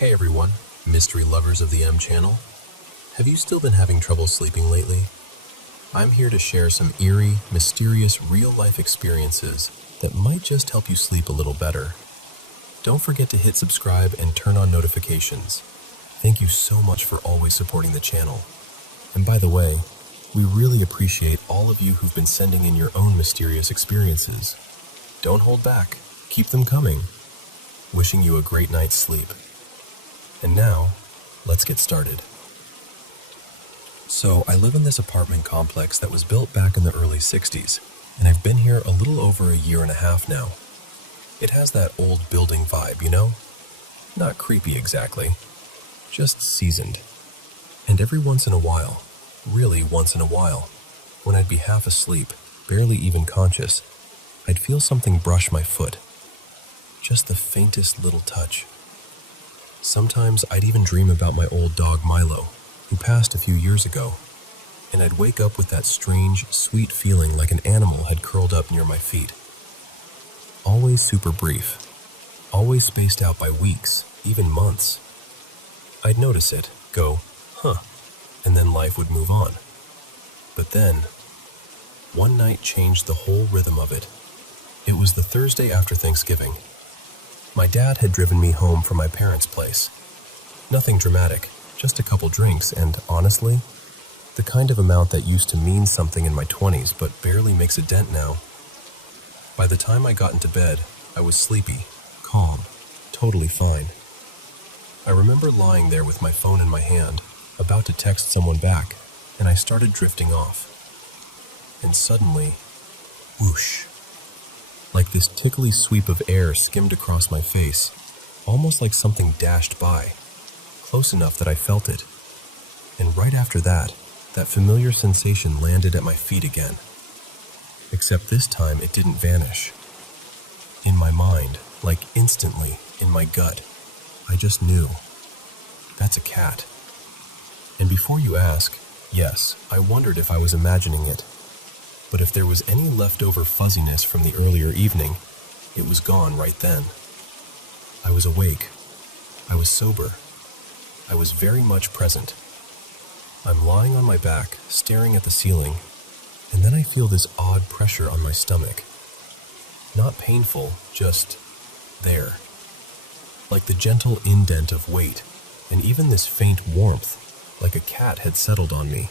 Hey everyone, mystery lovers of the M channel. Have you still been having trouble sleeping lately? I'm here to share some eerie, mysterious, real-life experiences that might just help you sleep a little better. Don't forget to hit subscribe and turn on notifications. Thank you so much for always supporting the channel. And by the way, we really appreciate all of you who've been sending in your own mysterious experiences. Don't hold back. Keep them coming. Wishing you a great night's sleep. And now, let's get started. So, I live in this apartment complex that was built back in the early 60s, and I've been here a little over a year and a half now. It has that old building vibe, you know? Not creepy exactly, just seasoned. And every once in a while, really once in a while, when I'd be half asleep, barely even conscious, I'd feel something brush my foot. Just the faintest little touch. Sometimes I'd even dream about my old dog Milo, who passed a few years ago, and I'd wake up with that strange, sweet feeling like an animal had curled up near my feet. Always super brief, always spaced out by weeks, even months. I'd notice it, go, huh, and then life would move on. But then, one night changed the whole rhythm of it. It was the Thursday after Thanksgiving. My dad had driven me home from my parents' place. Nothing dramatic, just a couple drinks, and honestly, the kind of amount that used to mean something in my 20s but barely makes a dent now. By the time I got into bed, I was sleepy, calm, totally fine. I remember lying there with my phone in my hand, about to text someone back, and I started drifting off. And suddenly, whoosh. Like this tickly sweep of air skimmed across my face, almost like something dashed by, close enough that I felt it. And right after that, that familiar sensation landed at my feet again. Except this time it didn't vanish. In my mind, like instantly, in my gut, I just knew. That's a cat. And before you ask, yes, I wondered if I was imagining it. But if there was any leftover fuzziness from the earlier evening, it was gone right then. I was awake. I was sober. I was very much present. I'm lying on my back, staring at the ceiling, and then I feel this odd pressure on my stomach. Not painful, just there. Like the gentle indent of weight, and even this faint warmth, like a cat had settled on me.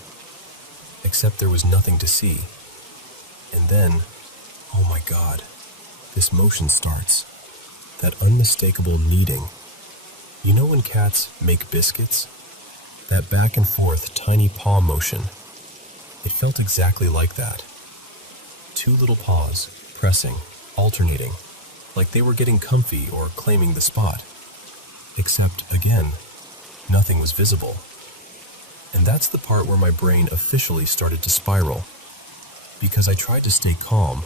Except there was nothing to see. And then, oh my God, this motion starts. That unmistakable kneading. You know when cats make biscuits? That back and forth tiny paw motion. It felt exactly like that. Two little paws, pressing, alternating, like they were getting comfy or claiming the spot. Except, again, nothing was visible. And that's the part where my brain officially started to spiral. Because I tried to stay calm,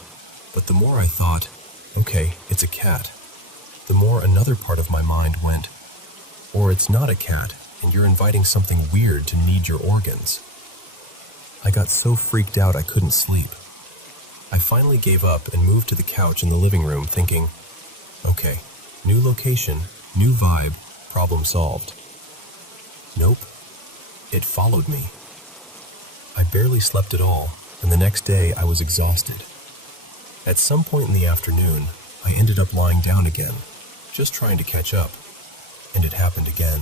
but the more I thought, okay, it's a cat, the more another part of my mind went, or it's not a cat, and you're inviting something weird to need your organs. I got so freaked out I couldn't sleep. I finally gave up and moved to the couch in the living room thinking, okay, new location, new vibe, problem solved. Nope, it followed me. I barely slept at all. And the next day, I was exhausted. At some point in the afternoon, I ended up lying down again, just trying to catch up. And it happened again.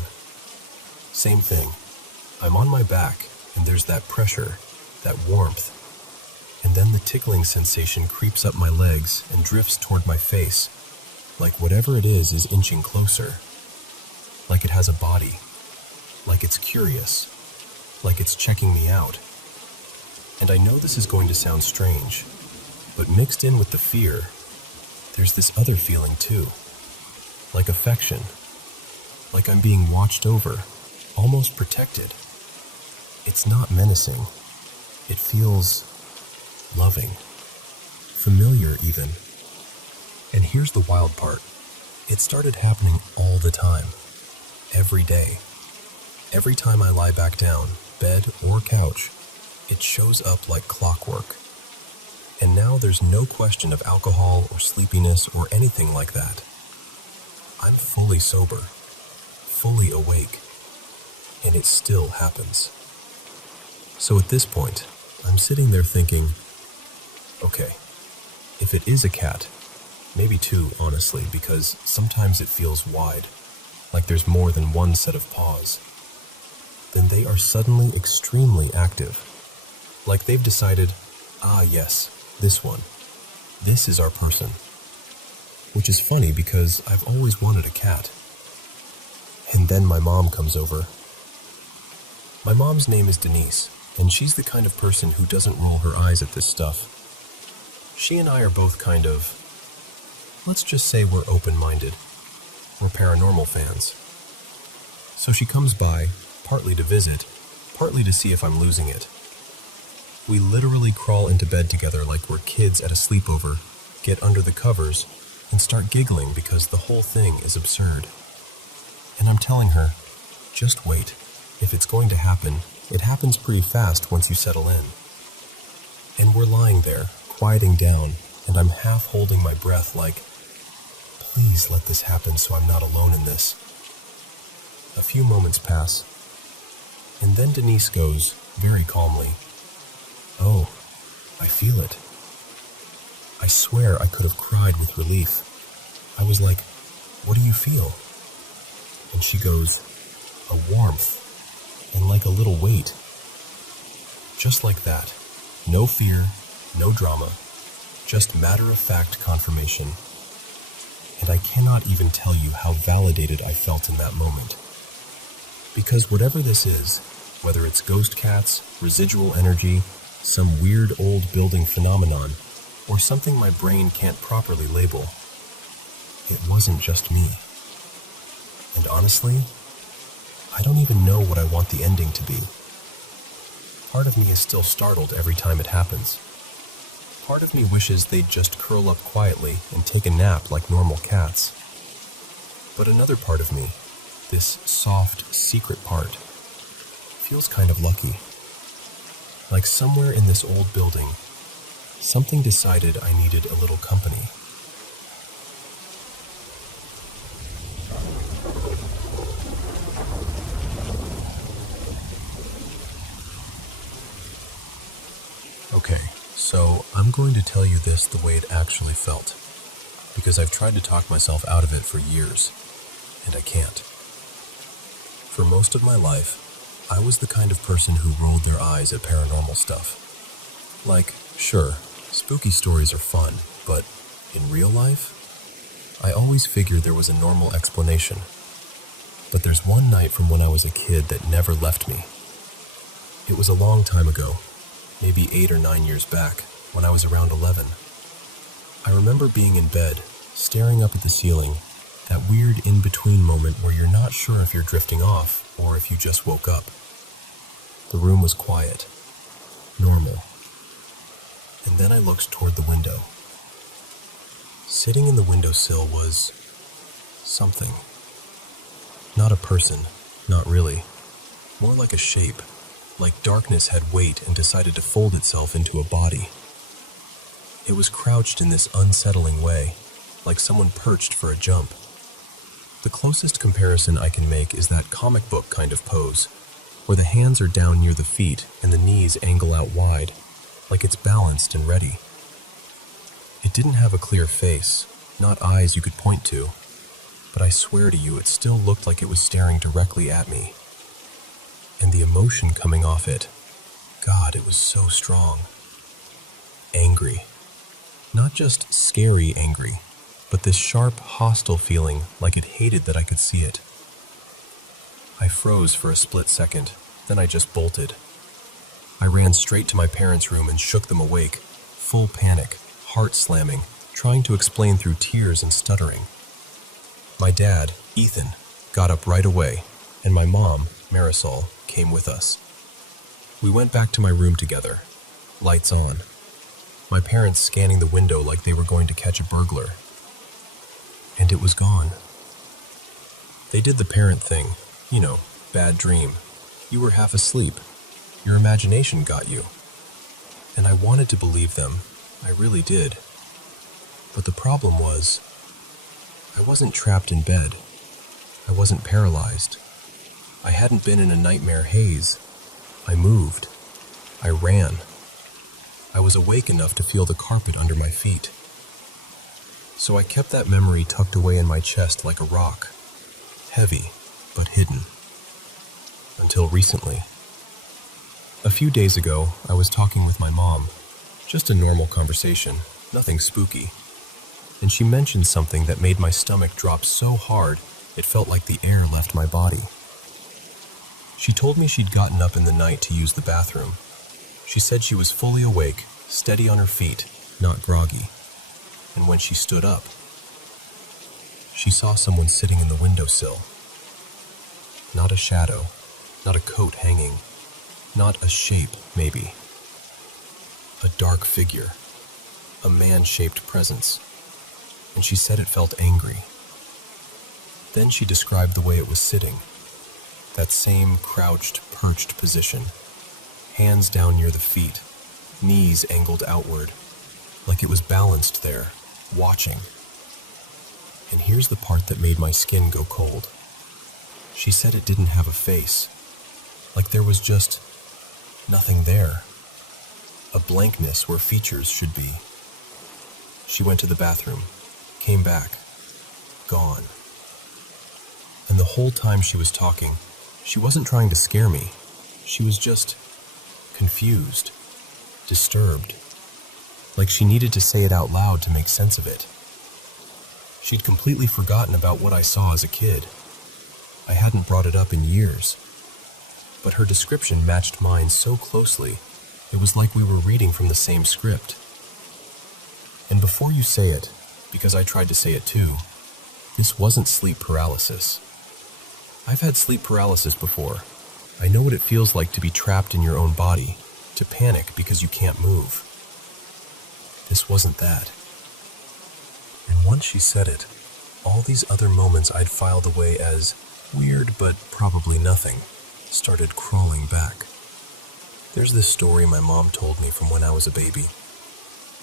Same thing. I'm on my back, and there's that pressure, that warmth. And then the tickling sensation creeps up my legs and drifts toward my face, like whatever it is inching closer. Like it has a body. Like it's curious. Like it's checking me out. And I know this is going to sound strange, but mixed in with the fear, there's this other feeling too. Like affection. Like I'm being watched over, almost protected. It's not menacing. It feels loving. Familiar even. And here's the wild part. It started happening all the time. Every day. Every time I lie back down, bed or couch, it shows up like clockwork. And now there's no question of alcohol or sleepiness or anything like that. I'm fully sober. fully awake. And it still happens. So at this point, I'm sitting there thinking, okay, if it is a cat, maybe two, honestly, because sometimes it feels wide, like there's more than one set of paws, then they are suddenly extremely active. Like they've decided, ah yes, this one. This is our person. Which is funny because I've always wanted a cat. And then my mom comes over. My mom's name is Denise, and she's the kind of person who doesn't roll her eyes at this stuff. She and I are both kind of, let's just say we're open-minded. We're paranormal fans. So she comes by, partly to visit, partly to see if I'm losing it. We literally crawl into bed together like we're kids at a sleepover, get under the covers, and start giggling because the whole thing is absurd. And I'm telling her, just wait. If it's going to happen, it happens pretty fast once you settle in. And we're lying there, quieting down, and I'm half holding my breath like, please let this happen so I'm not alone in this. A few moments pass, and then Denise goes, very calmly, oh, I feel it. I swear I could have cried with relief. I was like, what do you feel? And she goes, a warmth, and like a little weight. Just like that. No fear, no drama, just matter-of-fact confirmation. And I cannot even tell you how validated I felt in that moment. Because whatever this is, whether it's ghost cats, residual energy, some weird old building phenomenon, or something my brain can't properly label, it wasn't just me. And honestly, I don't even know what I want the ending to be. Part of me is still startled every time it happens. Part of me wishes they'd just curl up quietly and take a nap like normal cats. But another part of me, this soft, secret part, feels kind of lucky. Like somewhere in this old building, something decided I needed a little company. Okay, so I'm going to tell you this the way it actually felt, because I've tried to talk myself out of it for years, and I can't. For most of my life, I was the kind of person who rolled their eyes at paranormal stuff. Like, sure, spooky stories are fun, but in real life, I always figured there was a normal explanation. But there's one night from when I was a kid that never left me. It was a long time ago, maybe 8 or 9 years back, when I was around 11. I remember being in bed, staring up at the ceiling, that weird in-between moment where you're not sure if you're drifting off or if you just woke up. The room was quiet, normal. And then I looked toward the window. Sitting in the windowsill was something. Not a person, not really. More like a shape, like darkness had weight and decided to fold itself into a body. It was crouched in this unsettling way, like someone perched for a jump. The closest comparison I can make is that comic book kind of pose, where the hands are down near the feet and the knees angle out wide, like it's balanced and ready. It didn't have a clear face, not eyes you could point to, but I swear to you it still looked like it was staring directly at me. And the emotion coming off it, God, it was so strong. Angry. Not just scary angry, but this sharp, hostile feeling like it hated that I could see it. I froze for a split second, then I just bolted. I ran straight to my parents' room and shook them awake, full panic, heart slamming, trying to explain through tears and stuttering. My dad, Ethan, got up right away, and my mom, Marisol, came with us. We went back to my room together, lights on. My parents scanning the window like they were going to catch a burglar. And it was gone. They did the parent thing, you know, bad dream. You were half asleep. Your imagination got you. And I wanted to believe them, I really did. But the problem was, I wasn't trapped in bed. I wasn't paralyzed. I hadn't been in a nightmare haze. I moved. I ran. I was awake enough to feel the carpet under my feet. So I kept that memory tucked away in my chest like a rock, heavy but hidden. Until recently. A few days ago, I was talking with my mom. Just a normal conversation, nothing spooky. And she mentioned something that made my stomach drop so hard it felt like the air left my body. She told me she'd gotten up in the night to use the bathroom. She said she was fully awake, steady on her feet, not groggy. And when she stood up, she saw someone sitting in the windowsill. Not a shadow, not a coat hanging, not a shape, maybe. A dark figure, a man-shaped presence, and she said it felt angry. Then she described the way it was sitting, that same crouched, perched position, hands down near the feet, knees angled outward, like it was balanced there, watching. And here's the part that made my skin go cold. She said it didn't have a face, like there was just nothing there, a blankness where features should be. She went to the bathroom, came back, gone. And the whole time she was talking, she wasn't trying to scare me. She was just confused, disturbed, like she needed to say it out loud to make sense of it. She'd completely forgotten about what I saw as a kid. I hadn't brought it up in years. But her description matched mine so closely, it was like we were reading from the same script. And before you say it, because I tried to say it too, this wasn't sleep paralysis. I've had sleep paralysis before. I know what it feels like to be trapped in your own body, to panic because you can't move. This wasn't that. And once she said it, all these other moments I'd filed away as weird but probably nothing started crawling back. There's this story my mom told me from when I was a baby.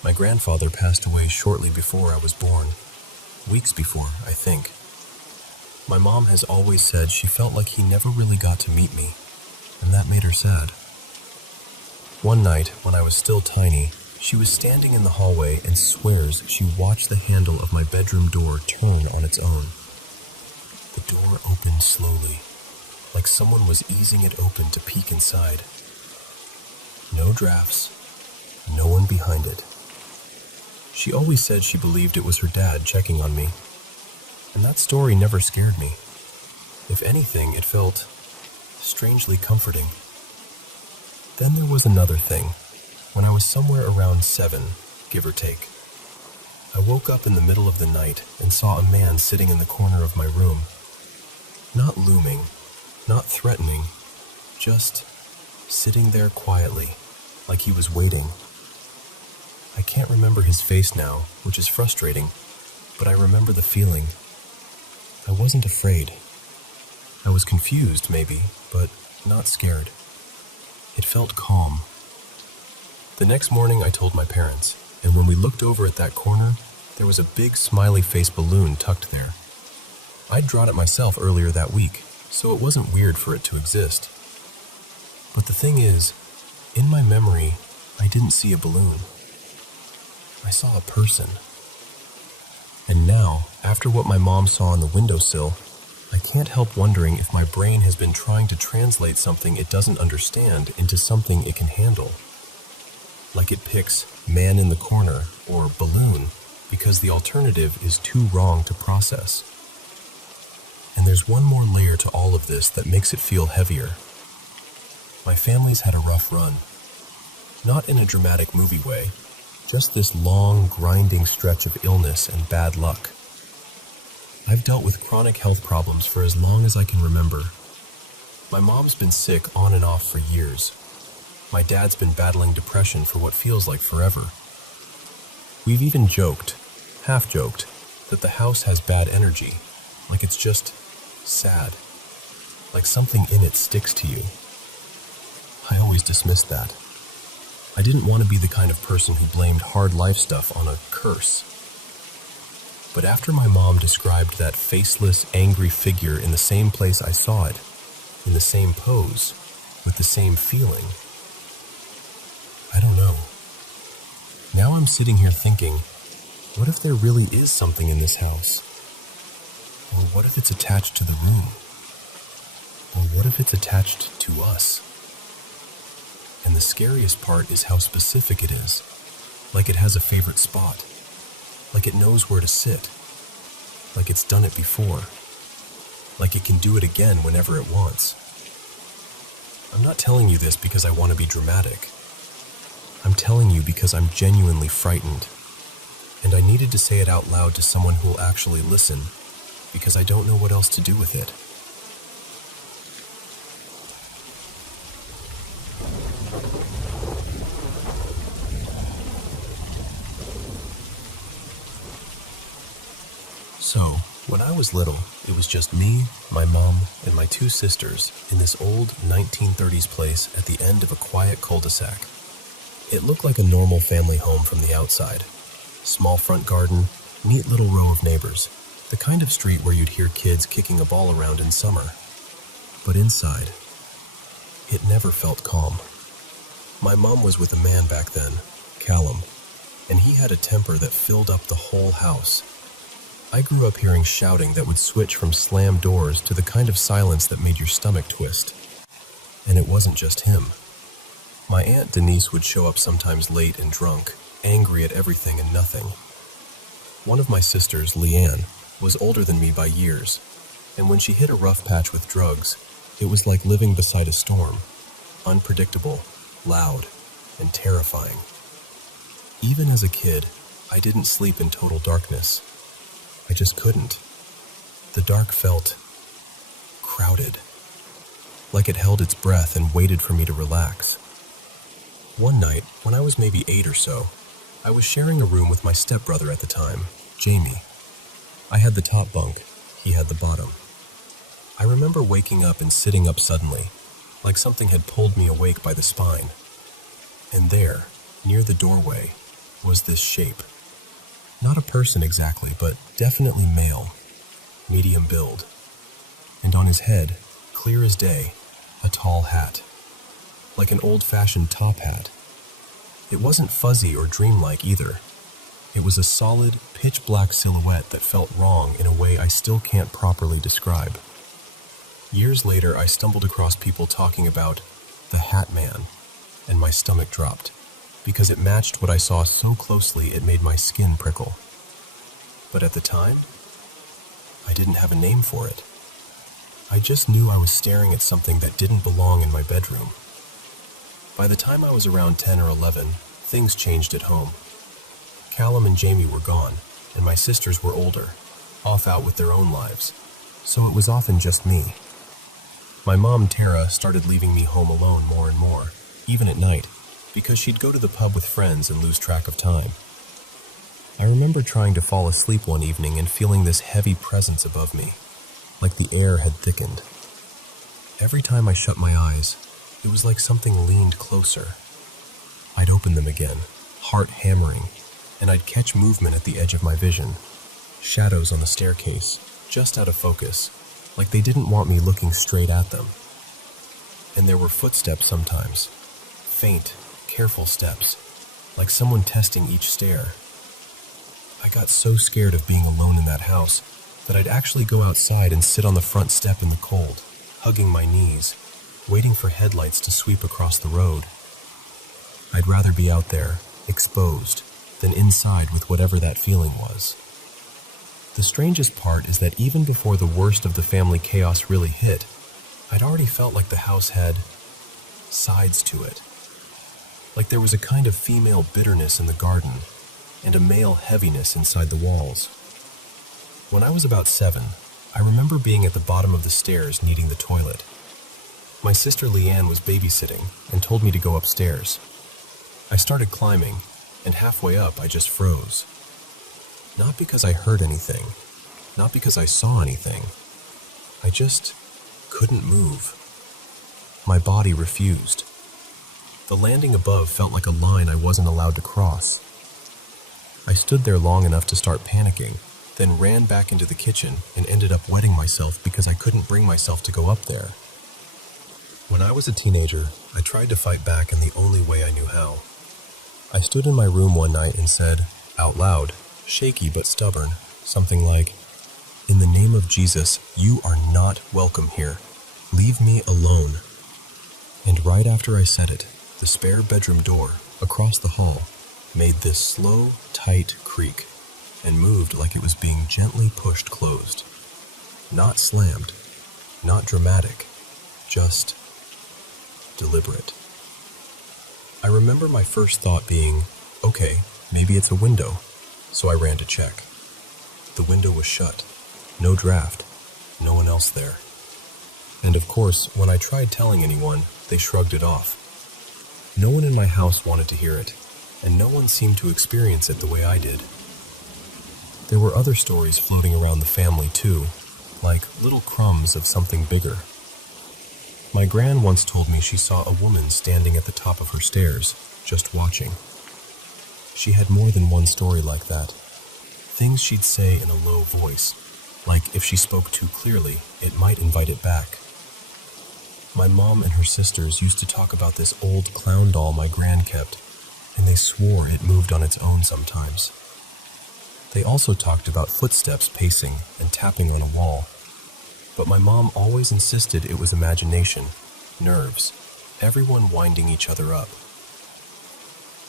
My grandfather passed away shortly before I was born. Weeks before, I think. My mom has always said she felt like he never really got to meet me, and that made her sad. One night, when I was still tiny, she was standing in the hallway and swears she watched the handle of my bedroom door turn on its own. The door opened slowly, like someone was easing it open to peek inside. No drafts, no one behind it. She always said she believed it was her dad checking on me, and that story never scared me. If anything, it felt strangely comforting. Then there was another thing. When I was somewhere around 7, give or take, I woke up in the middle of the night and saw a man sitting in the corner of my room. Not looming, not threatening, just sitting there quietly, like he was waiting. I can't remember his face now, which is frustrating, but I remember the feeling. I wasn't afraid. I was confused, maybe, but not scared. It felt calm. The next morning I told my parents, and when we looked over at that corner, there was a big smiley face balloon tucked there. I'd drawn it myself earlier that week, so it wasn't weird for it to exist. But the thing is, in my memory, I didn't see a balloon. I saw a person. And now, after what my mom saw on the windowsill, I can't help wondering if my brain has been trying to translate something it doesn't understand into something it can handle. Like it picks man in the corner or balloon because the alternative is too wrong to process. And there's one more layer to all of this that makes it feel heavier. My family's had a rough run. Not in a dramatic movie way, just this long, grinding stretch of illness and bad luck. I've dealt with chronic health problems for as long as I can remember. My mom's been sick on and off for years. My dad's been battling depression for what feels like forever. We've even joked, half-joked, that the house has bad energy, like it's just sad, like something in it sticks to you. I always dismissed that. I didn't want to be the kind of person who blamed hard life stuff on a curse. But after my mom described that faceless, angry figure in the same place I saw it, in the same pose, with the same feeling, I don't know. Now I'm sitting here thinking, what if there really is something in this house? Or what if it's attached to the room? Or what if it's attached to us? And the scariest part is how specific it is. Like it has a favorite spot. Like it knows where to sit. Like it's done it before. Like it can do it again whenever it wants. I'm not telling you this because I want to be dramatic. I'm telling you because I'm genuinely frightened. And I needed to say it out loud to someone who will actually listen, because I don't know what else to do with it. So, when I was little, it was just me, my mom, and my two sisters in this old 1930s place at the end of a quiet cul-de-sac. It looked like a normal family home from the outside. Small front garden, neat little row of neighbors, the kind of street where you'd hear kids kicking a ball around in summer. But inside, it never felt calm. My mom was with a man back then, Callum, and he had a temper that filled up the whole house. I grew up hearing shouting that would switch from slammed doors to the kind of silence that made your stomach twist. And it wasn't just him. My Aunt Denise would show up sometimes late and drunk, angry at everything and nothing. One of my sisters, Leanne, was older than me by years, and when she hit a rough patch with drugs, it was like living beside a storm, unpredictable, loud, and terrifying. Even as a kid, I didn't sleep in total darkness. I just couldn't. The dark felt crowded, like it held its breath and waited for me to relax. One night, when I was maybe 8 or so, I was sharing a room with my stepbrother at the time, Jamie. I had the top bunk, he had the bottom. I remember waking up and sitting up suddenly, like something had pulled me awake by the spine. And there, near the doorway, was this shape. Not a person exactly, but definitely male, medium build. And on his head, clear as day, a tall hat. Like an old-fashioned top hat. It wasn't fuzzy or dreamlike either. It was a solid, pitch-black silhouette that felt wrong in a way I still can't properly describe. Years later, I stumbled across people talking about the Hat Man, and my stomach dropped, because it matched what I saw so closely it made my skin prickle. But at the time, I didn't have a name for it. I just knew I was staring at something that didn't belong in my bedroom. By the time I was around 10 or 11, things changed at home. Callum and Jamie were gone, and my sisters were older, off out with their own lives, so it was often just me. My mom, Tara, started leaving me home alone more and more, even at night, because she'd go to the pub with friends and lose track of time. I remember trying to fall asleep one evening and feeling this heavy presence above me, like the air had thickened. Every time I shut my eyes, it was like something leaned closer. I'd open them again, heart hammering, and I'd catch movement at the edge of my vision. Shadows on the staircase, just out of focus, like they didn't want me looking straight at them. And there were footsteps sometimes, faint, careful steps, like someone testing each stair. I got so scared of being alone in that house that I'd actually go outside and sit on the front step in the cold, hugging my knees, waiting for headlights to sweep across the road. I'd rather be out there, exposed, than inside with whatever that feeling was. The strangest part is that even before the worst of the family chaos really hit, I'd already felt like the house had sides to it. Like there was a kind of female bitterness in the garden, and a male heaviness inside the walls. When I was about 7, I remember being at the bottom of the stairs needing the toilet. My sister Leanne was babysitting and told me to go upstairs. I started climbing, and halfway up I just froze. Not because I heard anything, not because I saw anything. I just couldn't move. My body refused. The landing above felt like a line I wasn't allowed to cross. I stood there long enough to start panicking, then ran back into the kitchen and ended up wetting myself because I couldn't bring myself to go up there. When I was a teenager, I tried to fight back in the only way I knew how. I stood in my room one night and said, out loud, shaky but stubborn, something like, "In the name of Jesus, you are not welcome here. Leave me alone." And right after I said it, the spare bedroom door, across the hall, made this slow, tight creak and moved like it was being gently pushed closed. Not slammed, not dramatic, just deliberate. I remember my first thought being, okay, maybe it's a window, so I ran to check. The window was shut, no draft, no one else there. And of course, when I tried telling anyone, they shrugged it off. No one in my house wanted to hear it, and no one seemed to experience it the way I did. There were other stories floating around the family too, like little crumbs of something bigger. My gran once told me she saw a woman standing at the top of her stairs, just watching. She had more than one story like that. Things she'd say in a low voice, like if she spoke too clearly, it might invite it back. My mom and her sisters used to talk about this old clown doll my gran kept, and they swore it moved on its own sometimes. They also talked about footsteps pacing and tapping on a wall, but my mom always insisted it was imagination, nerves, everyone winding each other up.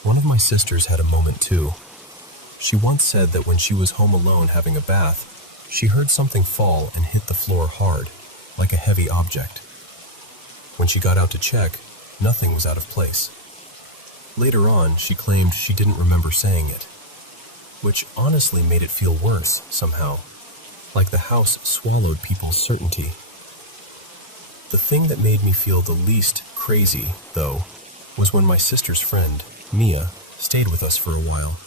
One of my sisters had a moment too. She once said that when she was home alone having a bath, she heard something fall and hit the floor hard, like a heavy object. When she got out to check, nothing was out of place. Later on, she claimed she didn't remember saying it, which honestly made it feel worse somehow, like the house swallowed people's certainty. The thing that made me feel the least crazy, though, was when my sister's friend, Mia, stayed with us for a while.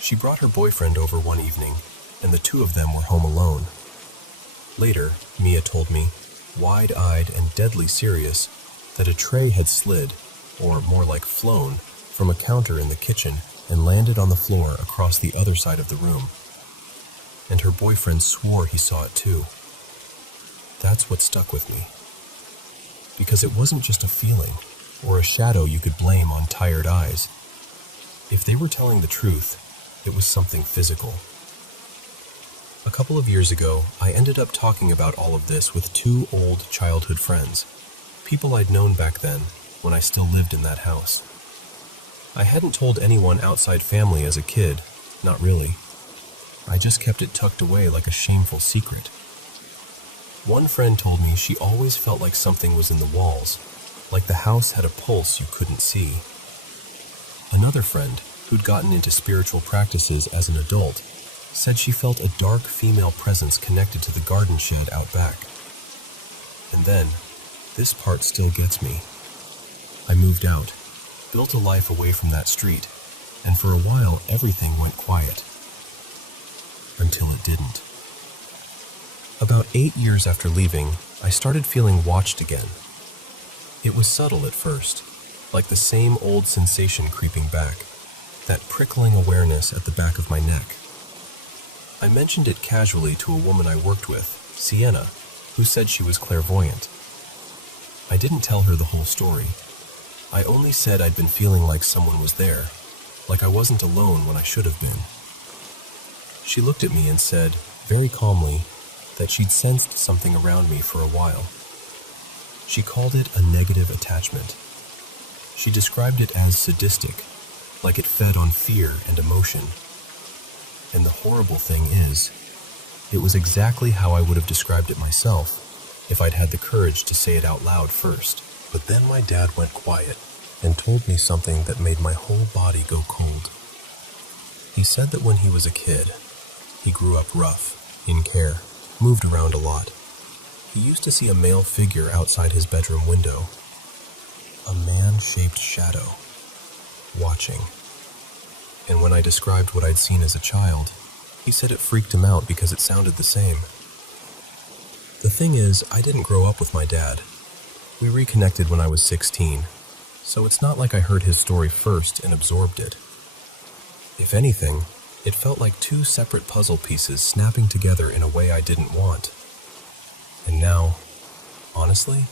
She brought her boyfriend over one evening, and the two of them were home alone. Later, Mia told me, wide-eyed and deadly serious, that a tray had slid, or more like flown, from a counter in the kitchen and landed on the floor across the other side of the room. And her boyfriend swore he saw it too. That's what stuck with me. Because it wasn't just a feeling, or a shadow you could blame on tired eyes. If they were telling the truth, it was something physical. A couple of years ago, I ended up talking about all of this with two old childhood friends, people I'd known back then, when I still lived in that house. I hadn't told anyone outside family as a kid, not really. I just kept it tucked away like a shameful secret. One friend told me she always felt like something was in the walls, like the house had a pulse you couldn't see. Another friend, who'd gotten into spiritual practices as an adult, said she felt a dark female presence connected to the garden shed out back. And then, this part still gets me. I moved out, built a life away from that street, and for a while everything went quiet. Until it didn't. About 8 years after leaving, I started feeling watched again. It was subtle at first, like the same old sensation creeping back, that prickling awareness at the back of my neck. I mentioned it casually to a woman I worked with, Sienna, who said she was clairvoyant. I didn't tell her the whole story. I only said I'd been feeling like someone was there, like I wasn't alone when I should have been. She looked at me and said, very calmly, that she'd sensed something around me for a while. She called it a negative attachment. She described it as sadistic, like it fed on fear and emotion. And the horrible thing is, it was exactly how I would have described it myself if I'd had the courage to say it out loud first. But then my dad went quiet and told me something that made my whole body go cold. He said that when he was a kid, he grew up rough, in care, moved around a lot. He used to see a male figure outside his bedroom window. A man-shaped shadow, watching. And when I described what I'd seen as a child, he said it freaked him out because it sounded the same. The thing is, I didn't grow up with my dad. We reconnected when I was 16, so it's not like I heard his story first and absorbed it. If anything, It felt like two separate puzzle pieces snapping together in a way I didn't want. And now, honestly,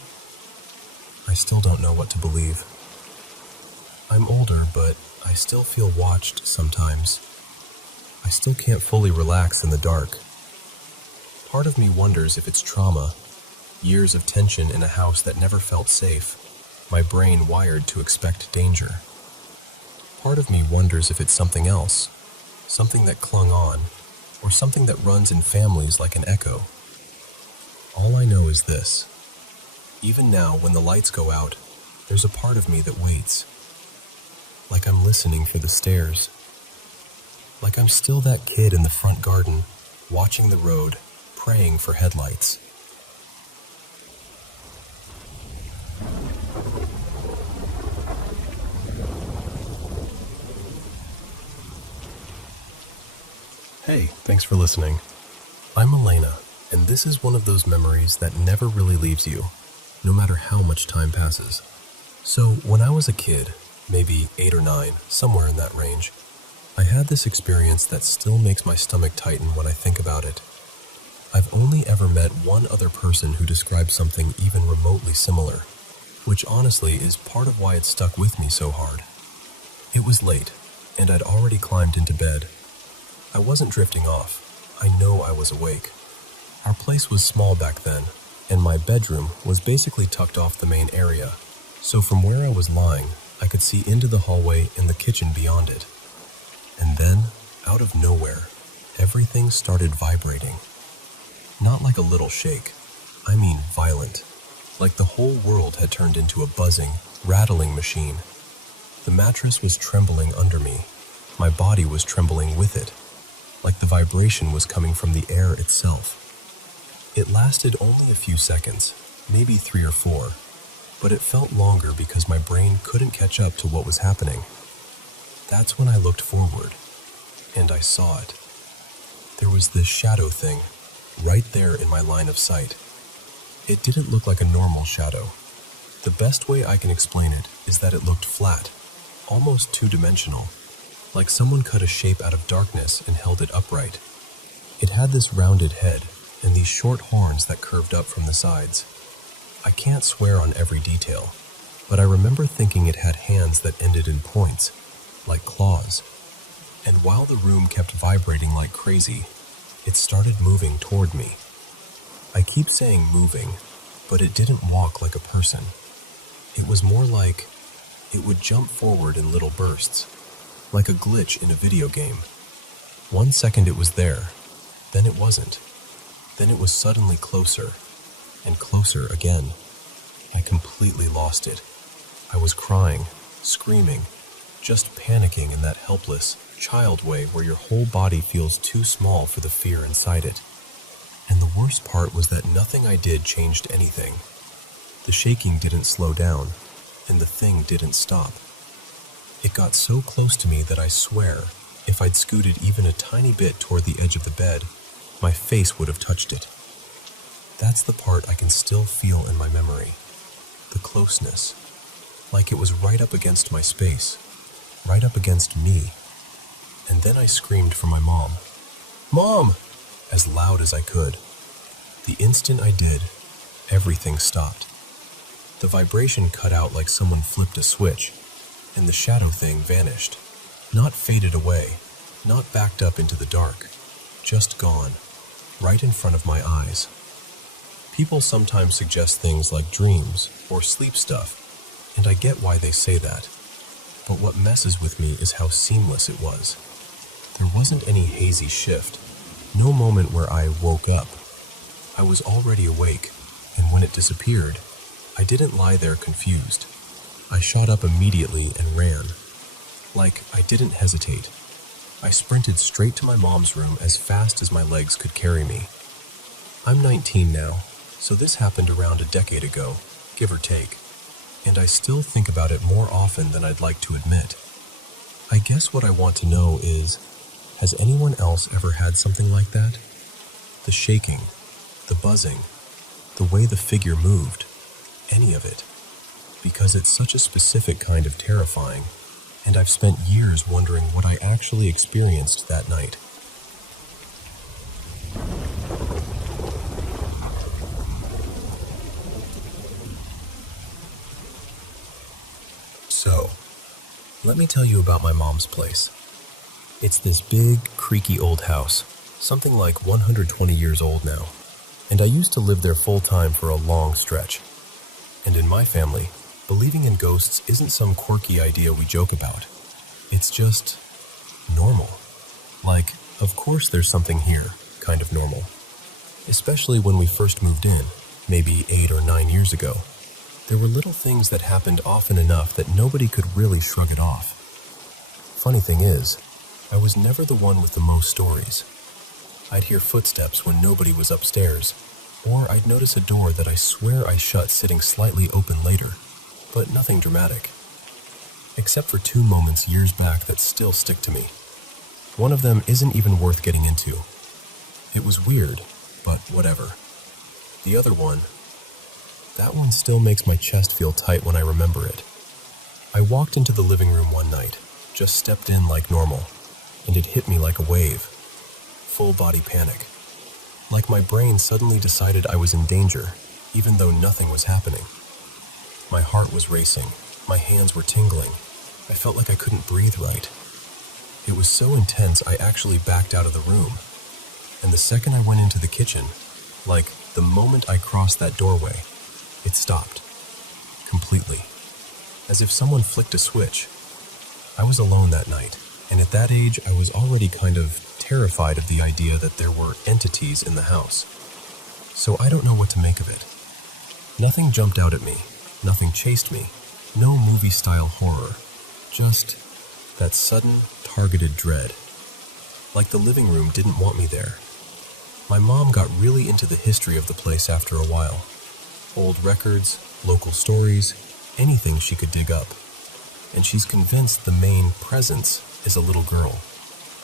I still don't know what to believe. I'm older, but I still feel watched sometimes. I still can't fully relax in the dark. Part of me wonders if it's trauma, years of tension in a house that never felt safe, my brain wired to expect danger. Part of me wonders if it's something else, something that clung on, or something that runs in families like an echo. All I know is this. Even now, when the lights go out, there's a part of me that waits. Like I'm listening for the stairs. Like I'm still that kid in the front garden, watching the road, praying for headlights. Hey, thanks for listening. I'm Elena, and this is one of those memories that never really leaves you, no matter how much time passes. So, when I was a kid, maybe 8 or 9, somewhere in that range, I had this experience that still makes my stomach tighten when I think about it. I've only ever met one other person who described something even remotely similar, which honestly is part of why it stuck with me so hard. It was late, and I'd already climbed into bed. I wasn't drifting off. I know I was awake. Our place was small back then, and my bedroom was basically tucked off the main area, so from where I was lying, I could see into the hallway and the kitchen beyond it. And then, out of nowhere, everything started vibrating. Not like a little shake. I mean violent. Like the whole world had turned into a buzzing, rattling machine. The mattress was trembling under me. My body was trembling with it. Like the vibration was coming from the air itself. It lasted only a few seconds, maybe 3 or 4, but it felt longer because my brain couldn't catch up to what was happening. That's when I looked forward, and I saw it. There was this shadow thing, right there in my line of sight. It didn't look like a normal shadow. The best way I can explain it is that it looked flat, almost two-dimensional, like someone cut a shape out of darkness and held it upright. It had this rounded head and these short horns that curved up from the sides. I can't swear on every detail, but I remember thinking it had hands that ended in points, like claws. And while the room kept vibrating like crazy, it started moving toward me. I keep saying moving, but it didn't walk like a person. It was more like it would jump forward in little bursts, like a glitch in a video game. 1 second it was there, then it wasn't. Then it was suddenly closer, and closer again. I completely lost it. I was crying, screaming, just panicking in that helpless, child way where your whole body feels too small for the fear inside it. And the worst part was that nothing I did changed anything. The shaking didn't slow down, and the thing didn't stop. It got so close to me that I swear, if I'd scooted even a tiny bit toward the edge of the bed, my face would have touched it. That's the part I can still feel in my memory. The closeness. Like it was right up against my space. Right up against me. And then I screamed for my mom. "Mom!" as loud as I could. The instant I did, everything stopped. The vibration cut out like someone flipped a switch, and the shadow thing vanished. Not faded away, not backed up into the dark, just gone, right in front of my eyes. People sometimes suggest things like dreams or sleep stuff, and I get why they say that. But what messes with me is how seamless it was. There wasn't any hazy shift, no moment where I woke up. I was already awake, and when it disappeared, I didn't lie there confused. I shot up immediately and ran. Like, I didn't hesitate. I sprinted straight to my mom's room as fast as my legs could carry me. I'm 19 now, so this happened around a decade ago, give or take, and I still think about it more often than I'd like to admit. I guess what I want to know is, has anyone else ever had something like that? The shaking, the buzzing, the way the figure moved, any of it. Because it's such a specific kind of terrifying. and I've spent years wondering what I actually experienced that night. So, let me tell you about my mom's place. It's this big, creaky old house, something like 120 years old now, and I used to live there full-time for a long stretch. And in my family, believing in ghosts isn't some quirky idea we joke about. It's just normal. Like, of course there's something here, kind of normal. Especially when we first moved in, maybe 8 or 9 years ago. There were little things that happened often enough that nobody could really shrug it off. Funny thing is, I was never the one with the most stories. I'd hear footsteps when nobody was upstairs, or I'd notice a door that I swear I shut sitting slightly open later, but nothing dramatic. Except for 2 moments years back that still stick to me. One of them isn't even worth getting into. It was weird, but whatever. The other one, that one still makes my chest feel tight when I remember it. I walked into the living room one night, just stepped in like normal, and it hit me like a wave. Full body panic. Like my brain suddenly decided I was in danger, even though nothing was happening. My heart was racing, my hands were tingling. I felt like I couldn't breathe right. It was so intense I actually backed out of the room. And the second I went into the kitchen, like the moment I crossed that doorway, it stopped. Completely. As if someone flicked a switch. I was alone that night, and at that age I was already kind of terrified of the idea that there were entities in the house. So I don't know what to make of it. Nothing jumped out at me, nothing chased me, no movie-style horror, just that sudden, targeted dread. Like the living room didn't want me there. My mom got really into the history of the place after a while. Old records, local stories, anything she could dig up. And she's convinced the main presence is a little girl.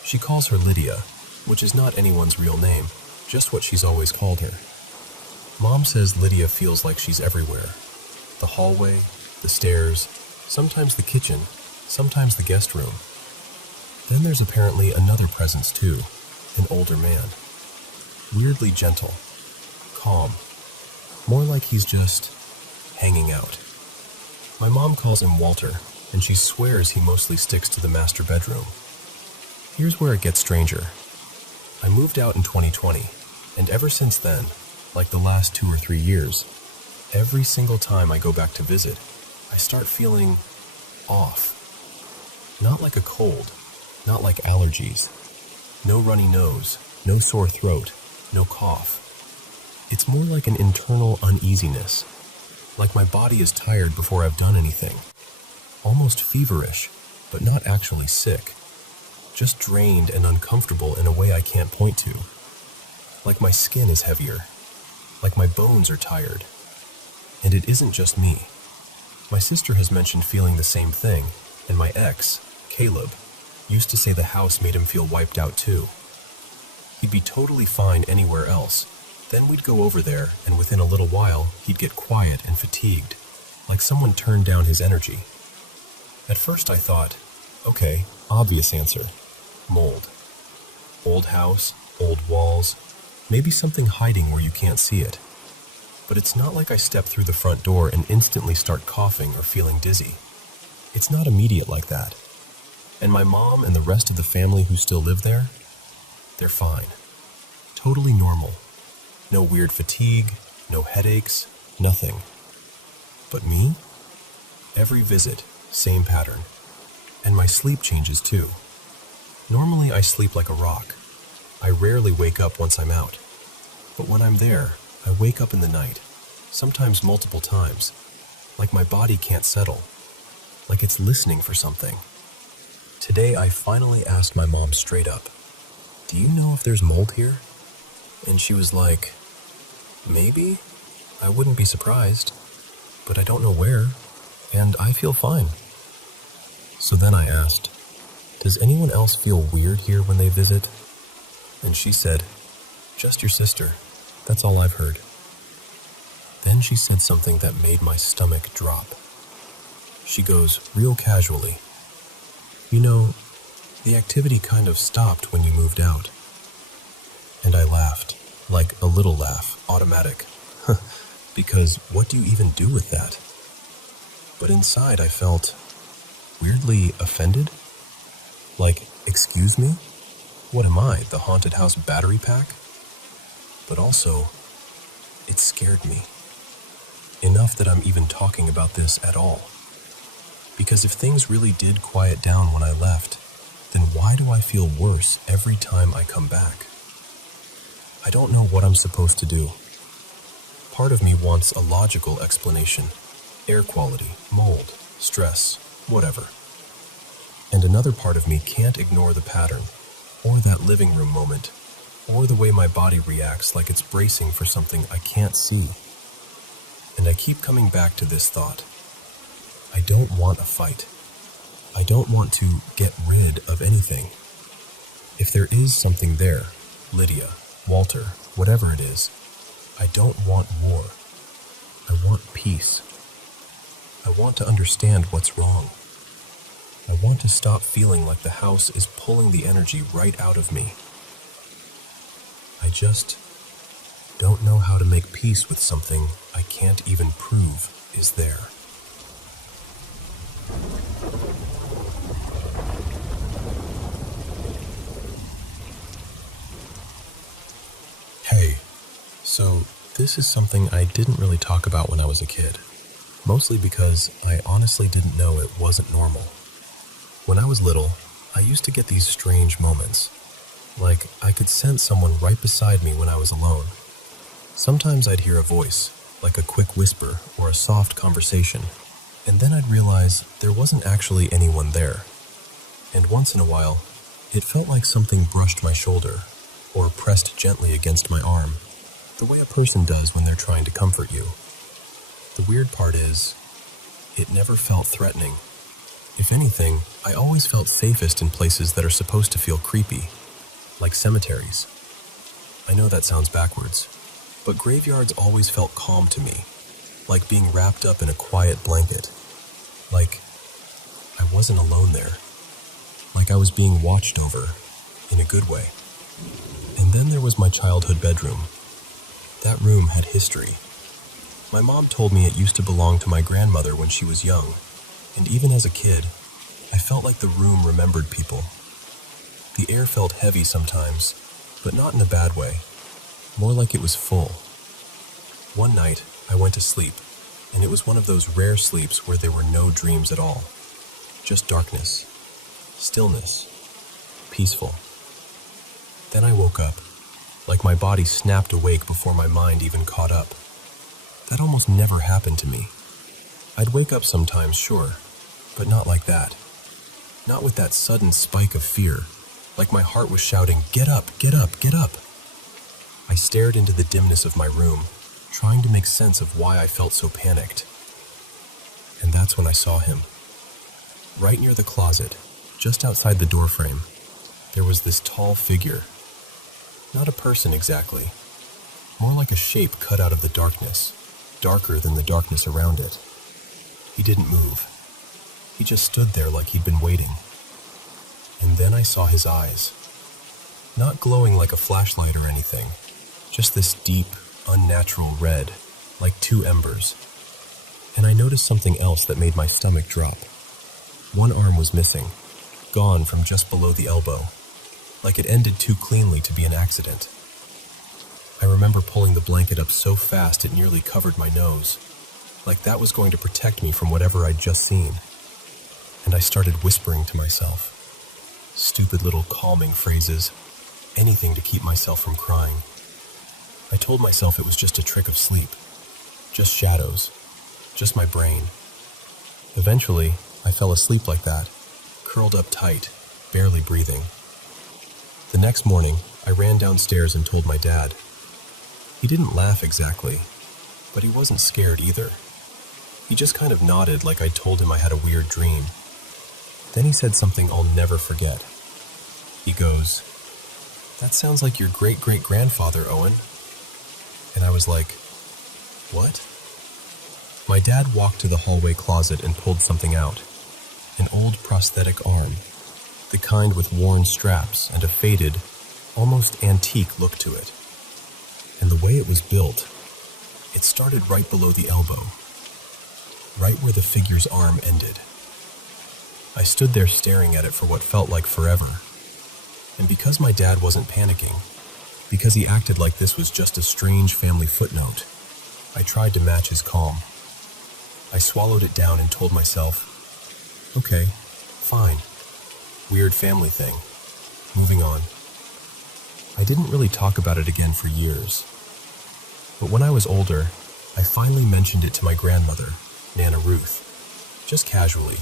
She calls her Lydia, which is not anyone's real name, just what she's always called her. Mom says Lydia feels like she's everywhere. The hallway, the stairs, sometimes the kitchen, sometimes the guest room. Then there's apparently another presence too, an older man. Weirdly gentle, calm, more like he's just hanging out. My mom calls him Walter, and she swears he mostly sticks to the master bedroom. Here's where it gets stranger. I moved out in 2020, and ever since then, like the last 2 or 3 years, every single time I go back to visit, I start feeling off. Not like a cold, not like allergies. No runny nose, no sore throat, no cough. It's more like an internal uneasiness, like my body is tired before I've done anything. Almost feverish, but not actually sick. Just drained and uncomfortable in a way I can't point to. Like my skin is heavier. Like my bones are tired. And it isn't just me. My sister has mentioned feeling the same thing, and my ex, Caleb, used to say the house made him feel wiped out too. He'd be totally fine anywhere else. Then we'd go over there, and within a little while, he'd get quiet and fatigued, like someone turned down his energy. At first I thought, okay, obvious answer. Mold. Old house, old walls, maybe something hiding where you can't see it. But it's not like I step through the front door and instantly start coughing or feeling dizzy. It's not immediate like that. And my mom and the rest of the family who still live there, they're fine. Totally normal. No weird fatigue, no headaches, nothing. But me? Every visit, same pattern. And my sleep changes too. Normally I sleep like a rock. I rarely wake up once I'm out. But when I'm there, I wake up in the night, sometimes multiple times, like my body can't settle, like it's listening for something. Today I finally asked my mom straight up, "Do you know if there's mold here?" And she was like, "Maybe. I wouldn't be surprised, but I don't know where, and I feel fine." So then I asked, "Does anyone else feel weird here when they visit?" And she said, "Just your sister. That's all I've heard." Then she said something that made my stomach drop. She goes, real casually, You know, the activity kind of stopped when you moved out. And I laughed, like a little laugh, automatic. Because what do you even do with that? But inside I felt weirdly offended. Like, excuse me? What am I, the haunted house battery pack? But also, it scared me. Enough that I'm even talking about this at all. Because if things really did quiet down when I left, then why do I feel worse every time I come back? I don't know what I'm supposed to do. Part of me wants a logical explanation. Air quality, mold, stress, whatever. And another part of me can't ignore the pattern, or that living room moment, or the way my body reacts like it's bracing for something I can't see. And I keep coming back to this thought. I don't want a fight. I don't want to get rid of anything. If there is something there, Lydia, Walter, whatever it is, I don't want war. I want peace. I want to understand what's wrong. I want to stop feeling like the house is pulling the energy right out of me. I just don't know how to make peace with something I can't even prove is there. Hey, so this is something I didn't really talk about when I was a kid, mostly because I honestly didn't know it wasn't normal. When I was little, I used to get these strange moments, like I could sense someone right beside me when I was alone. Sometimes I'd hear a voice, like a quick whisper or a soft conversation, and then I'd realize there wasn't actually anyone there. And once in a while, it felt like something brushed my shoulder or pressed gently against my arm, the way a person does when they're trying to comfort you. The weird part is, it never felt threatening. If anything, I always felt safest in places that are supposed to feel creepy, like cemeteries. I know that sounds backwards, but graveyards always felt calm to me, like being wrapped up in a quiet blanket. Like I wasn't alone there. Like I was being watched over, in a good way. And then there was my childhood bedroom. That room had history. My mom told me it used to belong to my grandmother when she was young, and even as a kid, I felt like the room remembered people. The air felt heavy sometimes, but not in a bad way, more like it was full. One night, I went to sleep, and it was one of those rare sleeps where there were no dreams at all. Just darkness, stillness, peaceful. Then I woke up, like my body snapped awake before my mind even caught up. That almost never happened to me. I'd wake up sometimes, sure, but not like that. Not with that sudden spike of fear, like my heart was shouting, "Get up, get up, get up!" I stared into the dimness of my room, trying to make sense of why I felt so panicked. And that's when I saw him. Right near the closet, just outside the doorframe, there was this tall figure. Not a person exactly, more like a shape cut out of the darkness, darker than the darkness around it. He didn't move. He just stood there like he'd been waiting. And then I saw his eyes. Not glowing like a flashlight or anything, just this deep, unnatural red, like two embers. And I noticed something else that made my stomach drop. One arm was missing, gone from just below the elbow, like it ended too cleanly to be an accident. I remember pulling the blanket up so fast it nearly covered my nose, like that was going to protect me from whatever I'd just seen. And I started whispering to myself. Stupid little calming phrases, anything to keep myself from crying. I told myself it was just a trick of sleep, just shadows, just my brain. Eventually, I fell asleep like that, curled up tight, barely breathing. The next morning, I ran downstairs and told my dad. He didn't laugh exactly, but he wasn't scared either. He just kind of nodded like I'd told him I had a weird dream. Then he said something I'll never forget. He goes, "That sounds like your great-great-grandfather, Owen." And I was like, "What?" My dad walked to the hallway closet and pulled something out. An old prosthetic arm, the kind with worn straps and a faded, almost antique look to it. And the way it was built, it started right below the elbow, right where the figure's arm ended. I stood there staring at it for what felt like forever. And because my dad wasn't panicking, because he acted like this was just a strange family footnote, I tried to match his calm. I swallowed it down and told myself, okay, fine. Weird family thing. Moving on. I didn't really talk about it again for years. But when I was older, I finally mentioned it to my grandmother, Nana Ruth, just casually,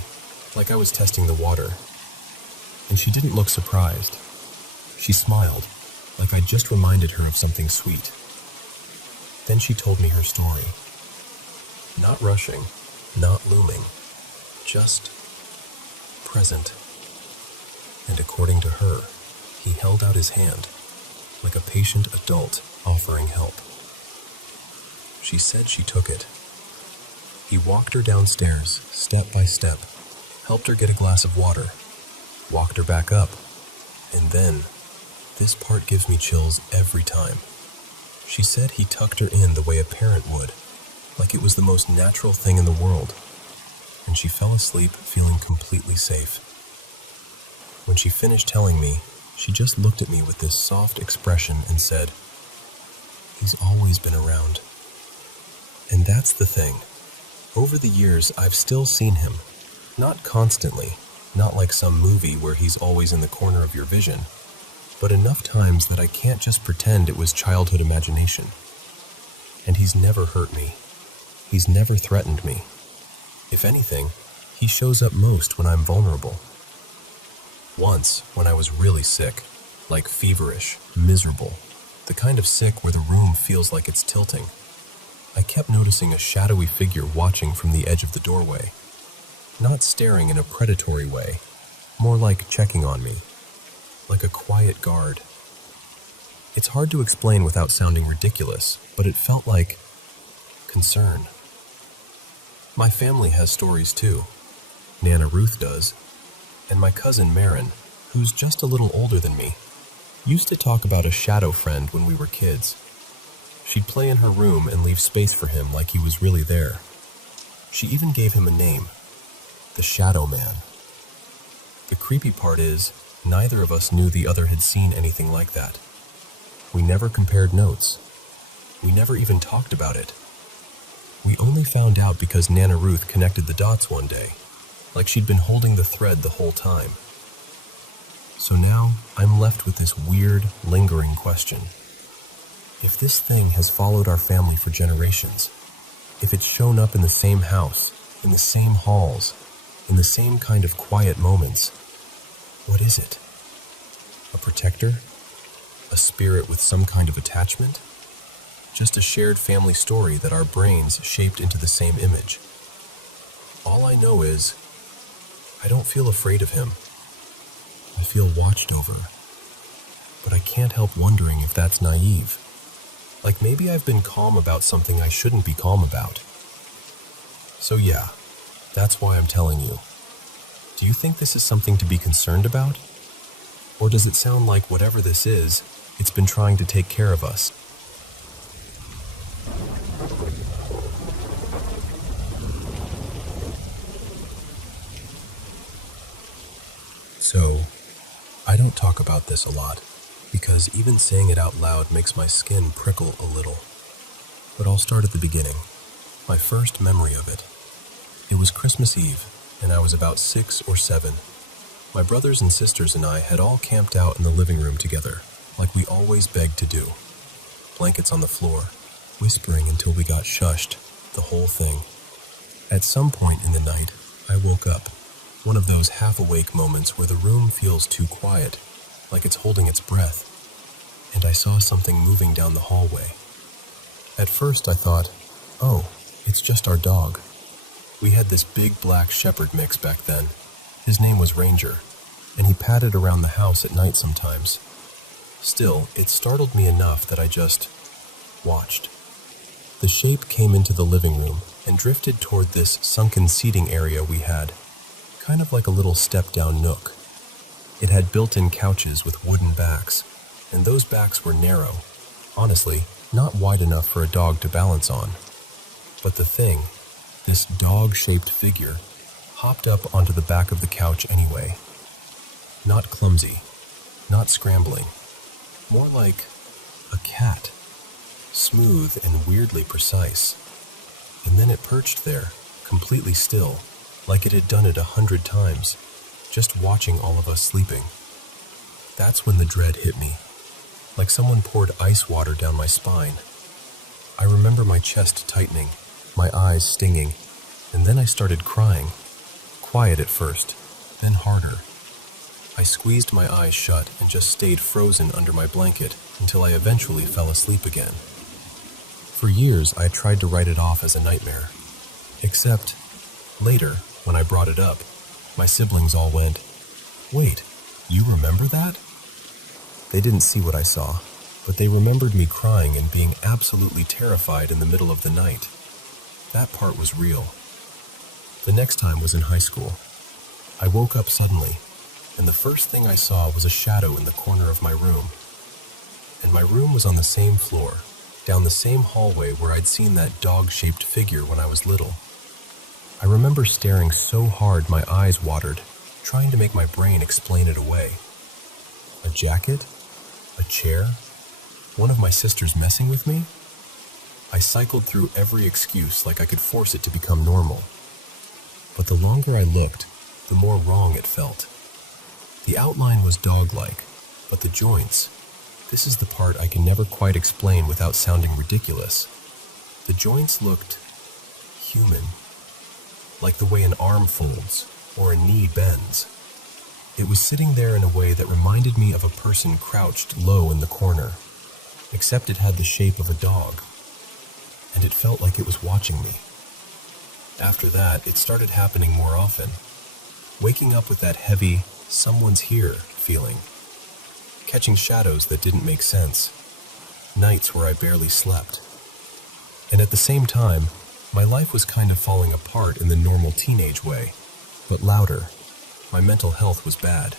like I was testing the water. And she didn't look surprised. She smiled, like I'd just reminded her of something sweet. Then she told me her story. Not rushing, not looming, just present. And according to her, he held out his hand, like a patient adult offering help. She said she took it. He walked her downstairs, step by step, helped her get a glass of water, walked her back up, and then, this part gives me chills every time. She said he tucked her in the way a parent would, like it was the most natural thing in the world, and she fell asleep feeling completely safe. When she finished telling me, she just looked at me with this soft expression and said, "He's always been around." And that's the thing. Over the years, I've still seen him. Not constantly, not like some movie where he's always in the corner of your vision, but enough times that I can't just pretend it was childhood imagination. And he's never hurt me. He's never threatened me. If anything, he shows up most when I'm vulnerable. Once, when I was really sick, like feverish, miserable, the kind of sick where the room feels like it's tilting, I kept noticing a shadowy figure watching from the edge of the doorway. Not staring in a predatory way, more like checking on me, like a quiet guard. It's hard to explain without sounding ridiculous, but it felt like concern. My family has stories too. Nana Ruth does. And my cousin Marin, who's just a little older than me, used to talk about a shadow friend when we were kids. She'd play in her room and leave space for him like he was really there. She even gave him a name, the Shadow Man. The creepy part is, neither of us knew the other had seen anything like that. We never compared notes. We never even talked about it. We only found out because Nana Ruth connected the dots one day, like she'd been holding the thread the whole time. So now, I'm left with this weird, lingering question. If this thing has followed our family for generations, if it's shown up in the same house, in the same halls, in the same kind of quiet moments, what is it? A protector? A spirit with some kind of attachment? Just a shared family story that our brains shaped into the same image. All I know is, I don't feel afraid of him. I feel watched over. But I can't help wondering if that's naive. Like maybe I've been calm about something I shouldn't be calm about. So yeah, that's why I'm telling you. Do you think this is something to be concerned about? Or does it sound like whatever this is, it's been trying to take care of us? So, I don't talk about this a lot, because even saying it out loud makes my skin prickle a little. But I'll start at the beginning. My first memory of it. It was Christmas Eve, and I was about 6 or 7. My brothers and sisters and I had all camped out in the living room together, like we always begged to do. Blankets on the floor, whispering until we got shushed, the whole thing. At some point in the night, I woke up. One of those half-awake moments where the room feels too quiet, like it's holding its breath, and I saw something moving down the hallway. At first I thought, oh, it's just our dog. We had this big black shepherd mix back then. His name was Ranger, and he padded around the house at night sometimes. Still, it startled me enough that I just watched. The shape came into the living room and drifted toward this sunken seating area we had, kind of like a little step-down nook. It had built-in couches with wooden backs, and those backs were narrow, honestly, not wide enough for a dog to balance on. But the thing, this dog-shaped figure, hopped up onto the back of the couch anyway. Not clumsy, not scrambling, more like a cat, smooth and weirdly precise. And then it perched there, completely still, like it had done it 100 times, just watching all of us sleeping. That's when the dread hit me, like someone poured ice water down my spine. I remember my chest tightening, my eyes stinging, and then I started crying, quiet at first, then harder. I squeezed my eyes shut and just stayed frozen under my blanket until I eventually fell asleep again. For years, I tried to write it off as a nightmare. Except, later, when I brought it up, my siblings all went, "Wait, you remember that?" They didn't see what I saw, but they remembered me crying and being absolutely terrified in the middle of the night. That part was real. The next time was in high school. I woke up suddenly, and the first thing I saw was a shadow in the corner of my room. And my room was on the same floor, down the same hallway where I'd seen that dog-shaped figure when I was little. I remember staring so hard my eyes watered, trying to make my brain explain it away. A jacket? A chair? One of my sisters messing with me? I cycled through every excuse like I could force it to become normal. But the longer I looked, the more wrong it felt. The outline was dog-like, but the joints, this is the part I can never quite explain without sounding ridiculous. The joints looked human, like the way an arm folds or a knee bends. It was sitting there in a way that reminded me of a person crouched low in the corner, except it had the shape of a dog, and it felt like it was watching me. After that, it started happening more often, waking up with that heavy, someone's here feeling, catching shadows that didn't make sense, nights where I barely slept. And at the same time, my life was kind of falling apart in the normal teenage way, but louder. My mental health was bad.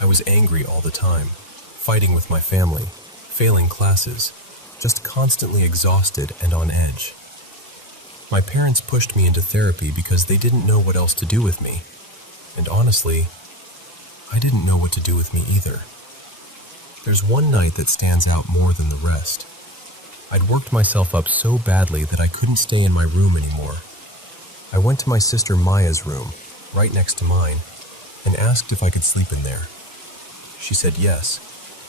I was angry all the time, fighting with my family, failing classes, just constantly exhausted and on edge. My parents pushed me into therapy because they didn't know what else to do with me. And honestly, I didn't know what to do with me either. There's one night that stands out more than the rest. I'd worked myself up so badly that I couldn't stay in my room anymore. I went to my sister Maya's room, right next to mine, and asked if I could sleep in there. She said yes,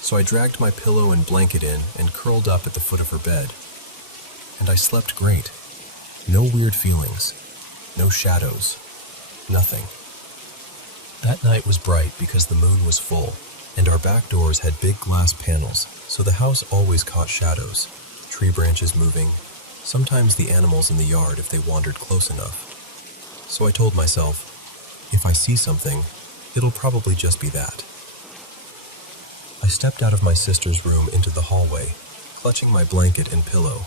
so I dragged my pillow and blanket in and curled up at the foot of her bed. And I slept great. No weird feelings, no shadows, nothing. That night was bright because the moon was full, and our back doors had big glass panels, so the house always caught shadows, tree branches moving, sometimes the animals in the yard if they wandered close enough. So I told myself, if I see something, it'll probably just be that. I stepped out of my sister's room into the hallway, clutching my blanket and pillow,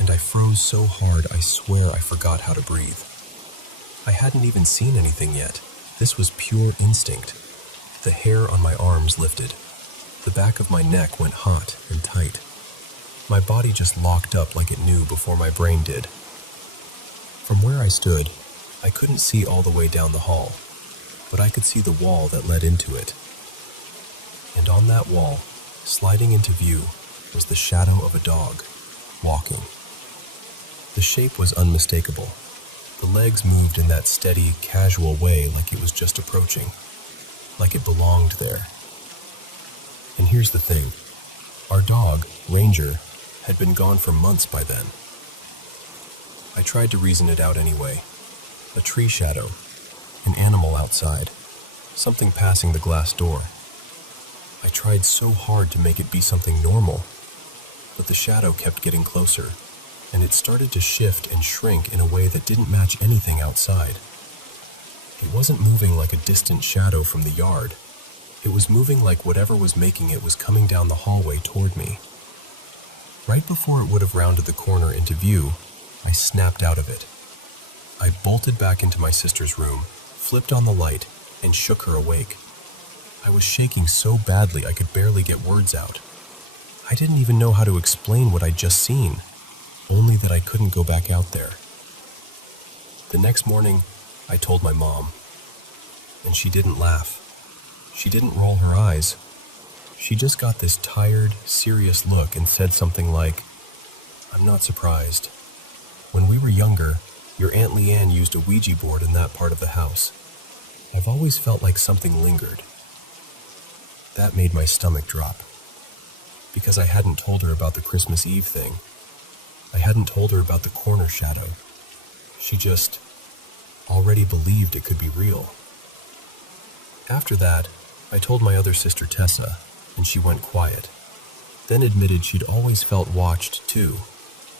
and I froze so hard I swear I forgot how to breathe. I hadn't even seen anything yet. This was pure instinct. The hair on my arms lifted. The back of my neck went hot and tight. My body just locked up like it knew before my brain did. From where I stood, I couldn't see all the way down the hall, but I could see the wall that led into it. And on that wall, sliding into view, was the shadow of a dog, walking. The shape was unmistakable. The legs moved in that steady, casual way like it was just approaching, like it belonged there. And here's the thing. Our dog, Ranger, had been gone for months by then. I tried to reason it out anyway. A tree shadow, an animal outside, something passing the glass door. I tried so hard to make it be something normal, but the shadow kept getting closer, and it started to shift and shrink in a way that didn't match anything outside. It wasn't moving like a distant shadow from the yard. It was moving like whatever was making it was coming down the hallway toward me. Right before it would have rounded the corner into view, I snapped out of it. I bolted back into my sister's room, flipped on the light, and shook her awake. I was shaking so badly I could barely get words out. I didn't even know how to explain what I'd just seen, only that I couldn't go back out there. The next morning, I told my mom, and she didn't laugh. She didn't roll her eyes. She just got this tired, serious look and said something like, "I'm not surprised. When we were younger, your Aunt Leanne used a Ouija board in that part of the house. I've always felt like something lingered." That made my stomach drop, because I hadn't told her about the Christmas Eve thing. I hadn't told her about the corner shadow. She just already believed it could be real. After that, I told my other sister Tessa, and she went quiet, then admitted she'd always felt watched too,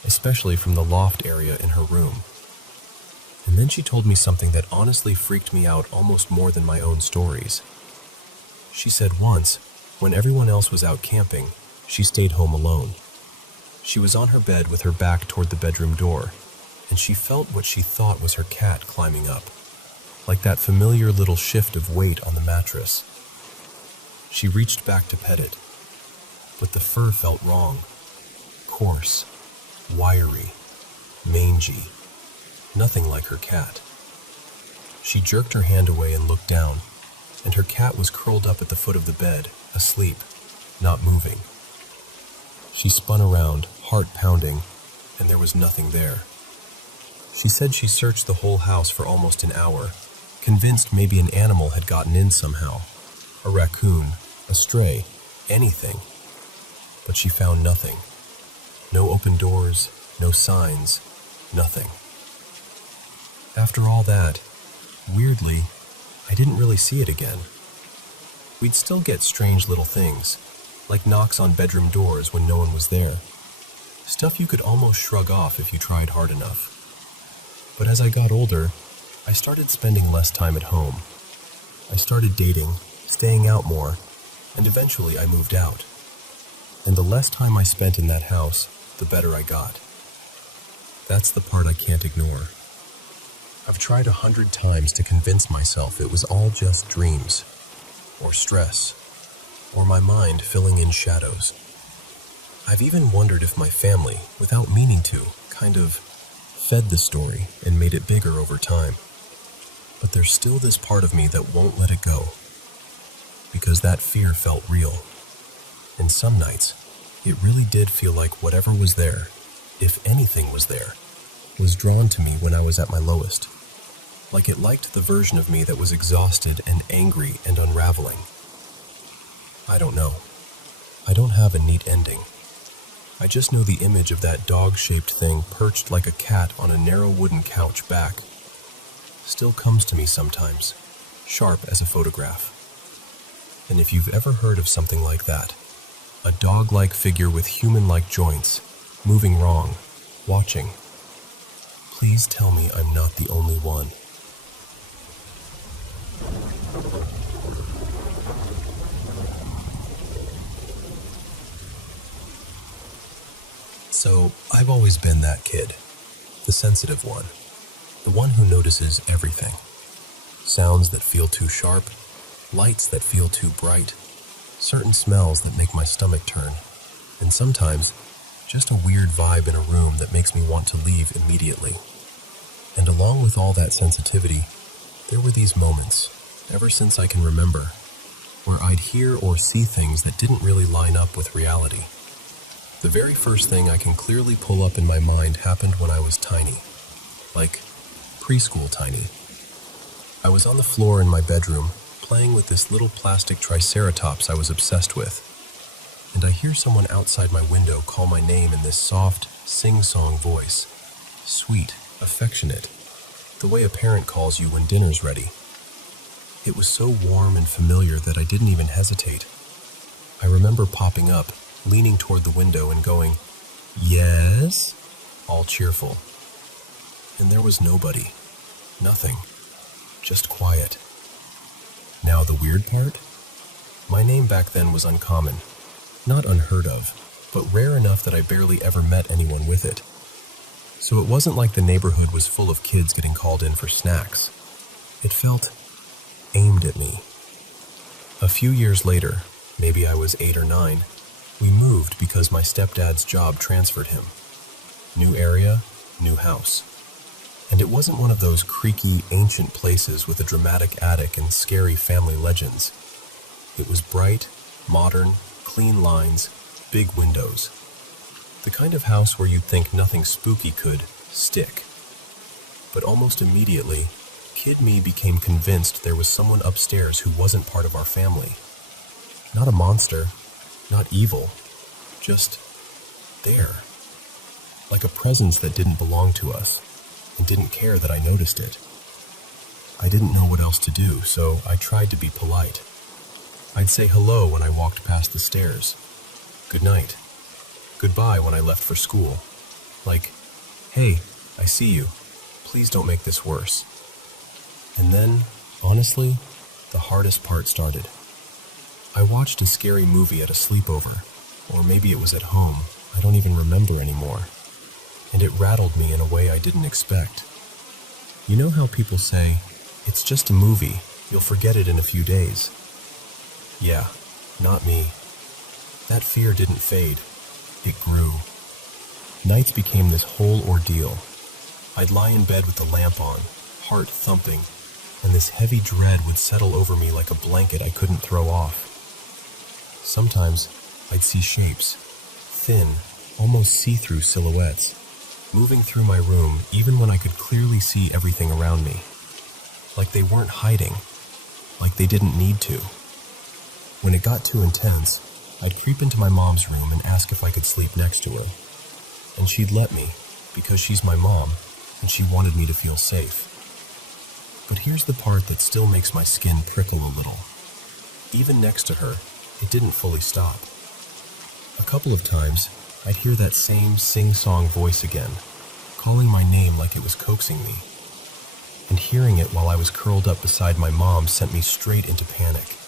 especially from the loft area in her room. And then she told me something that honestly freaked me out almost more than my own stories. She said once, when everyone else was out camping, she stayed home alone. She was on her bed with her back toward the bedroom door, and she felt what she thought was her cat climbing up, like that familiar little shift of weight on the mattress. She reached back to pet it, but the fur felt wrong. Coarse, wiry, mangy, nothing like her cat. She jerked her hand away and looked down, and her cat was curled up at the foot of the bed, asleep, not moving. She spun around, heart pounding, and there was nothing there. She said she searched the whole house for almost an hour, convinced maybe an animal had gotten in somehow. A raccoon, a stray, anything. But she found nothing. No open doors, no signs, nothing. After all that, weirdly, I didn't really see it again. We'd still get strange little things, like knocks on bedroom doors when no one was there. Stuff you could almost shrug off if you tried hard enough. But as I got older, I started spending less time at home. I started dating, staying out more, and eventually I moved out. And the less time I spent in that house, the better I got. That's the part I can't ignore. I've tried 100 times to convince myself it was all just dreams, or stress, or my mind filling in shadows. I've even wondered if my family, without meaning to, kind of fed the story and made it bigger over time. But there's still this part of me that won't let it go, because that fear felt real. And some nights, it really did feel like whatever was there, if anything was there, was drawn to me when I was at my lowest. Like it liked the version of me that was exhausted and angry and unraveling. I don't know. I don't have a neat ending. I just know the image of that dog-shaped thing perched like a cat on a narrow wooden couch back still comes to me sometimes, sharp as a photograph. And if you've ever heard of something like that, a dog-like figure with human-like joints, moving wrong, watching, please tell me I'm not the only one. So, I've always been that kid, the sensitive one, the one who notices everything. Sounds that feel too sharp, lights that feel too bright, certain smells that make my stomach turn, and sometimes just a weird vibe in a room that makes me want to leave immediately. And along with all that sensitivity, there were these moments, ever since I can remember, where I'd hear or see things that didn't really line up with reality. The very first thing I can clearly pull up in my mind happened when I was tiny, like preschool tiny. I was on the floor in my bedroom, playing with this little plastic triceratops I was obsessed with, and I hear someone outside my window call my name in this soft, sing-song voice. Sweet, affectionate, the way a parent calls you when dinner's ready. It was so warm and familiar that I didn't even hesitate. I remember popping up, leaning toward the window and going, "Yes?" all cheerful. And there was nobody. Nothing. Just quiet. Now the weird part? My name back then was uncommon. Not unheard of, but rare enough that I barely ever met anyone with it. So it wasn't like the neighborhood was full of kids getting called in for snacks. It felt aimed at me. A few years later, maybe I was 8 or 9, we moved because my stepdad's job transferred him. New area, new house. And it wasn't one of those creaky, ancient places with a dramatic attic and scary family legends. It was bright, modern, clean lines, big windows. The kind of house where you'd think nothing spooky could stick. But almost immediately, kid me became convinced there was someone upstairs who wasn't part of our family. Not a monster, not evil, just there. Like a presence that didn't belong to us, and didn't care that I noticed it. I didn't know what else to do, so I tried to be polite. I'd say hello when I walked past the stairs. Good night. Goodbye when I left for school. Like, hey, I see you. Please don't make this worse. And then, honestly, the hardest part started. I watched a scary movie at a sleepover, or maybe it was at home. I don't even remember anymore. And it rattled me in a way I didn't expect. You know how people say, it's just a movie, you'll forget it in a few days? Yeah, not me. That fear didn't fade. It grew. Nights became this whole ordeal. I'd lie in bed with the lamp on, heart thumping, and this heavy dread would settle over me like a blanket I couldn't throw off. Sometimes I'd see shapes, thin, almost see-through silhouettes, moving through my room even when I could clearly see everything around me. Like they weren't hiding, like they didn't need to. When it got too intense, I'd creep into my mom's room and ask if I could sleep next to her. And she'd let me, because she's my mom, and she wanted me to feel safe. But here's the part that still makes my skin prickle a little. Even next to her, it didn't fully stop. A couple of times, I'd hear that same sing-song voice again, calling my name like it was coaxing me. And hearing it while I was curled up beside my mom sent me straight into panic,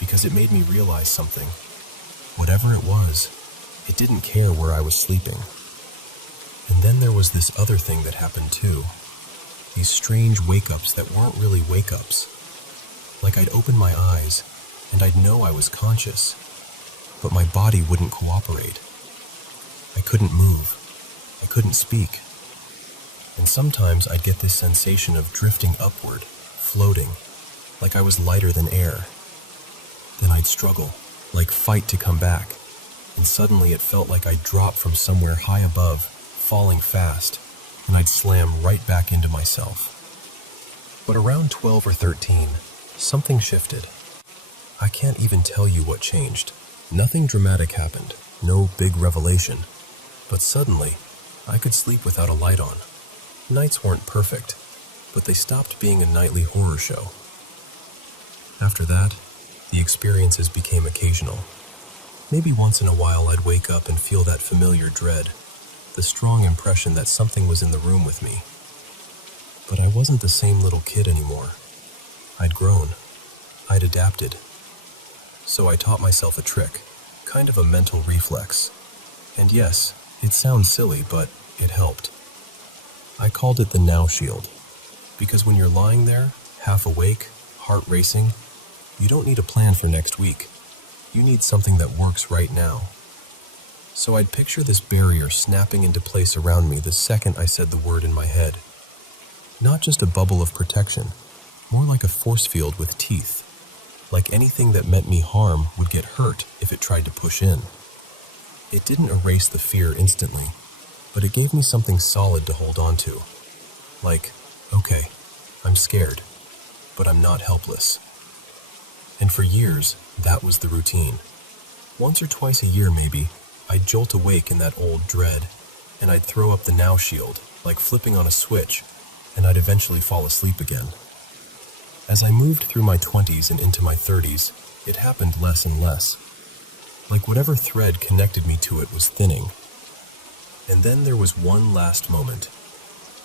because it made me realize something. Whatever it was, it didn't care where I was sleeping. And then there was this other thing that happened too. These strange wake-ups that weren't really wake-ups. Like I'd open my eyes, and I'd know I was conscious, but my body wouldn't cooperate. I couldn't move. I couldn't speak. And sometimes I'd get this sensation of drifting upward, floating, like I was lighter than air. Then I'd struggle, like fight to come back, and suddenly it felt like I'd drop from somewhere high above, falling fast, and I'd slam right back into myself. But around 12 or 13, something shifted. I can't even tell you what changed. Nothing dramatic happened, no big revelation. But suddenly, I could sleep without a light on. Nights weren't perfect, but they stopped being a nightly horror show. After that, the experiences became occasional. Maybe once in a while I'd wake up and feel that familiar dread, the strong impression that something was in the room with me. But I wasn't the same little kid anymore. I'd grown. I'd adapted. So I taught myself a trick, kind of a mental reflex. And yes, it sounds silly, but it helped. I called it the now shield, because when you're lying there, half awake, heart racing, you don't need a plan for next week. You need something that works right now. So I'd picture this barrier snapping into place around me the second I said the word in my head. Not just a bubble of protection, more like a force field with teeth. Like anything that meant me harm would get hurt if it tried to push in. It didn't erase the fear instantly, but it gave me something solid to hold on to. Like, okay, I'm scared, but I'm not helpless. And for years, that was the routine. Once or twice a year maybe, I'd jolt awake in that old dread, and I'd throw up the now shield, like flipping on a switch, and I'd eventually fall asleep again. As I moved through my 20s and into my 30s, it happened less and less. Like whatever thread connected me to it was thinning. And then there was one last moment,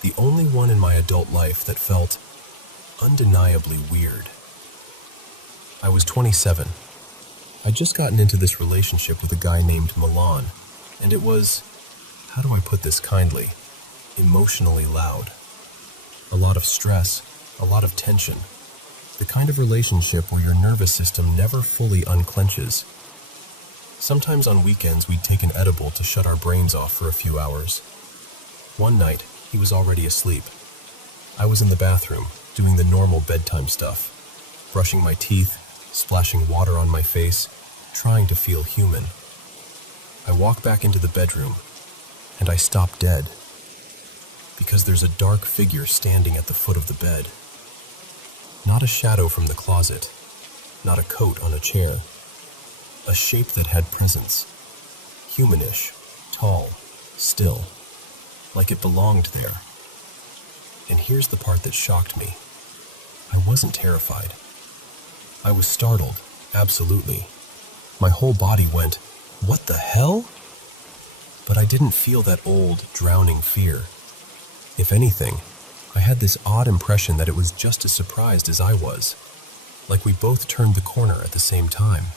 the only one in my adult life that felt undeniably weird. I was 27. I'd just gotten into this relationship with a guy named Milan, and it was, how do I put this kindly, emotionally loud. A lot of stress, a lot of tension, The kind of relationship where your nervous system never fully unclenches. Sometimes on weekends we'd take an edible to shut our brains off for a few hours. One night, he was already asleep. I was in the bathroom, doing the normal bedtime stuff, brushing my teeth, splashing water on my face, trying to feel human. I walk back into the bedroom, and I stop dead, because there's a dark figure standing at the foot of the bed. Not a shadow from the closet, not a coat on a chair. A shape that had presence, humanish, tall, still, like it belonged there. And here's the part that shocked me. I wasn't terrified. I was startled, absolutely. My whole body went, "What the hell?" But I didn't feel that old, drowning fear. If anything, I had this odd impression that it was just as surprised as I was, like we both turned the corner at the same time.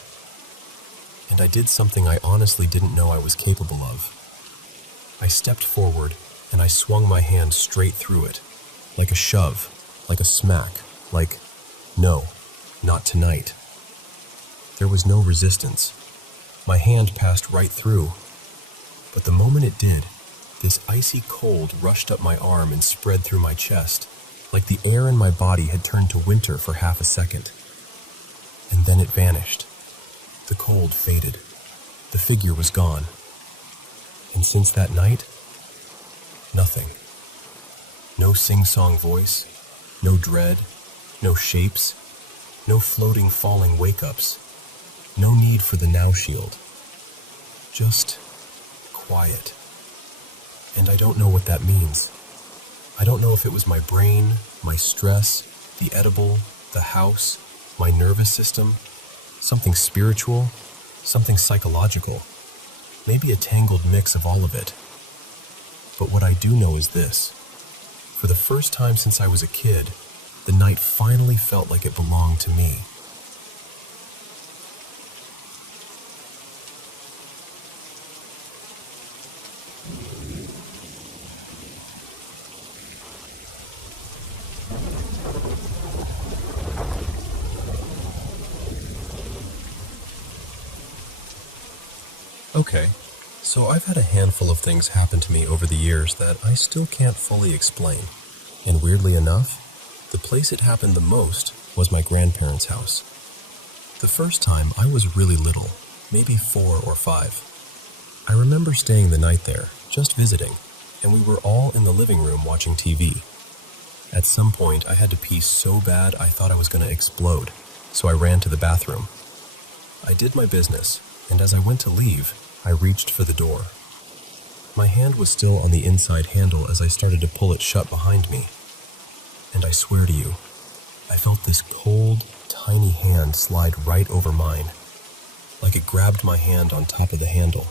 And I did something I honestly didn't know I was capable of. I stepped forward, and I swung my hand straight through it, like a shove, like a smack, like, "No, not tonight." There was no resistance. My hand passed right through, but the moment it did, this icy cold rushed up my arm and spread through my chest, like the air in my body had turned to winter for half a second. And then it vanished. The cold faded. The figure was gone. And since that night, nothing. No sing-song voice, no dread, no shapes, no floating falling wake-ups, no need for the now shield. Just quiet. And I don't know what that means. I don't know if it was my brain, my stress, the edible, the house, my nervous system, something spiritual, something psychological, maybe a tangled mix of all of it. But what I do know is this. For the first time since I was a kid, the night finally felt like it belonged to me. Okay, so I've had a handful of things happen to me over the years that I still can't fully explain. And weirdly enough, the place it happened the most was my grandparents' house. The first time I was really little, maybe 4 or 5. I remember staying the night there, just visiting, and we were all in the living room watching TV. At some point, I had to pee so bad I thought I was going to explode, so I ran to the bathroom. I did my business, and as I went to leave, I reached for the door. My hand was still on the inside handle as I started to pull it shut behind me. And I swear to you, I felt this cold, tiny hand slide right over mine, like it grabbed my hand on top of the handle.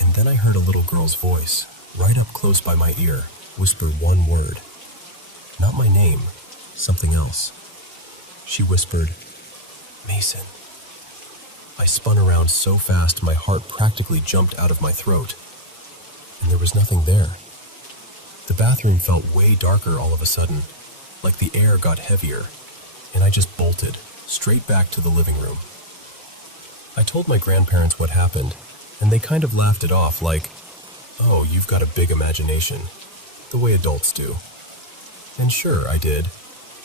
And then I heard a little girl's voice, right up close by my ear, whisper one word. Not my name, something else. She whispered, "Mason." I spun around so fast my heart practically jumped out of my throat. And there was nothing there. The bathroom felt way darker all of a sudden, like the air got heavier, and I just bolted, straight back to the living room. I told my grandparents what happened, and they kind of laughed it off like, "Oh, you've got a big imagination," the way adults do. And sure, I did.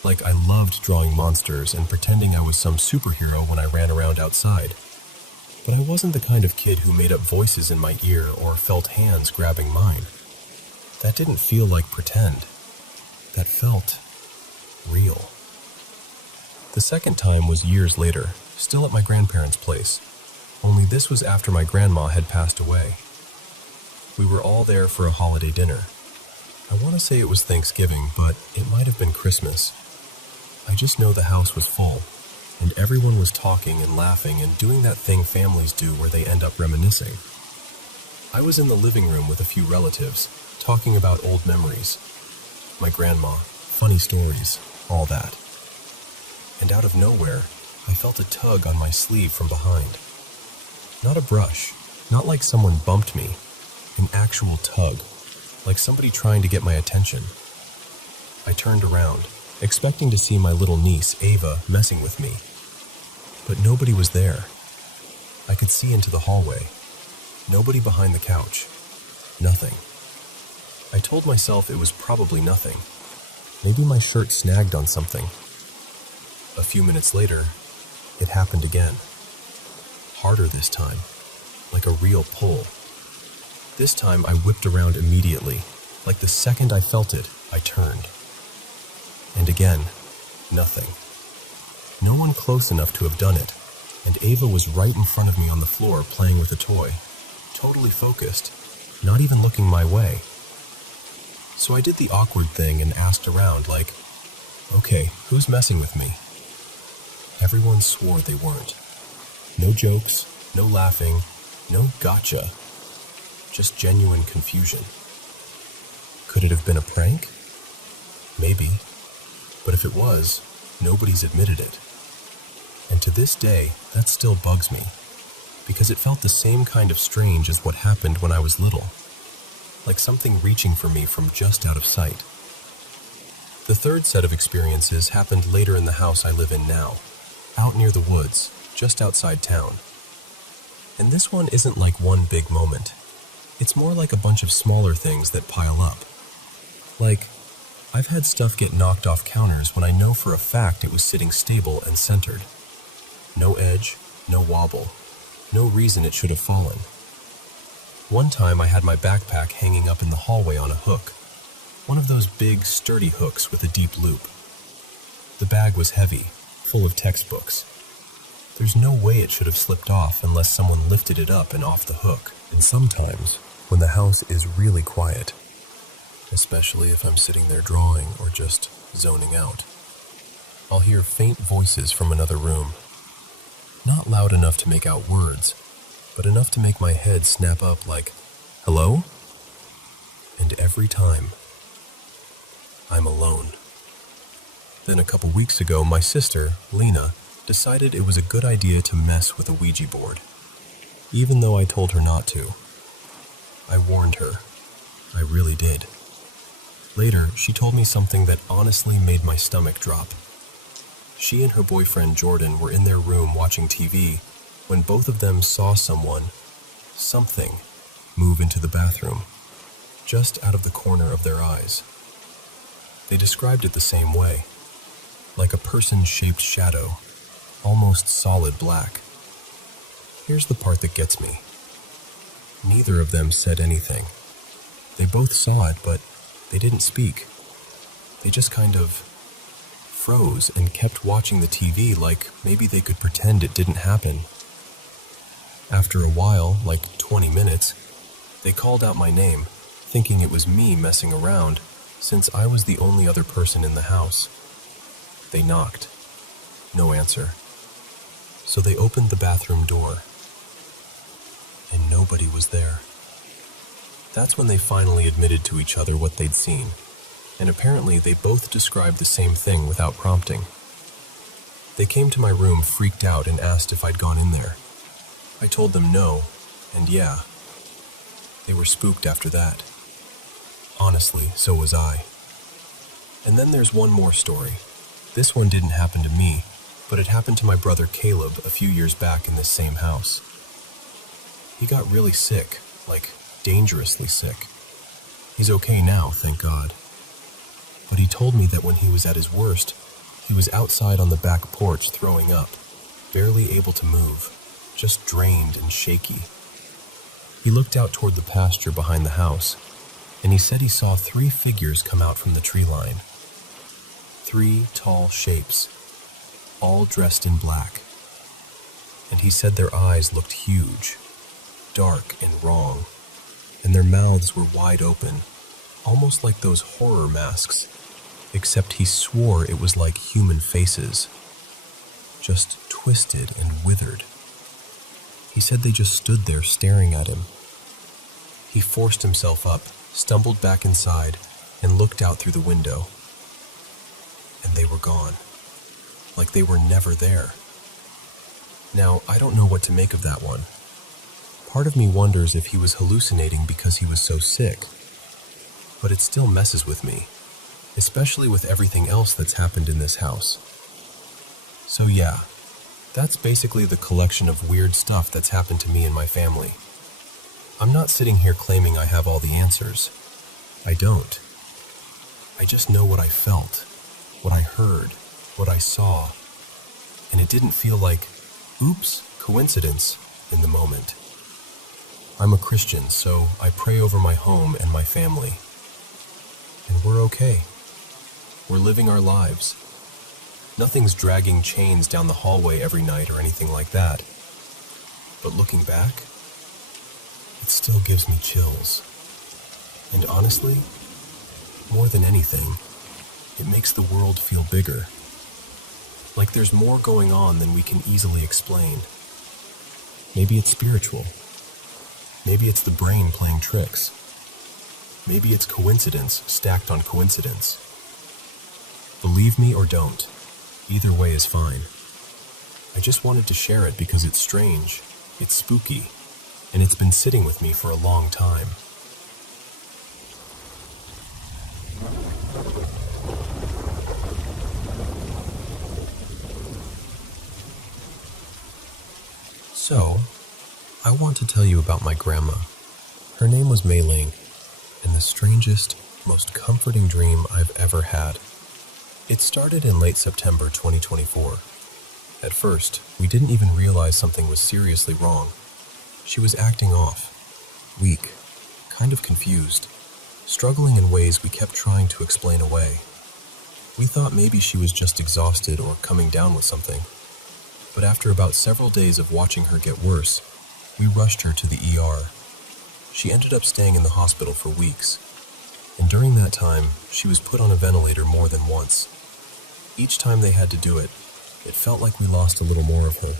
Like, I loved drawing monsters and pretending I was some superhero when I ran around outside. But I wasn't the kind of kid who made up voices in my ear or felt hands grabbing mine. That didn't feel like pretend. That felt real. The second time was years later, still at my grandparents' place, only this was after my grandma had passed away. We were all there for a holiday dinner. I want to say it was Thanksgiving, but it might have been Christmas. I just know the house was full, and everyone was talking and laughing and doing that thing families do where they end up reminiscing. I was in the living room with a few relatives, talking about old memories. My grandma, funny stories, all that. And out of nowhere, I felt a tug on my sleeve from behind. Not a brush, not like someone bumped me, an actual tug, like somebody trying to get my attention. I turned around, expecting to see my little niece, Ava, messing with me. But nobody was there. I could see into the hallway. Nobody behind the couch. Nothing. I told myself it was probably nothing. Maybe my shirt snagged on something. A few minutes later, it happened again. Harder this time, like a real pull. This time I whipped around immediately. Like the second I felt it, I turned. And again, nothing. No one close enough to have done it, and Ava was right in front of me on the floor playing with a toy, totally focused, not even looking my way. So I did the awkward thing and asked around like, okay, who's messing with me? Everyone swore they weren't. No jokes, no laughing, no gotcha. Just genuine confusion. Could it have been a prank? Maybe. But if it was, nobody's admitted it. And to this day, that still bugs me, because it felt the same kind of strange as what happened when I was little, like something reaching for me from just out of sight. The third set of experiences happened later in the house I live in now, out near the woods, just outside town. And this one isn't like one big moment. It's more like a bunch of smaller things that pile up. Like, I've had stuff get knocked off counters when I know for a fact it was sitting stable and centered. No edge, no wobble, no reason it should have fallen. One time I had my backpack hanging up in the hallway on a hook, one of those big, sturdy hooks with a deep loop. The bag was heavy, full of textbooks. There's no way it should have slipped off unless someone lifted it up and off the hook. And sometimes, when the house is really quiet, especially if I'm sitting there drawing or just zoning out, I'll hear faint voices from another room. Not loud enough to make out words, but enough to make my head snap up like, hello? And every time, I'm alone. Then a couple weeks ago, my sister, Lena, decided it was a good idea to mess with a Ouija board, even though I told her not to. I warned her. I really did. Later, she told me something that honestly made my stomach drop. She and her boyfriend Jordan were in their room watching TV when both of them saw something, move into the bathroom, just out of the corner of their eyes. They described it the same way, like a person-shaped shadow, almost solid black. Here's the part that gets me. Neither of them said anything. They both saw it, but they didn't speak. They just kind of froze and kept watching the TV like maybe they could pretend it didn't happen. After a while, like 20 minutes, they called out my name, thinking it was me messing around, since I was the only other person in the house. They knocked. No answer. So they opened the bathroom door, and nobody was there. That's when they finally admitted to each other what they'd seen, and apparently they both described the same thing without prompting. They came to my room freaked out and asked if I'd gone in there. I told them no, and yeah. They were spooked after that. Honestly, so was I. And then there's one more story. This one didn't happen to me, but it happened to my brother Caleb a few years back in this same house. He got really sick, like dangerously sick. He's okay now, thank God. But he told me that when he was at his worst, he was outside on the back porch throwing up, barely able to move, just drained and shaky. He looked out toward the pasture behind the house, and he said he saw 3 figures come out from the tree line. 3 tall shapes, all dressed in black. And he said their eyes looked huge, dark and wrong, and their mouths were wide open, almost like those horror masks, except he swore it was like human faces, just twisted and withered. He said they just stood there staring at him. He forced himself up, stumbled back inside, and looked out through the window. And they were gone, like they were never there. Now, I don't know what to make of that one. Part of me wonders if he was hallucinating because he was so sick. But it still messes with me, especially with everything else that's happened in this house. So yeah, that's basically the collection of weird stuff that's happened to me and my family. I'm not sitting here claiming I have all the answers. I don't. I just know what I felt, what I heard, what I saw, and it didn't feel like, oops, coincidence in the moment. I'm a Christian, so I pray over my home and my family. And we're okay. We're living our lives. Nothing's dragging chains down the hallway every night or anything like that. But looking back, it still gives me chills. And honestly, more than anything, it makes the world feel bigger. Like there's more going on than we can easily explain. Maybe it's spiritual. Maybe it's the brain playing tricks. Maybe it's coincidence stacked on coincidence. Believe me or don't, either way is fine. I just wanted to share it because it's strange, it's spooky, and it's been sitting with me for a long time. So, I want to tell you about my grandma. Her name was Mei Ling, and the strangest, most comforting dream I've ever had. It started in late September 2024. At first, we didn't even realize something was seriously wrong. She was acting off, weak, kind of confused, struggling in ways we kept trying to explain away. We thought maybe she was just exhausted or coming down with something. But after about several days of watching her get worse, we rushed her to the ER. She ended up staying in the hospital for weeks, and during that time, she was put on a ventilator more than once. Each time they had to do it, it felt like we lost a little more of her.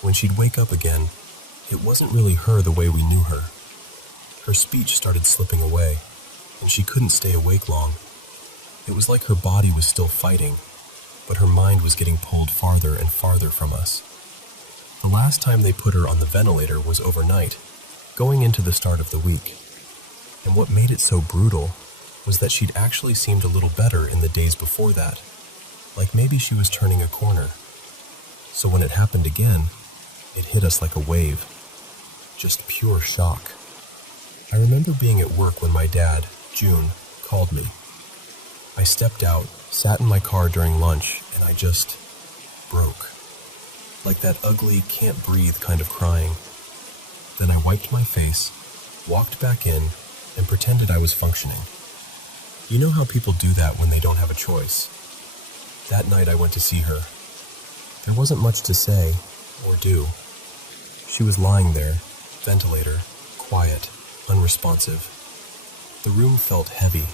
When she'd wake up again, it wasn't really her the way we knew her. Her speech started slipping away, and she couldn't stay awake long. It was like her body was still fighting, but her mind was getting pulled farther and farther from us. The last time they put her on the ventilator was overnight, going into the start of the week. And what made it so brutal was that she'd actually seemed a little better in the days before that, like maybe she was turning a corner. So when it happened again, it hit us like a wave. Just pure shock. I remember being at work when my dad, June, called me. I stepped out, sat in my car during lunch, and I just broke. Like that ugly, can't breathe kind of crying. Then I wiped my face, walked back in, and pretended I was functioning. You know how people do that when they don't have a choice. That night I went to see her. There wasn't much to say, or do. She was lying there, ventilator, quiet, unresponsive. The room felt heavy,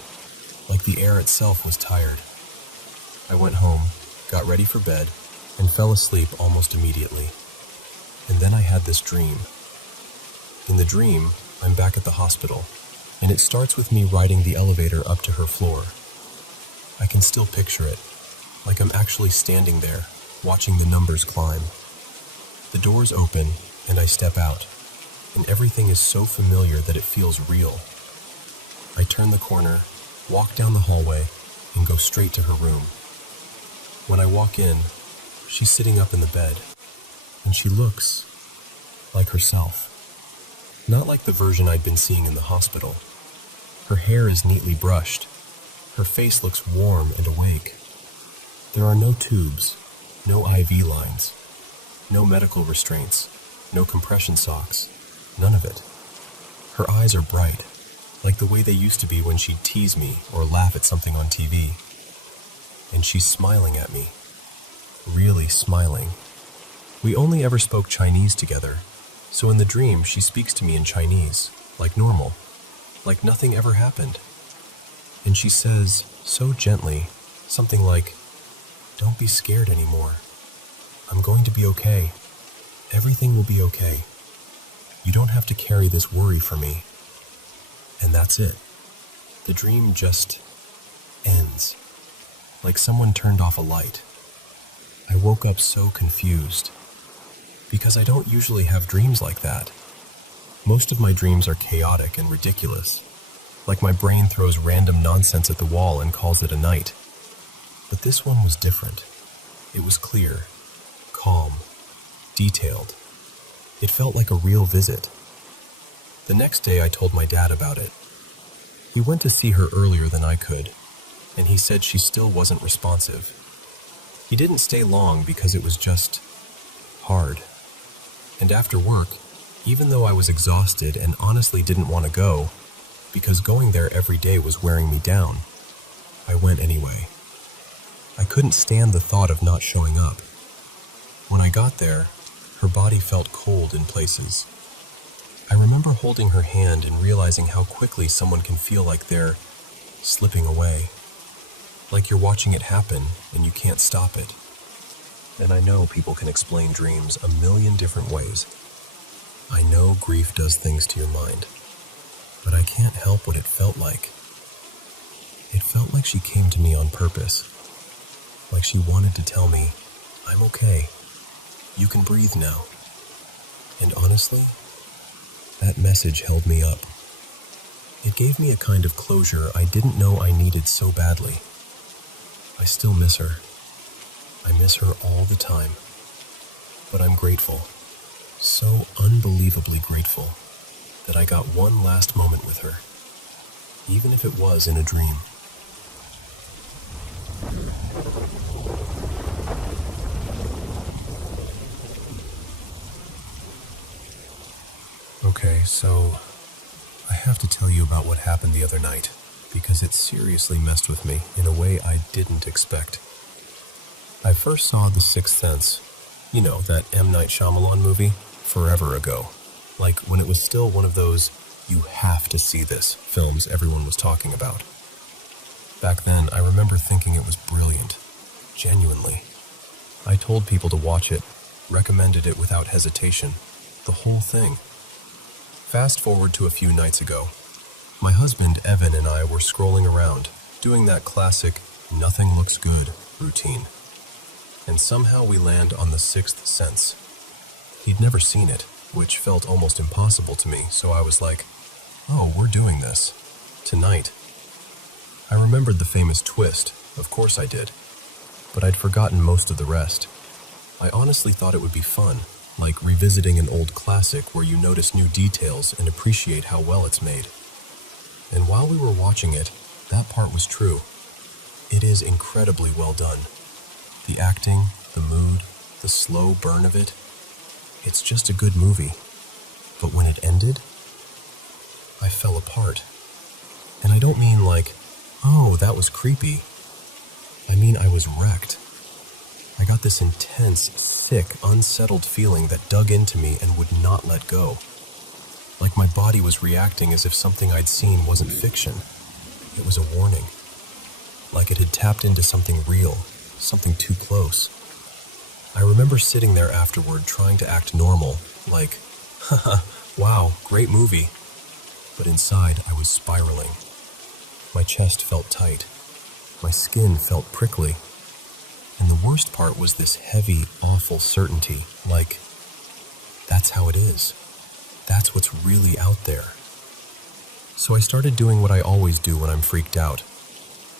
like the air itself was tired. I went home, got ready for bed, and fell asleep almost immediately. And then I had this dream. In the dream, I'm back at the hospital, and it starts with me riding the elevator up to her floor. I can still picture it, like I'm actually standing there, watching the numbers climb. The doors open, and I step out, and everything is so familiar that it feels real. I turn the corner, walk down the hallway, and go straight to her room. When I walk in, she's sitting up in the bed, and she looks like herself. Not like the version I'd been seeing in the hospital. Her hair is neatly brushed. Her face looks warm and awake. There are no tubes, no IV lines, no medical restraints, no compression socks, none of it. Her eyes are bright, like the way they used to be when she'd tease me or laugh at something on TV. And she's smiling at me. Really smiling. We only ever spoke Chinese together, so in the dream she speaks to me in Chinese, like normal, like nothing ever happened. And she says, so gently, something like, "Don't be scared anymore. I'm going to be okay. Everything will be okay. You don't have to carry this worry for me." And that's it. The dream just ends, like someone turned off a light. I woke up so confused, because I don't usually have dreams like that. Most of my dreams are chaotic and ridiculous. like my brain throws random nonsense at the wall and calls it a night. But this one was different. It was clear, calm, detailed. It felt like a real visit. The next day I told my dad about it. We went to see her earlier than I could, and he said she still wasn't responsive. He didn't stay long because it was just hard. And after work, even though I was exhausted and honestly didn't want to go, because going there every day was wearing me down, I went anyway. I couldn't stand the thought of not showing up. When I got there, her body felt cold in places. I remember holding her hand and realizing how quickly someone can feel like they're slipping away. Like you're watching it happen and you can't stop it. And I know people can explain dreams a million different ways. I know grief does things to your mind, but I can't help what it felt like. It felt like she came to me on purpose. Like she wanted to tell me, I'm okay. You can breathe now. And honestly, that message held me up. It gave me a kind of closure I didn't know I needed so badly. I still miss her. I miss her all the time. But I'm grateful, so unbelievably grateful, that I got one last moment with her, even if it was in a dream. Okay, so I have to tell you about what happened the other night, because it seriously messed with me in a way I didn't expect. I first saw The Sixth Sense, you know, that M. Night Shyamalan movie, forever ago. Like when it was still one of those, you have to see this films everyone was talking about. Back then, I remember thinking it was brilliant, genuinely. I told people to watch it, recommended it without hesitation, the whole thing. Fast forward to a few nights ago. My husband, Evan, and I were scrolling around, doing that classic, nothing looks good routine. And somehow we land on The Sixth Sense. He'd never seen it, which felt almost impossible to me, so I was like, oh, we're doing this. Tonight. I remembered the famous twist, of course I did, but I'd forgotten most of the rest. I honestly thought it would be fun, like revisiting an old classic where you notice new details and appreciate how well it's made. And while we were watching it, that part was true. It is incredibly well done. The acting, the mood, the slow burn of it, it's just a good movie. But when it ended, I fell apart. And I don't mean like, oh, that was creepy. I mean I was wrecked. I got this intense, sick, unsettled feeling that dug into me and would not let go. Like my body was reacting as if something I'd seen wasn't fiction. It was a warning. Like it had tapped into something real, something too close. I remember sitting there afterward trying to act normal, like, haha, wow, great movie. But inside I was spiraling. My chest felt tight. My skin felt prickly. And the worst part was this heavy, awful certainty, like, that's how it is. That's what's really out there. So I started doing what I always do when I'm freaked out.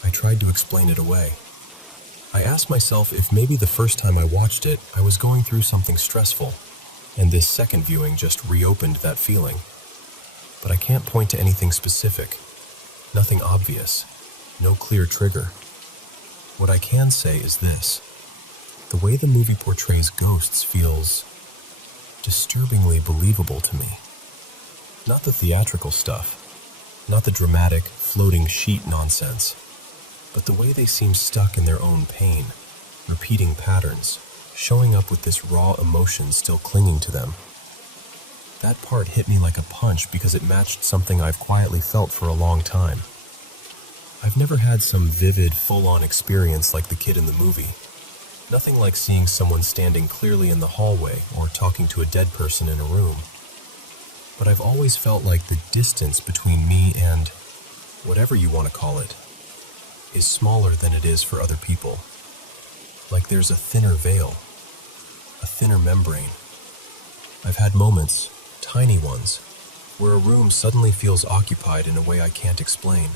I tried to explain it away. I asked myself if maybe the first time I watched it, I was going through something stressful, and this second viewing just reopened that feeling. But I can't point to anything specific, nothing obvious, no clear trigger. What I can say is this: the way the movie portrays ghosts feels disturbingly believable to me. Not the theatrical stuff, not the dramatic, floating sheet nonsense, but the way they seem stuck in their own pain, repeating patterns, showing up with this raw emotion still clinging to them. That part hit me like a punch because it matched something I've quietly felt for a long time. I've never had some vivid, full-on experience like the kid in the movie. Nothing like seeing someone standing clearly in the hallway or talking to a dead person in a room. But I've always felt like the distance between me and whatever you want to call it is smaller than it is for other people. Like there's a thinner veil, a thinner membrane. I've had moments, tiny ones, where a room suddenly feels occupied in a way I can't explain,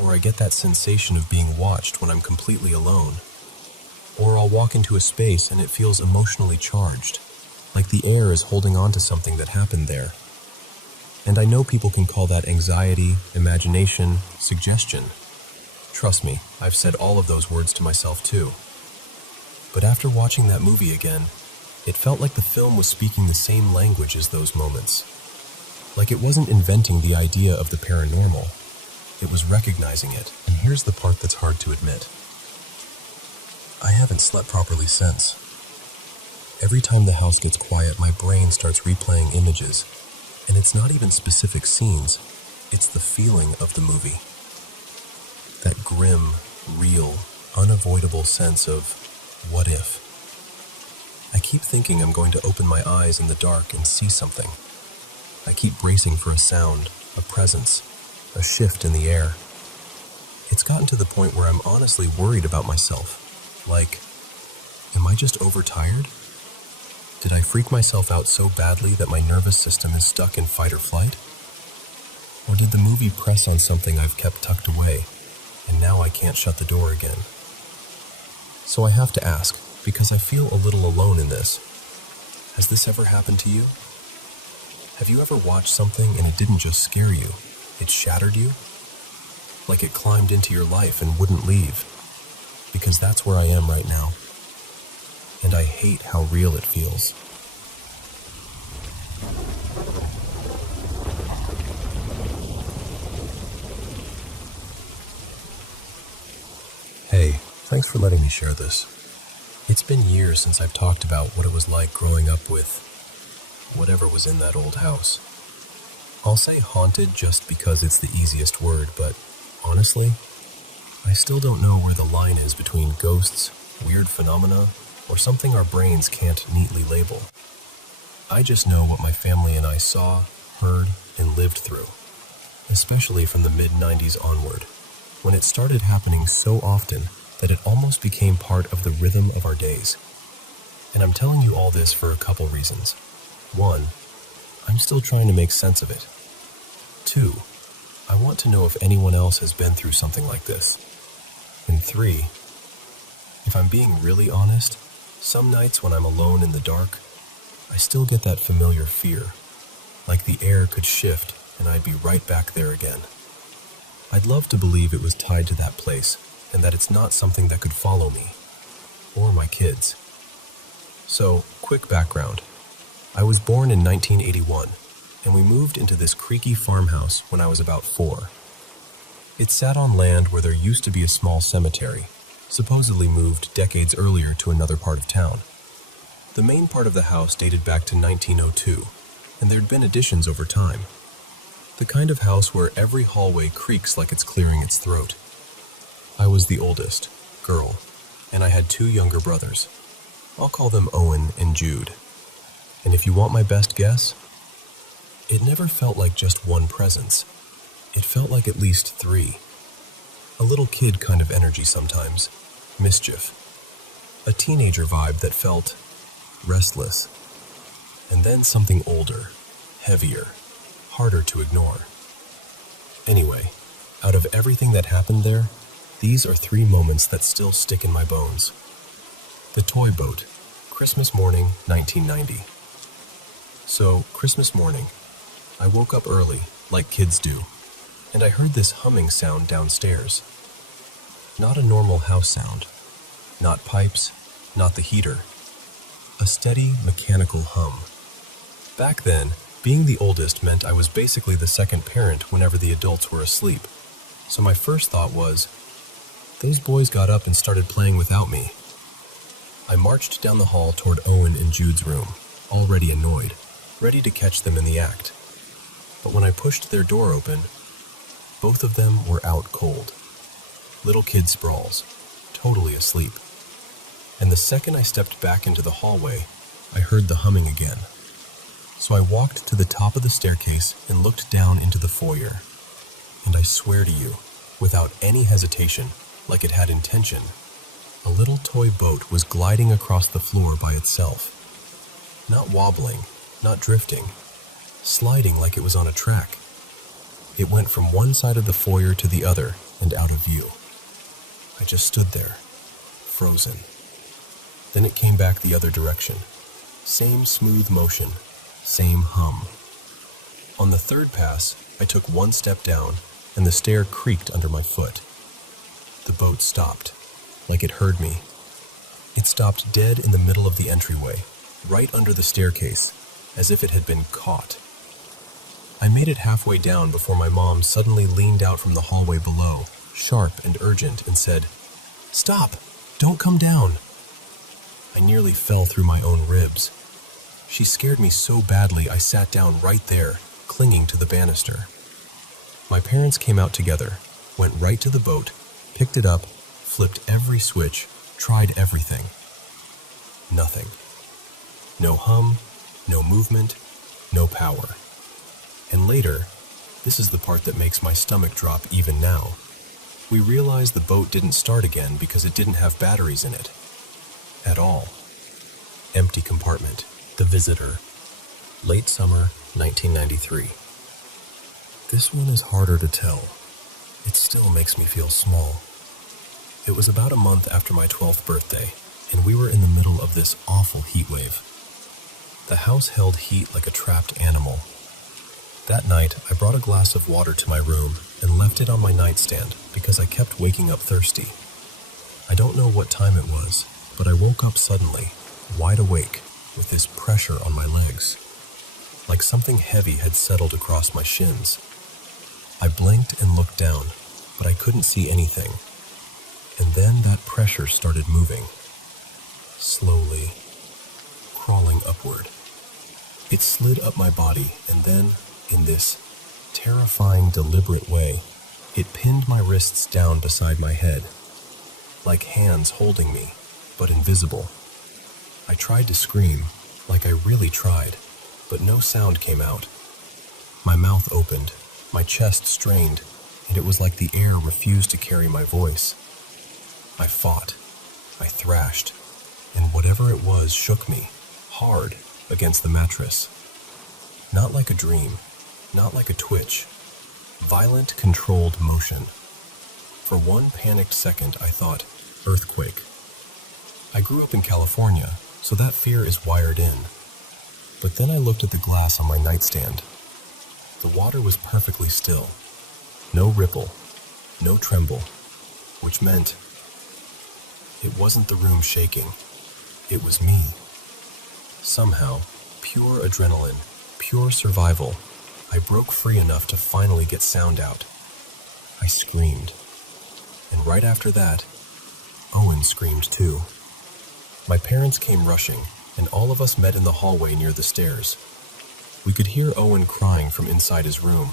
or I get that sensation of being watched when I'm completely alone, or I'll walk into a space and it feels emotionally charged, like the air is holding on to something that happened there. And I know people can call that anxiety, imagination, suggestion. Trust me, I've said all of those words to myself too. But after watching that movie again, it felt like the film was speaking the same language as those moments. Like it wasn't inventing the idea of the paranormal, it was recognizing it. And here's the part that's hard to admit. I haven't slept properly since. Every time the house gets quiet, my brain starts replaying images, and it's not even specific scenes, it's the feeling of the movie. That grim, real, unavoidable sense of, what if? I keep thinking I'm going to open my eyes in the dark and see something. I keep bracing for a sound, a presence, a shift in the air. It's gotten to the point where I'm honestly worried about myself. Like, am I just overtired? Did I freak myself out so badly that my nervous system is stuck in fight or flight? Or did the movie press on something I've kept tucked away, and now I can't shut the door again? So I have to ask, because I feel a little alone in this. Has this ever happened to you? Have you ever watched something and it didn't just scare you, it shattered you? Like it climbed into your life and wouldn't leave? Because that's where I am right now. And I hate how real it feels. Hey, thanks for letting me share this. It's been years since I've talked about what it was like growing up with whatever was in that old house. I'll say haunted just because it's the easiest word, but honestly, I still don't know where the line is between ghosts, weird phenomena, or something our brains can't neatly label. I just know what my family and I saw, heard, and lived through, especially from the mid-90s onward, when it started happening so often that it almost became part of the rhythm of our days. And I'm telling you all this for a couple reasons. One, I'm still trying to make sense of it. Two, I want to know if anyone else has been through something like this. And three, if I'm being really honest, some nights when I'm alone in the dark, I still get that familiar fear, like the air could shift and I'd be right back there again. I'd love to believe it was tied to that place and that it's not something that could follow me, or my kids. So, quick background. I was born in 1981, and we moved into this creaky farmhouse when I was about 4. It sat on land where there used to be a small cemetery, supposedly moved decades earlier to another part of town. The main part of the house dated back to 1902, and there'd been additions over time. The kind of house where every hallway creaks like it's clearing its throat. I was the oldest, girl, and I had 2 younger brothers. I'll call them Owen and Jude. And if you want my best guess, it never felt like just one presence. It felt like at least 3. A little kid kind of energy sometimes, mischief. A teenager vibe that felt restless. And then something older, heavier, harder to ignore. Anyway, out of everything that happened there, these are 3 moments that still stick in my bones. The toy boat, Christmas morning, 1990. So, Christmas morning, I woke up early, like kids do, and I heard this humming sound downstairs. Not a normal house sound. Not pipes, not the heater. A steady, mechanical hum. Back then, being the oldest meant I was basically the second parent whenever the adults were asleep. So my first thought was, those boys got up and started playing without me. I marched down the hall toward Owen and Jude's room, already annoyed, ready to catch them in the act. But when I pushed their door open, both of them were out cold. Little kid sprawls, totally asleep. And the second I stepped back into the hallway, I heard the humming again. So I walked to the top of the staircase and looked down into the foyer. And I swear to you, without any hesitation, like it had intention, a little toy boat was gliding across the floor by itself. Not wobbling, not drifting, sliding like it was on a track. It went from one side of the foyer to the other and out of view. I just stood there, frozen. Then it came back the other direction. Same smooth motion, same hum. On the third pass, I took one step down, and the stair creaked under my foot. The boat stopped, like it heard me. It stopped dead in the middle of the entryway, right under the staircase, as if it had been caught. I made it halfway down before my mom suddenly leaned out from the hallway below, sharp and urgent, and said, "Stop! Don't come down!" I nearly fell through my own ribs. She scared me so badly I sat down right there, clinging to the banister. My parents came out together, went right to the boat, picked it up, flipped every switch, tried everything. Nothing. No hum, no movement, no power. And later, this is the part that makes my stomach drop even now, we realized the boat didn't start again because it didn't have batteries in it. At all. Empty compartment. The Visitor. Late summer, 1993. This one is harder to tell. It still makes me feel small. It was about a month after my 12th birthday, and we were in the middle of this awful heat wave. The house held heat like a trapped animal. That night, I brought a glass of water to my room and left it on my nightstand because I kept waking up thirsty. I don't know what time it was, but I woke up suddenly, wide awake, with this pressure on my legs. Like something heavy had settled across my shins. I blinked and looked down, but I couldn't see anything. And then that pressure started moving. Slowly, crawling upward. It slid up my body, and then, in this terrifying, deliberate way, it pinned my wrists down beside my head, like hands holding me, but invisible. I tried to scream, like I really tried, but no sound came out. My mouth opened, my chest strained, and it was like the air refused to carry my voice. I fought, I thrashed, and whatever it was shook me, hard, against the mattress. Not like a dream, not like a twitch. Violent, controlled motion. For one panicked second, I thought, earthquake. I grew up in California, so that fear is wired in. But then I looked at the glass on my nightstand. The water was perfectly still. No ripple, no tremble, which meant it wasn't the room shaking. It was me. Somehow, pure adrenaline, pure survival, I broke free enough to finally get sound out. I screamed. And right after that, Owen screamed too. My parents came rushing, and all of us met in the hallway near the stairs. We could hear Owen crying from inside his room.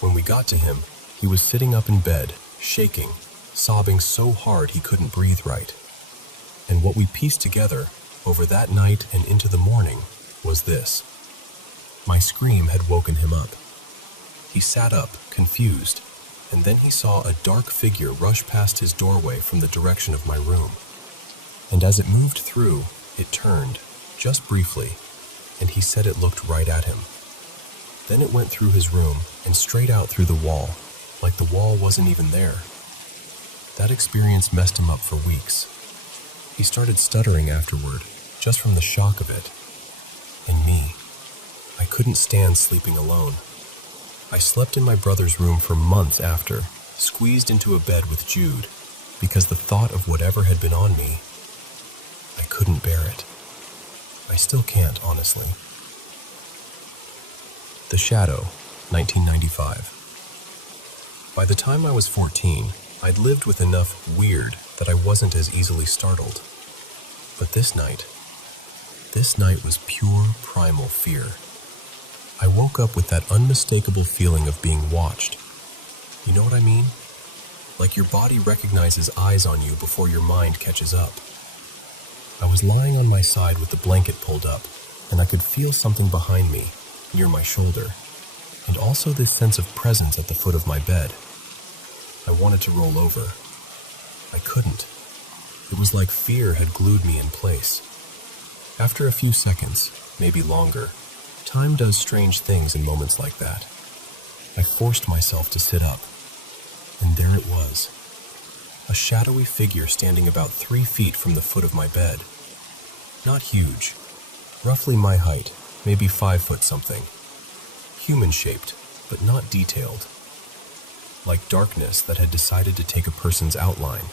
When we got to him, he was sitting up in bed, shaking, sobbing so hard he couldn't breathe right. And what we pieced together, over that night and into the morning, was this. My scream had woken him up. He sat up, confused, and then he saw a dark figure rush past his doorway from the direction of my room. And as it moved through, it turned, just briefly, and he said it looked right at him. Then it went through his room and straight out through the wall, like the wall wasn't even there. That experience messed him up for weeks. He started stuttering afterward, just from the shock of it. And me. I couldn't stand sleeping alone. I slept in my brother's room for months after, squeezed into a bed with Jude, because the thought of whatever had been on me, I couldn't bear it. I still can't, honestly. The Shadow, 1995. By the time I was 14, I'd lived with enough weird that I wasn't as easily startled. But this night was pure primal fear. I woke up with that unmistakable feeling of being watched. You know what I mean? Like your body recognizes eyes on you before your mind catches up. I was lying on my side with the blanket pulled up, and I could feel something behind me, near my shoulder, and also this sense of presence at the foot of my bed. I wanted to roll over. I couldn't. It was like fear had glued me in place. After a few seconds, maybe longer, Time does strange things in moments like that. I forced myself to sit up, and there it was. A shadowy figure standing about 3 feet from the foot of my bed. Not huge, roughly my height, maybe 5 foot something. Human-shaped, but not detailed. Like darkness that had decided to take a person's outline.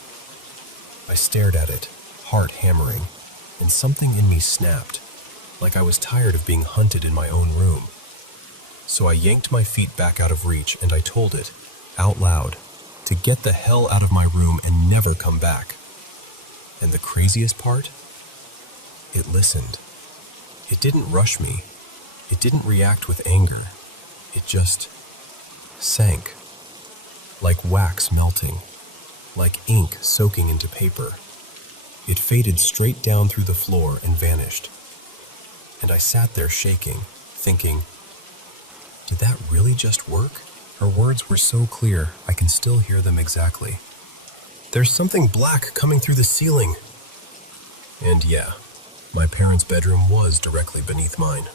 I stared at it, heart hammering, and something in me snapped, like I was tired of being hunted in my own room. So I yanked my feet back out of reach and I told it, out loud, to get the hell out of my room and never come back. And the craziest part? It listened. It didn't rush me. It didn't react with anger. It just sank. Like wax melting. Like ink soaking into paper. It faded straight down through the floor and vanished. And I sat there shaking, thinking, did that really just work? Her words were so clear, I can still hear them exactly. There's something black coming through the ceiling. And yeah, my parents' bedroom was directly beneath mine.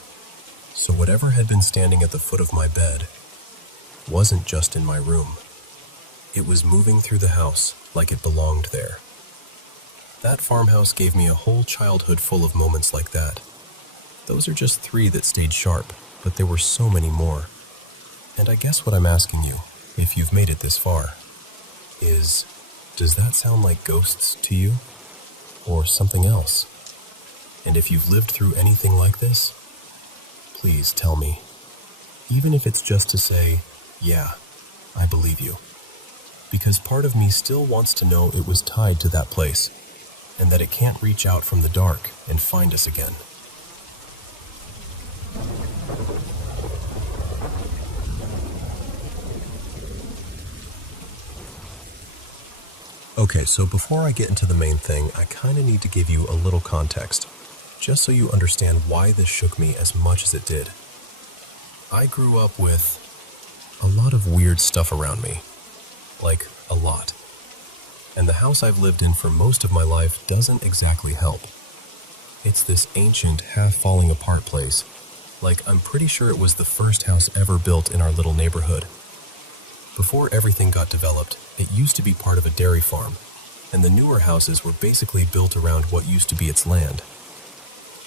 So whatever had been standing at the foot of my bed wasn't just in my room. It was moving through the house like it belonged there. That farmhouse gave me a whole childhood full of moments like that. Those are just 3 that stayed sharp, but there were so many more. And I guess what I'm asking you, if you've made it this far, is, does that sound like ghosts to you? Or something else? And if you've lived through anything like this, please tell me. Even if it's just to say, yeah, I believe you. Because part of me still wants to know it was tied to that place, and that it can't reach out from the dark and find us again. Okay, so before I get into the main thing, I kind of need to give you a little context, just so you understand why this shook me as much as it did. I grew up with a lot of weird stuff around me. Like, a lot. And the house I've lived in for most of my life doesn't exactly help. It's this ancient, half-falling apart place. Like, I'm pretty sure it was the first house ever built in our little neighborhood. Before everything got developed, it used to be part of a dairy farm, and the newer houses were basically built around what used to be its land.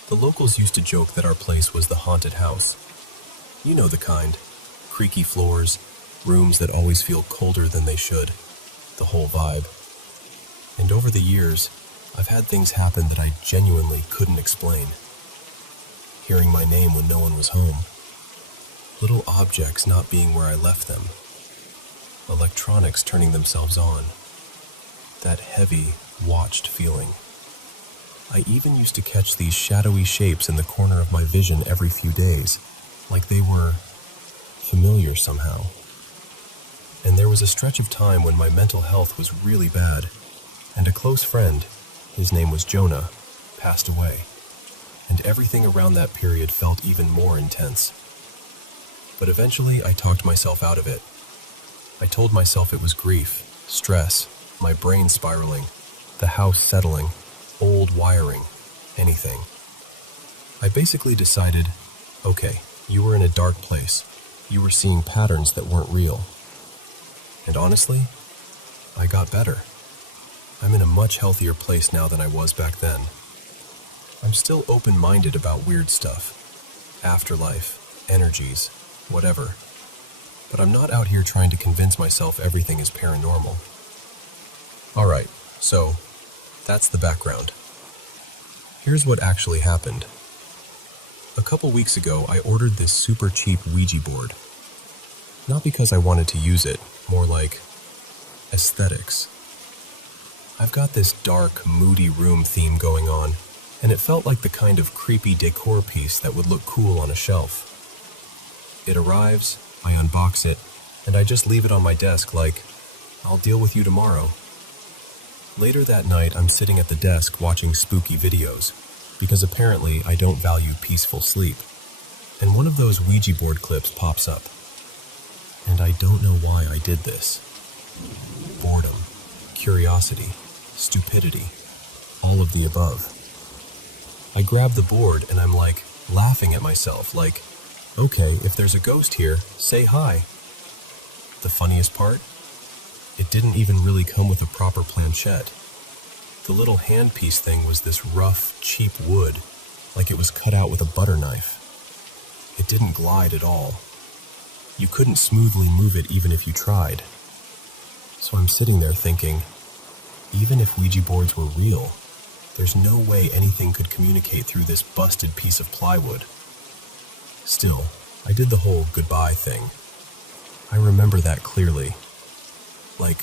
The locals used to joke that our place was the haunted house. You know the kind. Creaky floors, rooms that always feel colder than they should, the whole vibe. And over the years, I've had things happen that I genuinely couldn't explain. Hearing my name when no one was home. Little objects not being where I left them. Electronics turning themselves on. That heavy, watched feeling. I even used to catch these shadowy shapes in the corner of my vision every few days, like they were familiar somehow. And there was a stretch of time when my mental health was really bad, and a close friend, his name was Jonah, passed away, and everything around that period felt even more intense. But eventually I talked myself out of it. I told myself it was grief, stress, my brain spiraling, the house settling, old wiring, anything. I basically decided, okay, you were in a dark place. You were seeing patterns that weren't real. And honestly, I got better. I'm in a much healthier place now than I was back then. I'm still open-minded about weird stuff, afterlife, energies, whatever. But I'm not out here trying to convince myself everything is paranormal. Alright, so that's the background. Here's what actually happened. A couple weeks ago, I ordered this super cheap Ouija board. Not because I wanted to use it, more like aesthetics. I've got this dark, moody room theme going on, and it felt like the kind of creepy decor piece that would look cool on a shelf. It arrives, I unbox it, and I just leave it on my desk like, I'll deal with you tomorrow. Later that night, I'm sitting at the desk watching spooky videos, because apparently I don't value peaceful sleep. And one of those Ouija board clips pops up. And I don't know why I did this. Boredom, curiosity, stupidity, all of the above. I grab the board and I'm like, laughing at myself, like, Okay, if there's a ghost here, say hi. The funniest part? It didn't even really come with a proper planchette. The little handpiece thing was this rough, cheap wood, like it was cut out with a butter knife. It didn't glide at all. You couldn't smoothly move it even if you tried. So I'm sitting there thinking, even if Ouija boards were real, there's no way anything could communicate through this busted piece of plywood. Still, I did the whole goodbye thing. I remember that clearly. Like,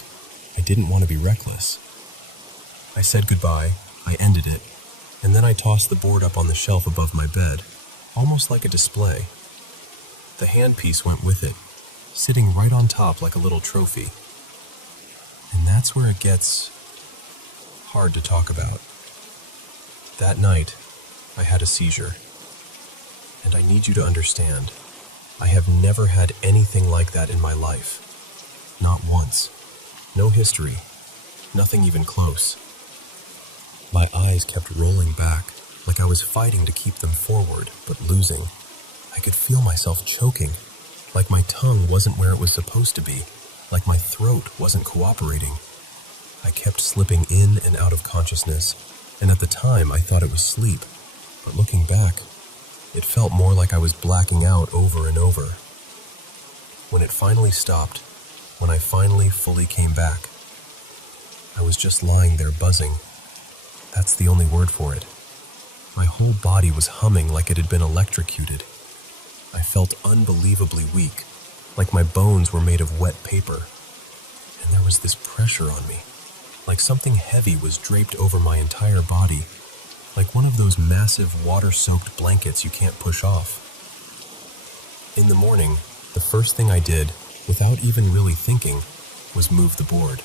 I didn't want to be reckless. I said goodbye, I ended it, and then I tossed the board up on the shelf above my bed, almost like a display. The handpiece went with it, sitting right on top like a little trophy. And that's where it gets hard to talk about. That night, I had a seizure. And I need you to understand, I have never had anything like that in my life. Not once. No history. Nothing even close. My eyes kept rolling back, like I was fighting to keep them forward, but losing. I could feel myself choking, like my tongue wasn't where it was supposed to be, like my throat wasn't cooperating. I kept slipping in and out of consciousness, and at the time I thought it was sleep, but looking back, it felt more like I was blacking out over and over. When it finally stopped, when I finally fully came back, I was just lying there buzzing. That's the only word for it. My whole body was humming like it had been electrocuted. I felt unbelievably weak, like my bones were made of wet paper. And there was this pressure on me, like something heavy was draped over my entire body, like one of those massive water-soaked blankets you can't push off. In the morning, the first thing I did, without even really thinking, was move the board.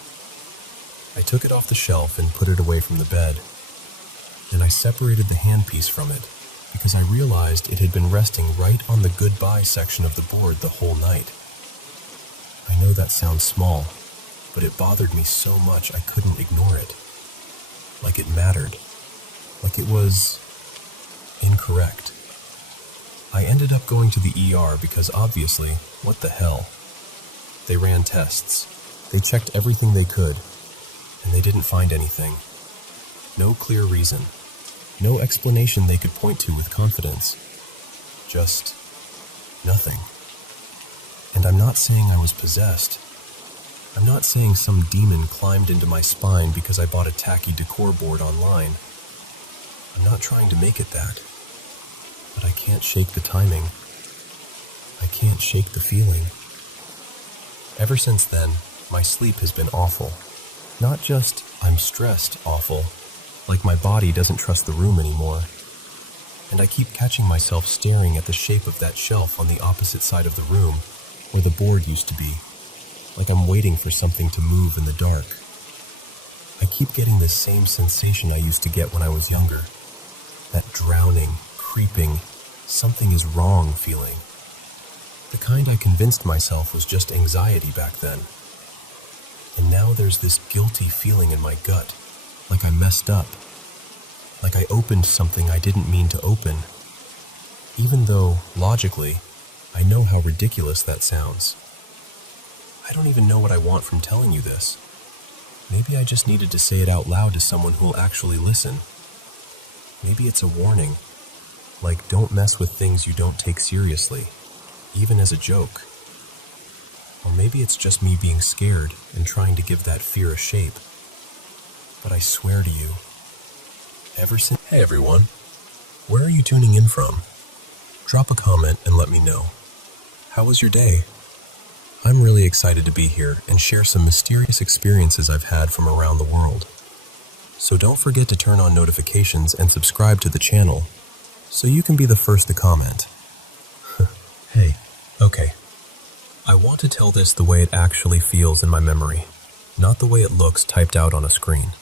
I took it off the shelf and put it away from the bed. And I separated the handpiece from it, because I realized it had been resting right on the goodbye section of the board the whole night. I know that sounds small, but it bothered me so much I couldn't ignore it. Like it mattered. Like it was incorrect. I ended up going to the ER because obviously, what the hell? They ran tests. They checked everything they could, and they didn't find anything. No clear reason. No explanation they could point to with confidence. Just nothing. And I'm not saying I was possessed. I'm not saying some demon climbed into my spine because I bought a tacky decor board online. I'm not trying to make it that. But I can't shake the timing. I can't shake the feeling. Ever since then, my sleep has been awful. Not just I'm stressed awful, like my body doesn't trust the room anymore. And I keep catching myself staring at the shape of that shelf on the opposite side of the room, where the board used to be, like I'm waiting for something to move in the dark. I keep getting this same sensation I used to get when I was younger. That drowning, creeping, something is wrong feeling. The kind I convinced myself was just anxiety back then. And now there's this guilty feeling in my gut, like I messed up. Like I opened something I didn't mean to open. Even though, logically, I know how ridiculous that sounds. I don't even know what I want from telling you this. Maybe I just needed to say it out loud to someone who'll actually listen. Maybe it's a warning, like don't mess with things you don't take seriously, even as a joke. Or maybe it's just me being scared and trying to give that fear a shape. But I swear to you, ever since... Hey everyone, where are you tuning in from? Drop a comment and let me know. How was your day? I'm really excited to be here and share some mysterious experiences I've had from around the world. So don't forget to turn on notifications and subscribe to the channel, so you can be the first to comment. Hey, okay. I want to tell this the way it actually feels in my memory, not the way it looks typed out on a screen.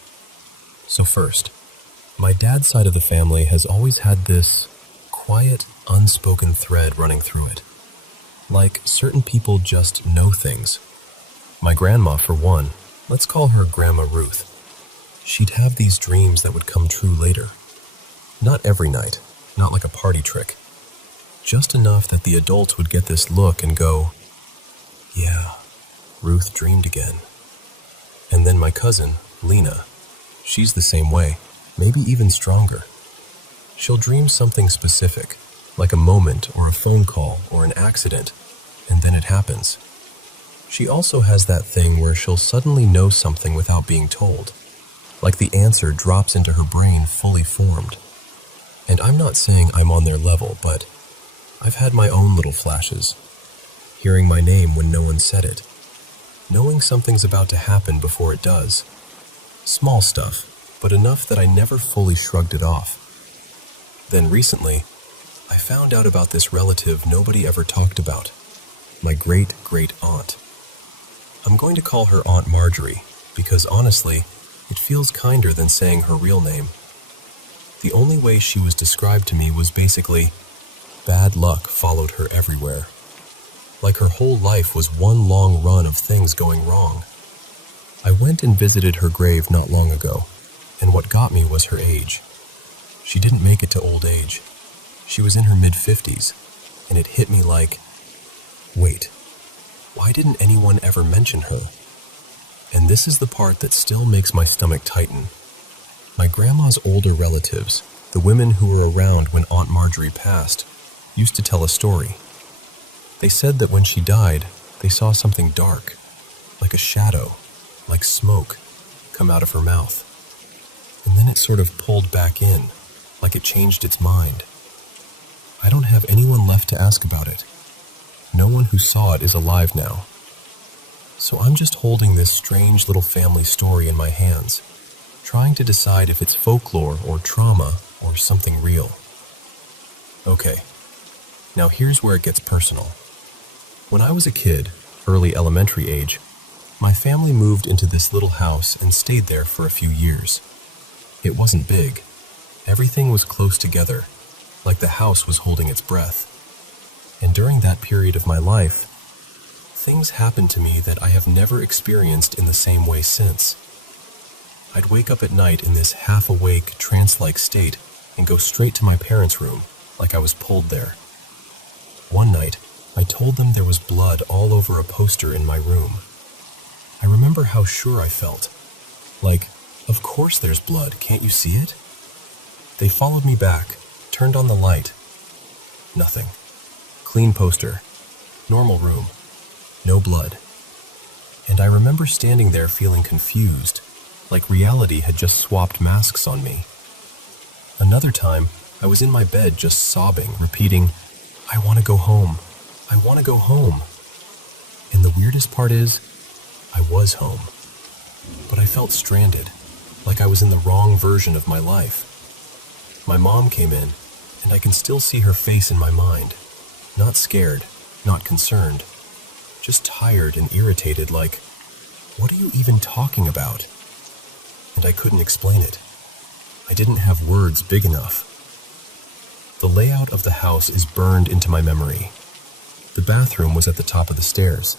So first, my dad's side of the family has always had this quiet, unspoken thread running through it. Like certain people just know things. My grandma, for one, let's call her Grandma Ruth. She'd have these dreams that would come true later. Not every night, not like a party trick. just enough that the adults would get this look and go, "Yeah, Ruth dreamed again." And then my cousin, Lena, she's the same way, maybe even stronger. She'll dream something specific, like a moment or a phone call or an accident, and then it happens. She also has that thing where she'll suddenly know something without being told, like the answer drops into her brain fully formed. And I'm not saying I'm on their level, but I've had my own little flashes. Hearing my name when no one said it. Knowing something's about to happen before it does. Small stuff, but enough that I never fully shrugged it off. Then recently, I found out about this relative nobody ever talked about. My great-great-aunt. I'm going to call her Aunt Marjorie, because honestly, it feels kinder than saying her real name. The only way she was described to me was basically, bad luck followed her everywhere. Like her whole life was one long run of things going wrong. I went and visited her grave not long ago, and what got me was her age. She didn't make it to old age. She was in her mid-50s, and it hit me like, wait, why didn't anyone ever mention her? And this is the part that still makes my stomach tighten. My grandma's older relatives, the women who were around when Aunt Marjorie passed, used to tell a story. They said that when she died, they saw something dark, like a shadow, like smoke, come out of her mouth. And then it sort of pulled back in, like it changed its mind. I don't have anyone left to ask about it. No one who saw it is alive now. So I'm just holding this strange little family story in my hands, trying to decide if it's folklore or trauma or something real. Okay, now here's where it gets personal. When I was a kid, early elementary age, my family moved into this little house and stayed there for a few years. It wasn't big. Everything was close together, like the house was holding its breath. And during that period of my life, things happened to me that I have never experienced in the same way since. I'd wake up at night in this half-awake, trance-like state and go straight to my parents' room, like I was pulled there. One night, I told them there was blood all over a poster in my room. I remember how sure I felt. Like, of course there's blood, can't you see it? They followed me back, turned on the light. Nothing. Clean poster. Normal room. No blood. And I remember standing there feeling confused, like reality had just swapped masks on me. Another time, I was in my bed just sobbing, repeating, "I want to go home. I want to go home." And the weirdest part is, I was home. But I felt stranded, like I was in the wrong version of my life. My mom came in, and I can still see her face in my mind. Not scared, not concerned, just tired and irritated, like, what are you even talking about? And I couldn't explain it. I didn't have words big enough. The layout of the house is burned into my memory. The bathroom was at the top of the stairs.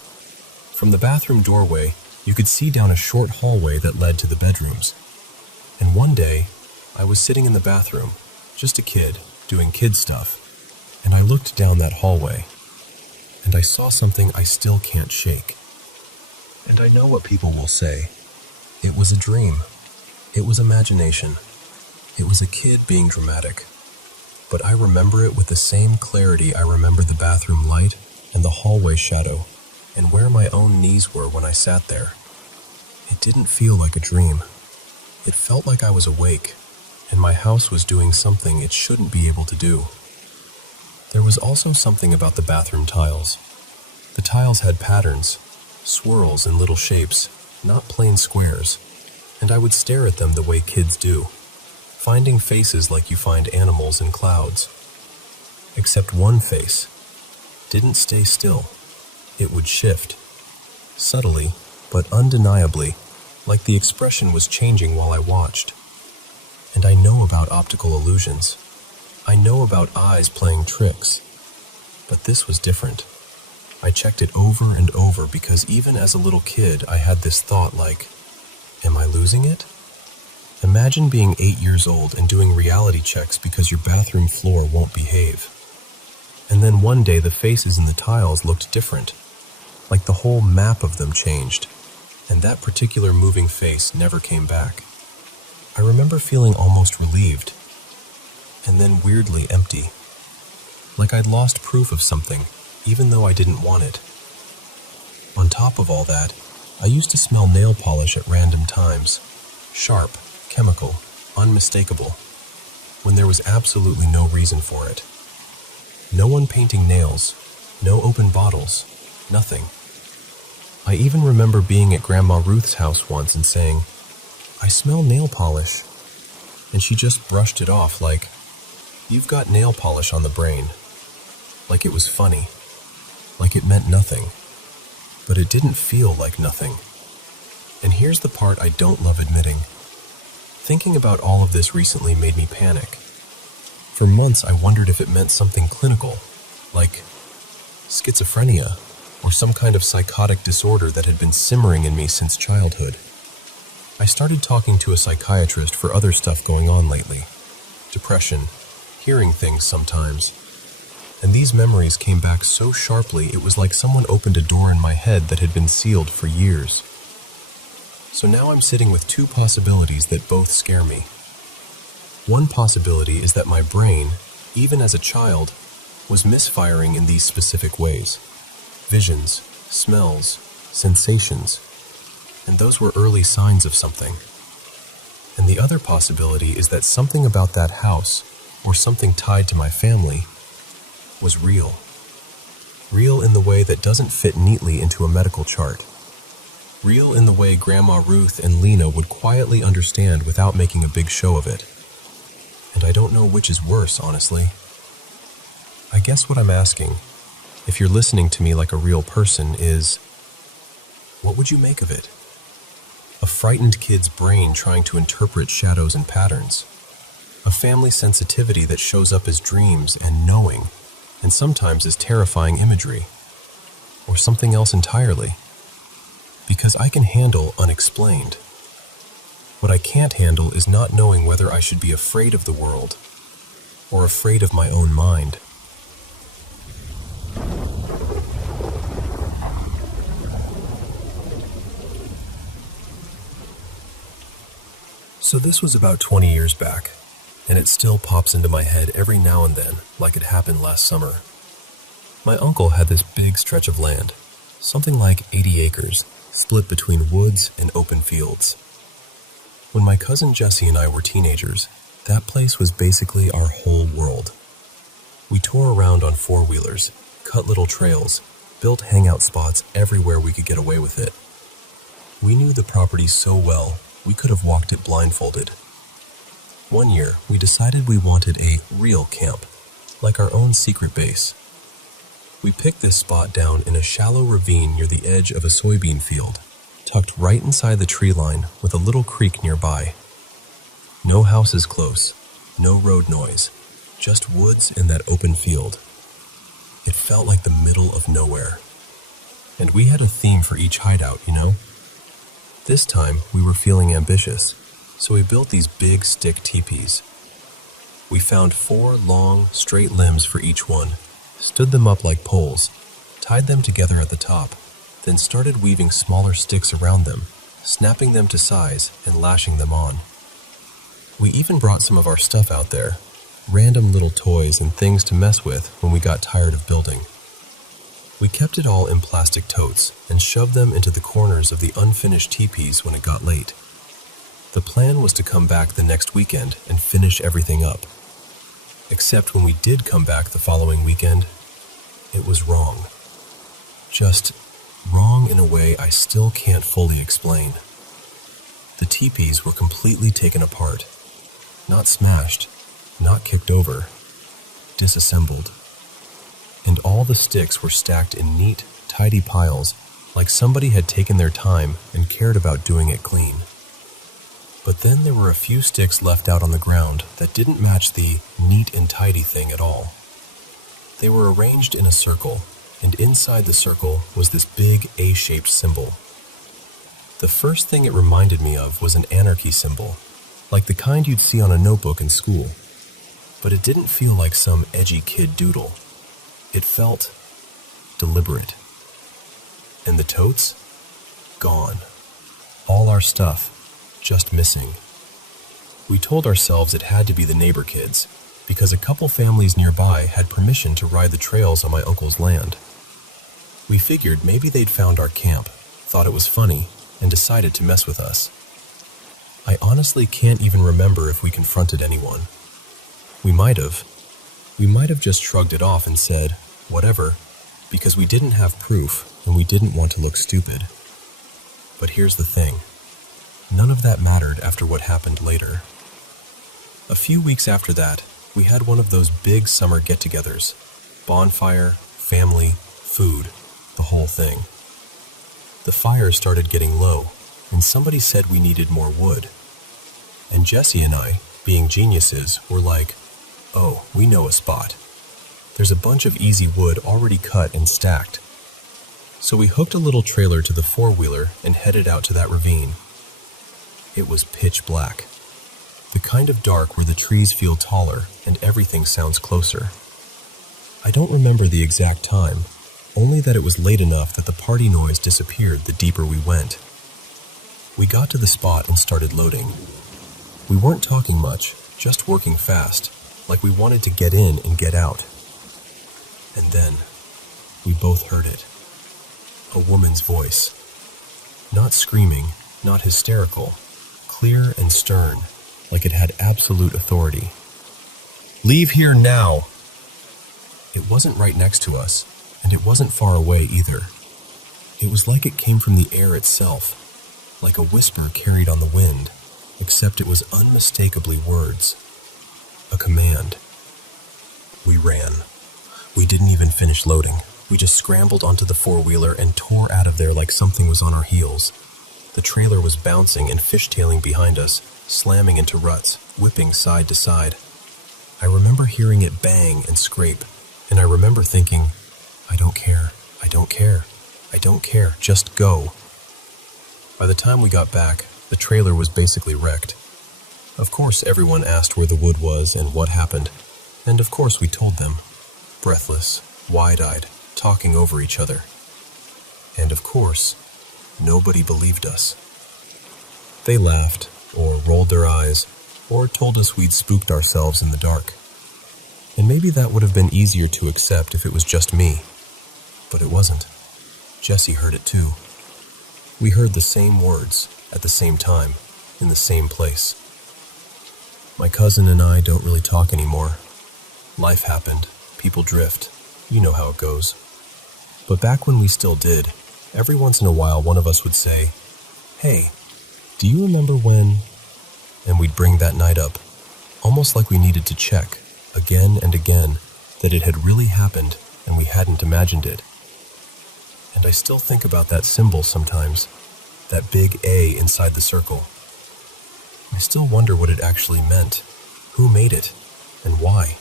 From the bathroom doorway, you could see down a short hallway that led to the bedrooms. And one day, I was sitting in the bathroom, just a kid, doing kid stuff, and I looked down that hallway, and I saw something I still can't shake. And I know what people will say. It was a dream. It was imagination. It was a kid being dramatic. But I remember it with the same clarity I remember the bathroom light and the hallway shadow and where my own knees were when I sat there. It didn't feel like a dream. It felt like I was awake, and my house was doing something it shouldn't be able to do. There was also something about the bathroom tiles. The tiles had patterns, swirls and little shapes, not plain squares, and I would stare at them the way kids do, finding faces like you find animals in clouds. Except one face didn't stay still. It would shift, subtly but undeniably, like the expression was changing while I watched. And I know about optical illusions. I know about eyes playing tricks. But this was different. I checked it over and over because even as a little kid, I had this thought like, am I losing it? Imagine being 8 years old and doing reality checks because your bathroom floor won't behave. And then one day the faces in the tiles looked different, like the whole map of them changed, and that particular moving face never came back. I remember feeling almost relieved, and then weirdly empty, like I'd lost proof of something, even though I didn't want it. On top of all that, I used to smell nail polish at random times, sharp, chemical, unmistakable, when there was absolutely no reason for it. No one painting nails, no open bottles, nothing. I even remember being at Grandma Ruth's house once and saying, "I smell nail polish," and she just brushed it off like, "You've got nail polish on the brain." Like it was funny, like it meant nothing. But it didn't feel like nothing. And here's the part I don't love admitting. Thinking about all of this recently made me panic. For months I wondered if it meant something clinical, like schizophrenia, or some kind of psychotic disorder that had been simmering in me since childhood. I started talking to a psychiatrist for other stuff going on lately. Depression, hearing things sometimes. And these memories came back so sharply it was like someone opened a door in my head that had been sealed for years. So now I'm sitting with two possibilities that both scare me. One possibility is that my brain, even as a child, was misfiring in these specific ways. Visions, smells, sensations, and those were early signs of something. And the other possibility is that something about that house, or something tied to my family, was real. Real in the way that doesn't fit neatly into a medical chart. Real in the way Grandma Ruth and Lena would quietly understand without making a big show of it. And I don't know which is worse, honestly. I guess what I'm asking, if you're listening to me like a real person, is, what would you make of it? A frightened kid's brain trying to interpret shadows and patterns. A family sensitivity that shows up as dreams and knowing, and sometimes as terrifying imagery. Or something else entirely. Because I can handle unexplained. What I can't handle is not knowing whether I should be afraid of the world, or afraid of my own mind. So this was about 20 years back, and it still pops into my head every now and then like it happened last summer. My uncle had this big stretch of land, something like 80 acres, split between woods and open fields. When my cousin Jesse and I were teenagers, that place was basically our whole world. We tore around on four-wheelers, cut little trails, built hangout spots everywhere we could get away with it. We knew the property so well, we could have walked it blindfolded. One year, we decided we wanted a real camp, like our own secret base. We picked this spot down in a shallow ravine near the edge of a soybean field, tucked right inside the tree line with a little creek nearby. No houses close, no road noise, just woods and that open field. It felt like the middle of nowhere. And we had a theme for each hideout, you know? This time, we were feeling ambitious, so we built these big stick teepees. We found 4 long, straight limbs for each one, stood them up like poles, tied them together at the top, then started weaving smaller sticks around them, snapping them to size and lashing them on. We even brought some of our stuff out there, random little toys and things to mess with when we got tired of building. We kept it all in plastic totes and shoved them into the corners of the unfinished teepees when it got late. The plan was to come back the next weekend and finish everything up. Except when we did come back the following weekend, it was wrong. Just wrong in a way I still can't fully explain. The teepees were completely taken apart. Not smashed, not kicked over, disassembled. And all the sticks were stacked in neat, tidy piles, like somebody had taken their time and cared about doing it clean. But then there were a few sticks left out on the ground that didn't match the neat and tidy thing at all. They were arranged in a circle, and inside the circle was this big A-shaped symbol. The first thing it reminded me of was an anarchy symbol, like the kind you'd see on a notebook in school. But it didn't feel like some edgy kid doodle. It felt deliberate. And the totes? Gone. All our stuff, just missing. We told ourselves it had to be the neighbor kids, because a couple families nearby had permission to ride the trails on my uncle's land. We figured maybe they'd found our camp, thought it was funny, and decided to mess with us. I honestly can't even remember if we confronted anyone. We might have. We might have just shrugged it off and said, whatever, because we didn't have proof and we didn't want to look stupid. But here's the thing. None of that mattered after what happened later. A few weeks after that, we had one of those big summer get-togethers. Bonfire, family, food, the whole thing. The fire started getting low, and somebody said we needed more wood. And Jesse and I, being geniuses, were like, oh, we know a spot. There's a bunch of easy wood already cut and stacked. So we hooked a little trailer to the four-wheeler and headed out to that ravine. It was pitch black. The kind of dark where the trees feel taller and everything sounds closer. I don't remember the exact time, only that it was late enough that the party noise disappeared the deeper we went. We got to the spot and started loading. We weren't talking much, just working fast, like we wanted to get in and get out. And then, we both heard it. A woman's voice. Not screaming, not hysterical, clear and stern, like it had absolute authority. Leave here now! It wasn't right next to us, and it wasn't far away either. It was like it came from the air itself, like a whisper carried on the wind, except it was unmistakably words. A command. We ran. We didn't even finish loading. We just scrambled onto the four-wheeler and tore out of there like something was on our heels. The trailer was bouncing and fishtailing behind us, slamming into ruts, whipping side to side. I remember hearing it bang and scrape, and I remember thinking, I don't care, I don't care, I don't care, just go. By the time we got back, the trailer was basically wrecked. Of course, everyone asked where the wood was and what happened, and of course we told them, breathless, wide-eyed, talking over each other. And of course, nobody believed us. They laughed, or rolled their eyes, or told us we'd spooked ourselves in the dark. And maybe that would have been easier to accept if it was just me. But it wasn't. Jesse heard it too. We heard the same words, at the same time, in the same place. My cousin and I don't really talk anymore. Life happened, people drift, you know how it goes. But back when we still did, every once in a while one of us would say, hey, do you remember when? And we'd bring that night up, almost like we needed to check, again and again, that it had really happened and we hadn't imagined it. And I still think about that symbol sometimes, that big A inside the circle. I still wonder what it actually meant, who made it, and why.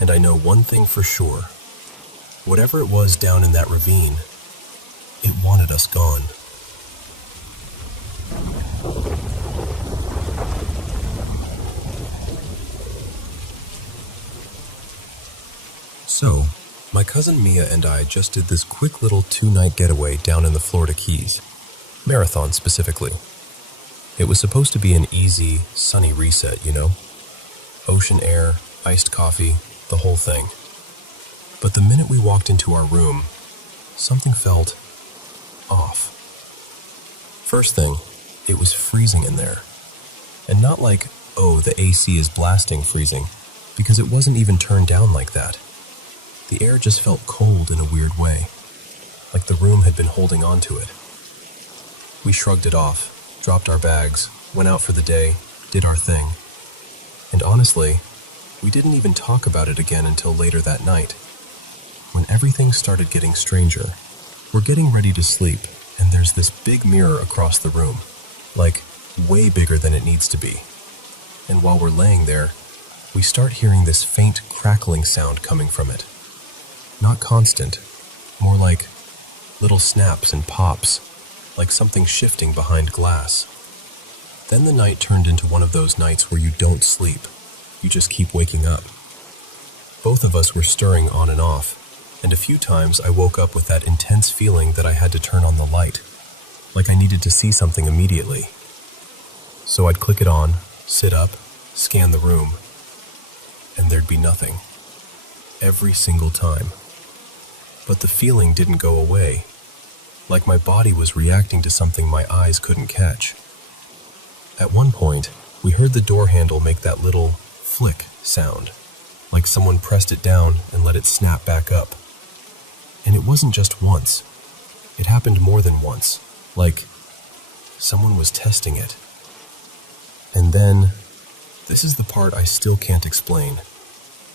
And I know one thing for sure. Whatever it was down in that ravine, it wanted us gone. So, my cousin Mia and I just did this quick little 2-night getaway down in the Florida Keys. Marathon, specifically. It was supposed to be an easy, sunny reset, you know? Ocean air, iced coffee, the whole thing. But the minute we walked into our room, something felt off. First thing, it was freezing in there. And not like, oh, the AC is blasting freezing, because it wasn't even turned down like that. The air just felt cold in a weird way, like the room had been holding on to it. We shrugged it off, dropped our bags, went out for the day, did our thing. And honestly, we didn't even talk about it again until later that night. When everything started getting stranger, we're getting ready to sleep, and there's this big mirror across the room, like way bigger than it needs to be. And while we're laying there, we start hearing this faint crackling sound coming from it. Not constant, more like little snaps and pops, like something shifting behind glass. Then the night turned into one of those nights where you don't sleep, you just keep waking up. Both of us were stirring on and off, and a few times I woke up with that intense feeling that I had to turn on the light, like I needed to see something immediately. So I'd click it on, sit up, scan the room, and there'd be nothing. Every single time. But the feeling didn't go away, like my body was reacting to something my eyes couldn't catch. At one point, we heard the door handle make that little flick sound, like someone pressed it down and let it snap back up. And it wasn't just once. It happened more than once, like someone was testing it. And then, this is the part I still can't explain.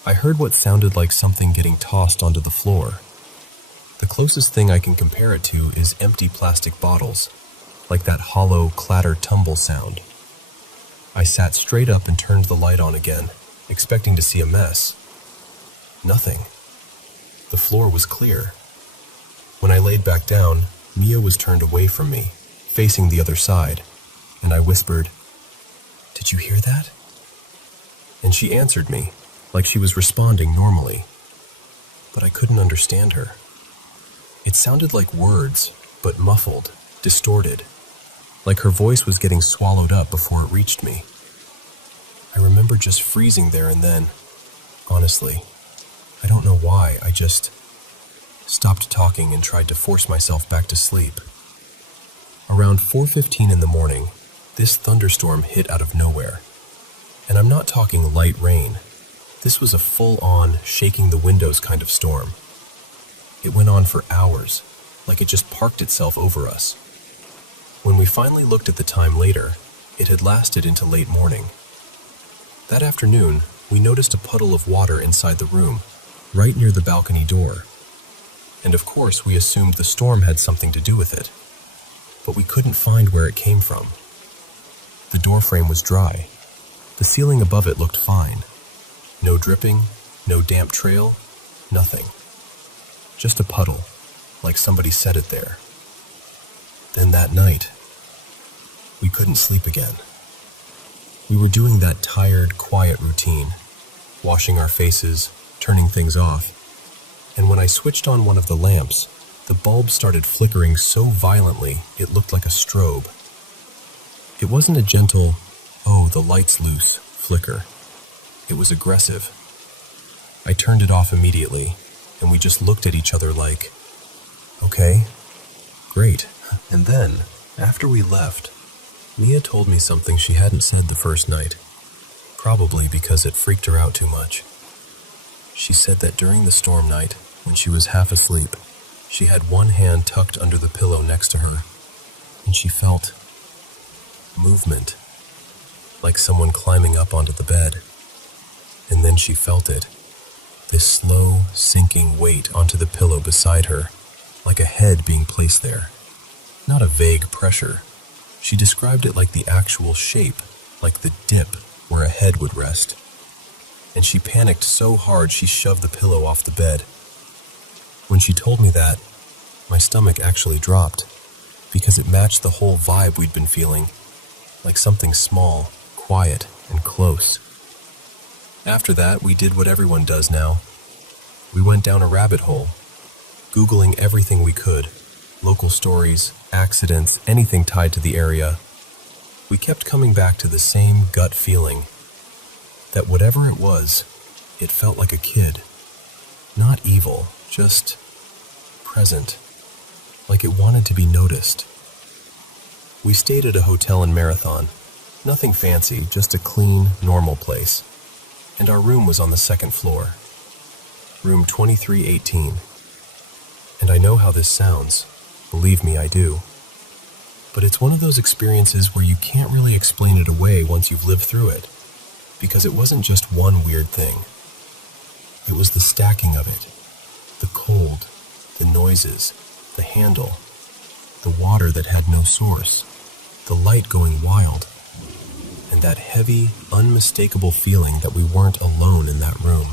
I heard what sounded like something getting tossed onto the floor. The closest thing I can compare it to is empty plastic bottles, like that hollow clatter-tumble sound. I sat straight up and turned the light on again, expecting to see a mess. Nothing. The floor was clear. When I laid back down, Mia was turned away from me, facing the other side, and I whispered, "Did you hear that?" And she answered me, like she was responding normally. But I couldn't understand her. It sounded like words, but muffled, distorted, like her voice was getting swallowed up before it reached me. I remember just freezing there and then. Honestly, I don't know why, I just stopped talking and tried to force myself back to sleep. Around 4:15 in the morning, this thunderstorm hit out of nowhere. And I'm not talking light rain. This was a full-on, shaking the windows kind of storm. It went on for hours, like it just parked itself over us. When we finally looked at the time later, it had lasted into late morning. That afternoon, we noticed a puddle of water inside the room, right near the balcony door. And of course, we assumed the storm had something to do with it. But we couldn't find where it came from. The door frame was dry. The ceiling above it looked fine. No dripping, no damp trail, nothing. Just a puddle, like somebody set it there. Then that night, we couldn't sleep again. We were doing that tired, quiet routine, washing our faces, turning things off, and when I switched on one of the lamps, the bulb started flickering so violently it looked like a strobe. It wasn't a gentle, "oh, the light's loose," flicker. It was aggressive. I turned it off immediately, and we just looked at each other like, "Okay, great." And then, after we left, Mia told me something she hadn't said the first night, probably because it freaked her out too much. She said that during the storm night, when she was half asleep, she had one hand tucked under the pillow next to her, and she felt movement, like someone climbing up onto the bed. And then she felt it, this slow, sinking weight onto the pillow beside her, like a head being placed there. Not a vague pressure. She described it like the actual shape, like the dip where a head would rest. And she panicked so hard she shoved the pillow off the bed. When she told me that, my stomach actually dropped, because it matched the whole vibe we'd been feeling, like something small, quiet, and close. After that, we did what everyone does now. We went down a rabbit hole, Googling everything we could, local stories, accidents, anything tied to the area. We kept coming back to the same gut feeling, that whatever it was, it felt like a kid. Not evil, just present, like it wanted to be noticed. We stayed at a hotel in Marathon. Nothing fancy, just a clean, normal place. And our room was on the second floor. Room 2318. And I know how this sounds. Believe me, I do. But it's one of those experiences where you can't really explain it away once you've lived through it. Because it wasn't just one weird thing. It was the stacking of it. The cold, the noises, the handle, the water that had no source, the light going wild, and that heavy, unmistakable feeling that we weren't alone in that room.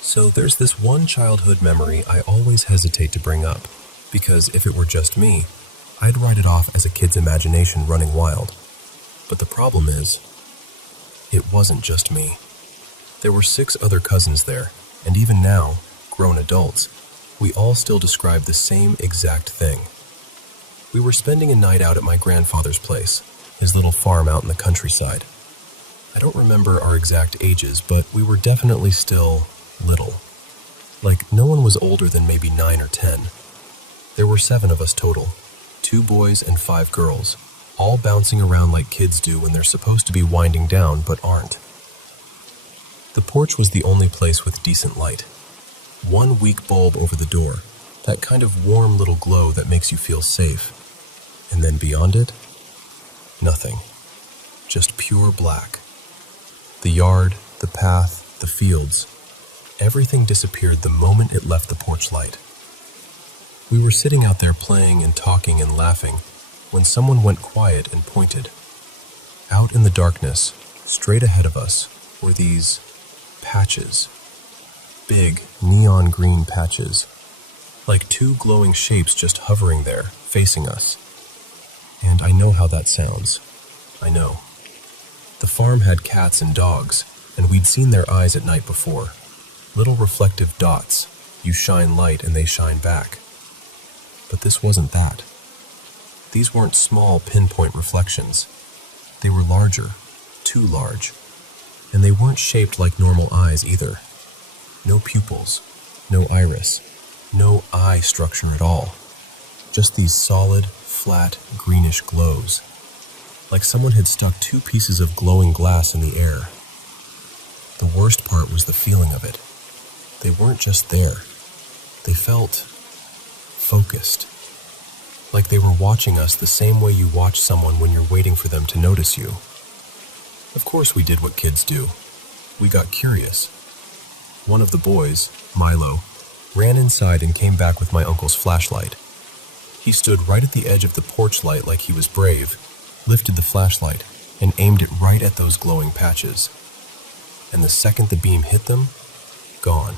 So there's this one childhood memory I always hesitate to bring up, because if it were just me, I'd write it off as a kid's imagination running wild. But the problem is, it wasn't just me. There were 6 other cousins there, and even now, grown adults, we all still describe the same exact thing. We were spending a night out at my grandfather's place, his little farm out in the countryside. I don't remember our exact ages, but we were definitely still little. Like, no one was older than maybe 9 or 10. There were 7 of us total, 2 boys and 5 girls, all bouncing around like kids do when they're supposed to be winding down but aren't. The porch was the only place with decent light. 1 weak bulb over the door, that kind of warm little glow that makes you feel safe. And then beyond it, nothing. Just pure black. The yard, the path, the fields, everything disappeared the moment it left the porch light. We were sitting out there playing and talking and laughing when someone went quiet and pointed. Out in the darkness, straight ahead of us, were these patches. Big, neon green patches. Like 2 glowing shapes just hovering there, facing us. And I know how that sounds. I know. The farm had cats and dogs, and we'd seen their eyes at night before. Little reflective dots. You shine light and they shine back. But this wasn't that. These weren't small pinpoint reflections. They were larger, too large. And they weren't shaped like normal eyes either. No pupils, no iris, no eye structure at all. Just these solid, flat, greenish glows. Like someone had stuck 2 pieces of glowing glass in the air. The worst part was the feeling of it. They weren't just there. They felt focused. Like they were watching us the same way you watch someone when you're waiting for them to notice you. Of course we did what kids do. We got curious. One of the boys, Milo, ran inside and came back with my uncle's flashlight. He stood right at the edge of the porch light like he was brave, lifted the flashlight, and aimed it right at those glowing patches. And the second the beam hit them, gone.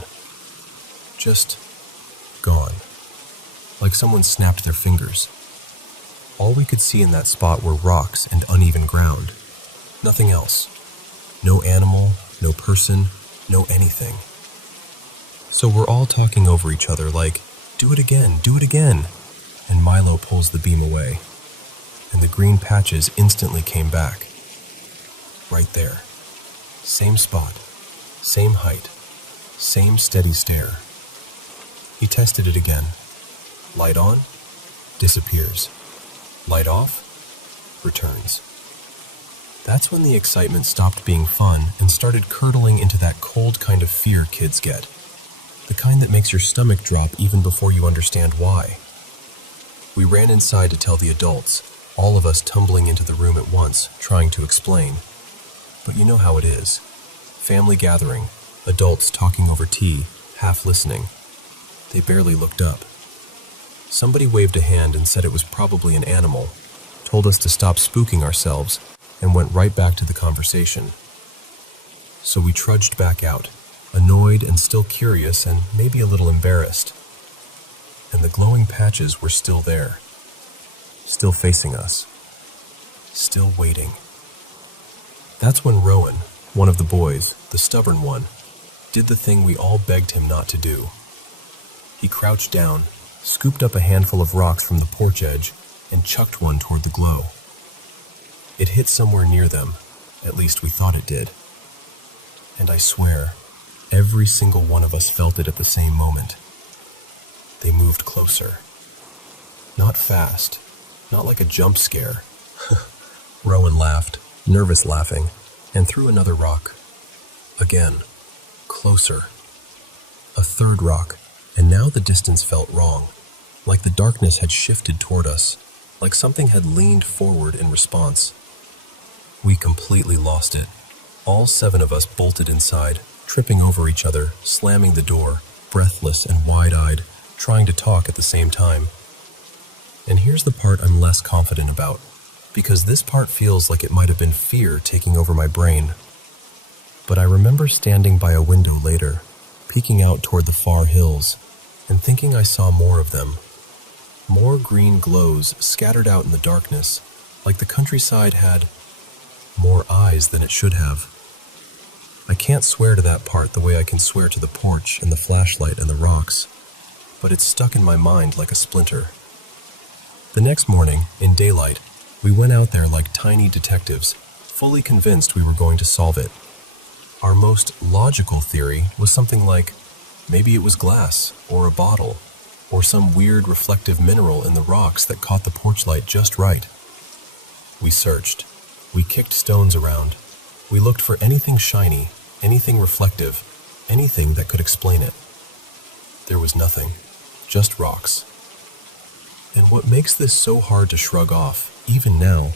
Just gone. Like someone snapped their fingers. All we could see in that spot were rocks and uneven ground. Nothing else. No animal, no person, no anything. So we're all talking over each other like, do it again, do it again. And Milo pulls the beam away. And the green patches instantly came back. Right there. Same spot, same height, same steady stare. He tested it again. Light on, disappears. Light off, returns. That's when the excitement stopped being fun and started curdling into that cold kind of fear kids get. The kind that makes your stomach drop even before you understand why. We ran inside to tell the adults, all of us tumbling into the room at once, trying to explain. But you know how it is. Family gathering, adults talking over tea, half listening. They barely looked up. Somebody waved a hand and said it was probably an animal, told us to stop spooking ourselves, and went right back to the conversation. So we trudged back out, annoyed and still curious and maybe a little embarrassed. And the glowing patches were still there, still facing us, still waiting. That's when Rowan, one of the boys, the stubborn one, did the thing we all begged him not to do. He crouched down, scooped up a handful of rocks from the porch edge, and chucked one toward the glow. It hit somewhere near them, at least we thought it did. And I swear, every single one of us felt it at the same moment. They moved closer. Not fast, not like a jump scare. Rowan laughed, nervous laughing, and threw another rock. Again, closer. A third rock, and now the distance felt wrong, like the darkness had shifted toward us, like something had leaned forward in response. We completely lost it. All 7 of us bolted inside, tripping over each other, slamming the door, breathless and wide-eyed, trying to talk at the same time. And here's the part I'm less confident about, because this part feels like it might have been fear taking over my brain. But I remember standing by a window later, peeking out toward the far hills, and thinking I saw more of them. More green glows scattered out in the darkness, like the countryside had more eyes than it should have. I can't swear to that part the way I can swear to the porch and the flashlight and the rocks, but it's stuck in my mind like a splinter. The next morning, in daylight, we went out there like tiny detectives, fully convinced we were going to solve it. Our most logical theory was something like, maybe it was glass, or a bottle, or some weird reflective mineral in the rocks that caught the porch light just right. We searched. We kicked stones around. We looked for anything shiny, anything reflective, anything that could explain it. There was nothing, just rocks. And what makes this so hard to shrug off, even now,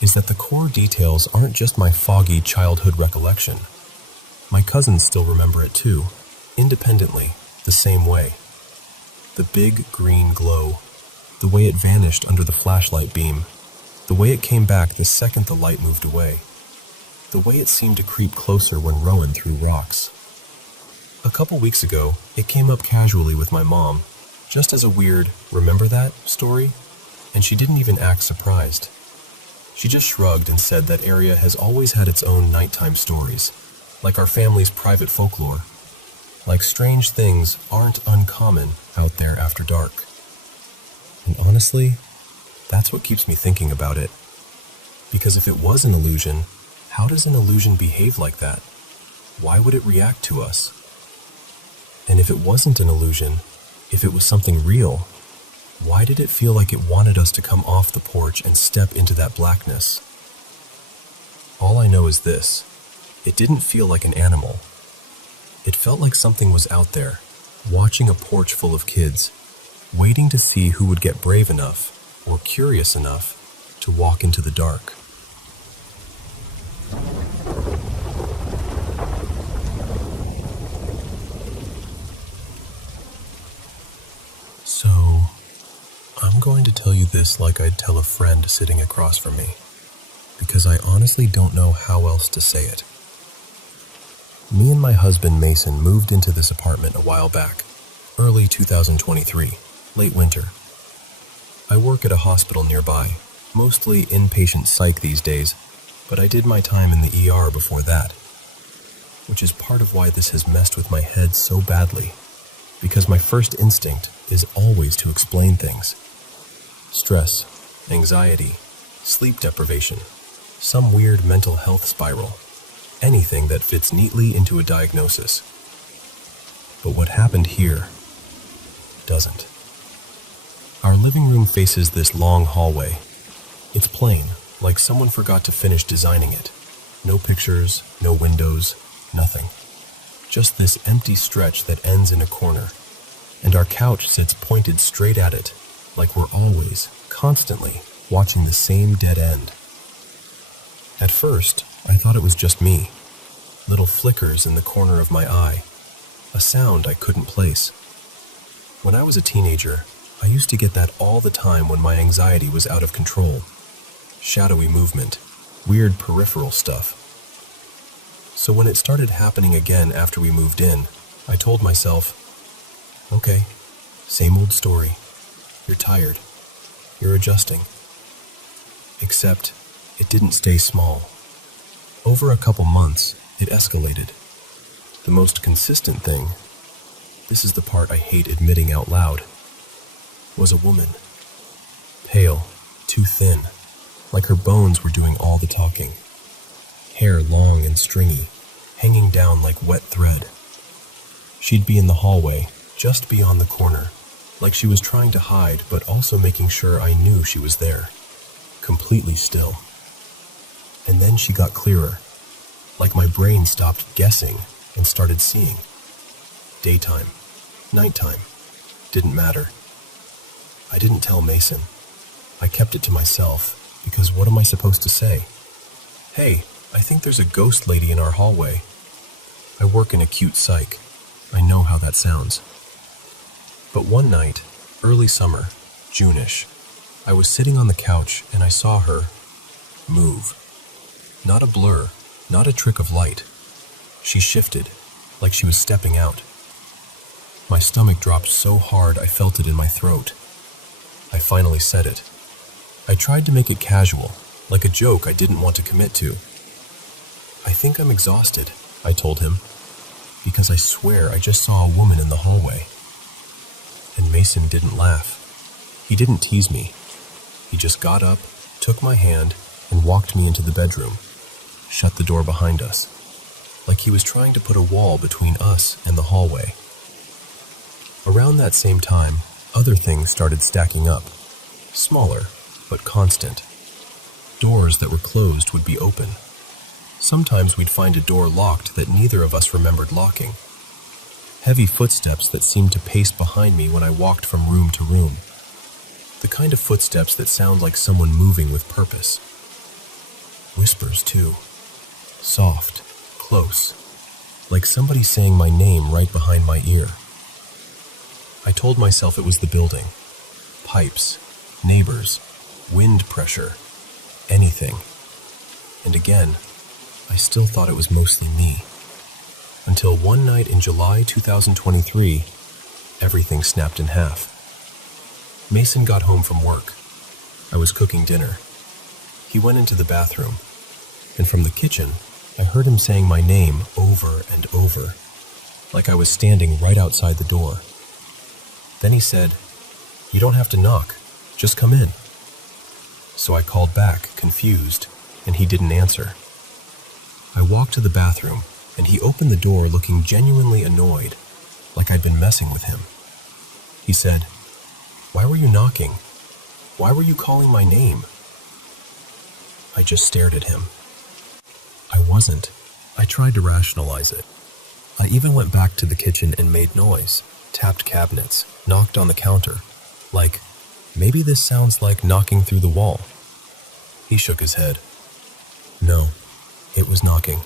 is that the core details aren't just my foggy childhood recollection. My cousins still remember it too, independently, the same way. The big green glow, the way it vanished under the flashlight beam, the way it came back the second the light moved away, the way it seemed to creep closer when Rowan threw rocks. A couple weeks ago, it came up casually with my mom, just as a weird, remember that story? And she didn't even act surprised. She just shrugged and said that area has always had its own nighttime stories, like our family's private folklore. Like strange things aren't uncommon out there after dark. And honestly, that's what keeps me thinking about it. Because if it was an illusion, how does an illusion behave like that? Why would it react to us? And if it wasn't an illusion, if it was something real, why did it feel like it wanted us to come off the porch and step into that blackness? All I know is this: it didn't feel like an animal. It felt like something was out there, watching a porch full of kids, waiting to see who would get brave enough or curious enough to walk into the dark. So, I'm going to tell you this like I'd tell a friend sitting across from me, because I honestly don't know how else to say it. Me and my husband Mason moved into this apartment a while back, early 2023, late winter. I work at a hospital nearby, mostly inpatient psych these days, but I did my time in the ER before that, which is part of why this has messed with my head so badly, because my first instinct is always to explain things. Stress, anxiety, sleep deprivation, some weird mental health spiral, anything that fits neatly into a diagnosis. But what happened here doesn't. Our living room faces this long hallway. It's plain, like someone forgot to finish designing it. No pictures, no windows, nothing. Just this empty stretch that ends in a corner. And our couch sits pointed straight at it, like we're always, constantly, watching the same dead end. At first, I thought it was just me. Little flickers in the corner of my eye. A sound I couldn't place. When I was a teenager, I used to get that all the time when my anxiety was out of control. Shadowy movement, weird peripheral stuff. So when it started happening again after we moved in, I told myself, okay, same old story. You're tired. You're adjusting. Except, it didn't stay small. Over a couple months, it escalated. The most consistent thing, this is the part I hate admitting out loud, was a woman. Pale, too thin, like her bones were doing all the talking. Hair long and stringy, hanging down like wet thread. She'd be in the hallway, just beyond the corner, like she was trying to hide but also making sure I knew she was there. Completely still. And then she got clearer, like my brain stopped guessing and started seeing. Daytime, nighttime, didn't matter. I didn't tell Mason. I kept it to myself, because what am I supposed to say? Hey, I think there's a ghost lady in our hallway. I work in acute psych. I know how that sounds. But one night, early summer, June-ish, I was sitting on the couch and I saw her move. Not a blur, not a trick of light. She shifted, like she was stepping out. My stomach dropped so hard I felt it in my throat. I finally said it. I tried to make it casual, like a joke I didn't want to commit to. "I think I'm exhausted," I told him, "because I swear I just saw a woman in the hallway." And Mason didn't laugh. He didn't tease me. He just got up, took my hand, and walked me into the bedroom, shut the door behind us, like he was trying to put a wall between us and the hallway. Around that same time, other things started stacking up, smaller but constant. Doors that were closed would be open. Sometimes we'd find a door locked that neither of us remembered locking. Heavy footsteps that seemed to pace behind me when I walked from room to room. The kind of footsteps that sound like someone moving with purpose. Whispers, too. Soft, close, like somebody saying my name right behind my ear. I told myself it was the building. Pipes, neighbors, wind pressure, anything. And again, I still thought it was mostly me. Until one night in July 2023, everything snapped in half. Mason got home from work. I was cooking dinner. He went into the bathroom, and from the kitchen, I heard him saying my name over and over, like I was standing right outside the door. Then he said, "You don't have to knock, just come in." So I called back, confused, and he didn't answer. I walked to the bathroom, and he opened the door looking genuinely annoyed, like I'd been messing with him. He said, "Why were you knocking? Why were you calling my name?" I just stared at him. I wasn't. I tried to rationalize it. I even went back to the kitchen and made noise, tapped cabinets, knocked on the counter, like, maybe this sounds like knocking through the wall. He shook his head. No, it was knocking.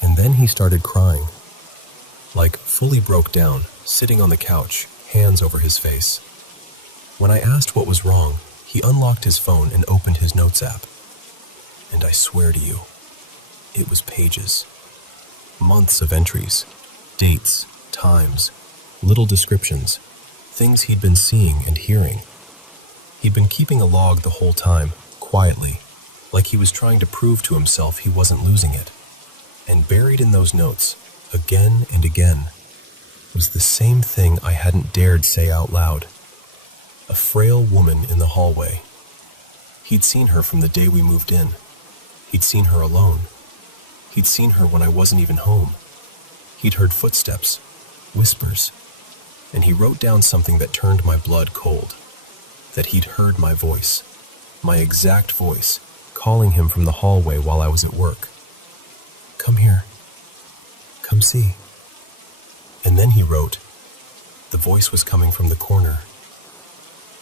And then he started crying, like fully broke down, sitting on the couch, hands over his face. When I asked what was wrong, he unlocked his phone and opened his notes app. And I swear to you, it was pages. Months of entries, dates, times, little descriptions, things he'd been seeing and hearing. He'd been keeping a log the whole time, quietly, like he was trying to prove to himself he wasn't losing it. And buried in those notes, again and again, was the same thing I hadn't dared say out loud. A frail woman in the hallway. He'd seen her from the day we moved in. He'd seen her alone. He'd seen her when I wasn't even home. He'd heard footsteps, whispers, and he wrote down something that turned my blood cold. That he'd heard my voice, my exact voice, calling him from the hallway while I was at work. "Come here. Come see." And then he wrote, the voice was coming from the corner.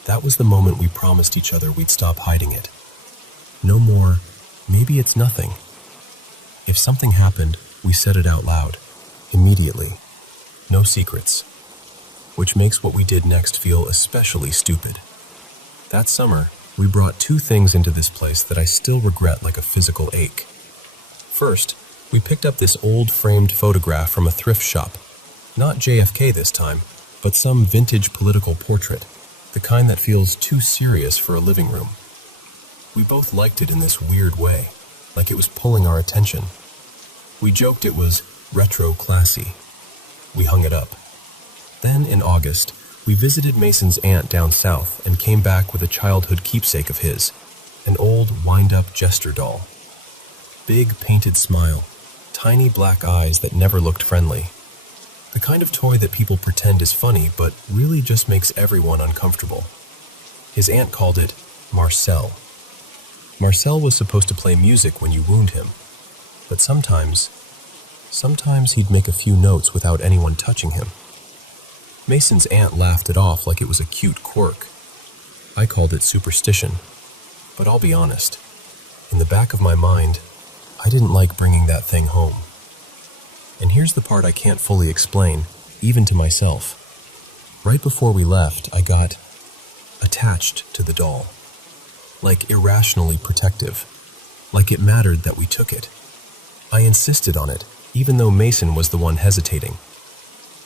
That was the moment we promised each other we'd stop hiding it. No more, maybe it's nothing. If something happened, we said it out loud, immediately. No secrets. Which makes what we did next feel especially stupid. That summer, we brought two things into this place that I still regret like a physical ache. First, we picked up this old framed photograph from a thrift shop. Not JFK this time, but some vintage political portrait, the kind that feels too serious for a living room. We both liked it in this weird way, like it was pulling our attention. We joked it was retro classy. We hung it up. Then in August, we visited Mason's aunt down south and came back with a childhood keepsake of his, an old wind-up jester doll. Big painted smile, tiny black eyes that never looked friendly. The kind of toy that people pretend is funny but really just makes everyone uncomfortable. His aunt called it Marcel. Marcel was supposed to play music when you wound him, but sometimes he'd make a few notes without anyone touching him. Mason's aunt laughed it off like it was a cute quirk. I called it superstition, but I'll be honest, in the back of my mind, I didn't like bringing that thing home. And here's the part I can't fully explain, even to myself. Right before we left, I got attached to the doll. Like irrationally protective. Like it mattered that we took it. I insisted on it, even though Mason was the one hesitating.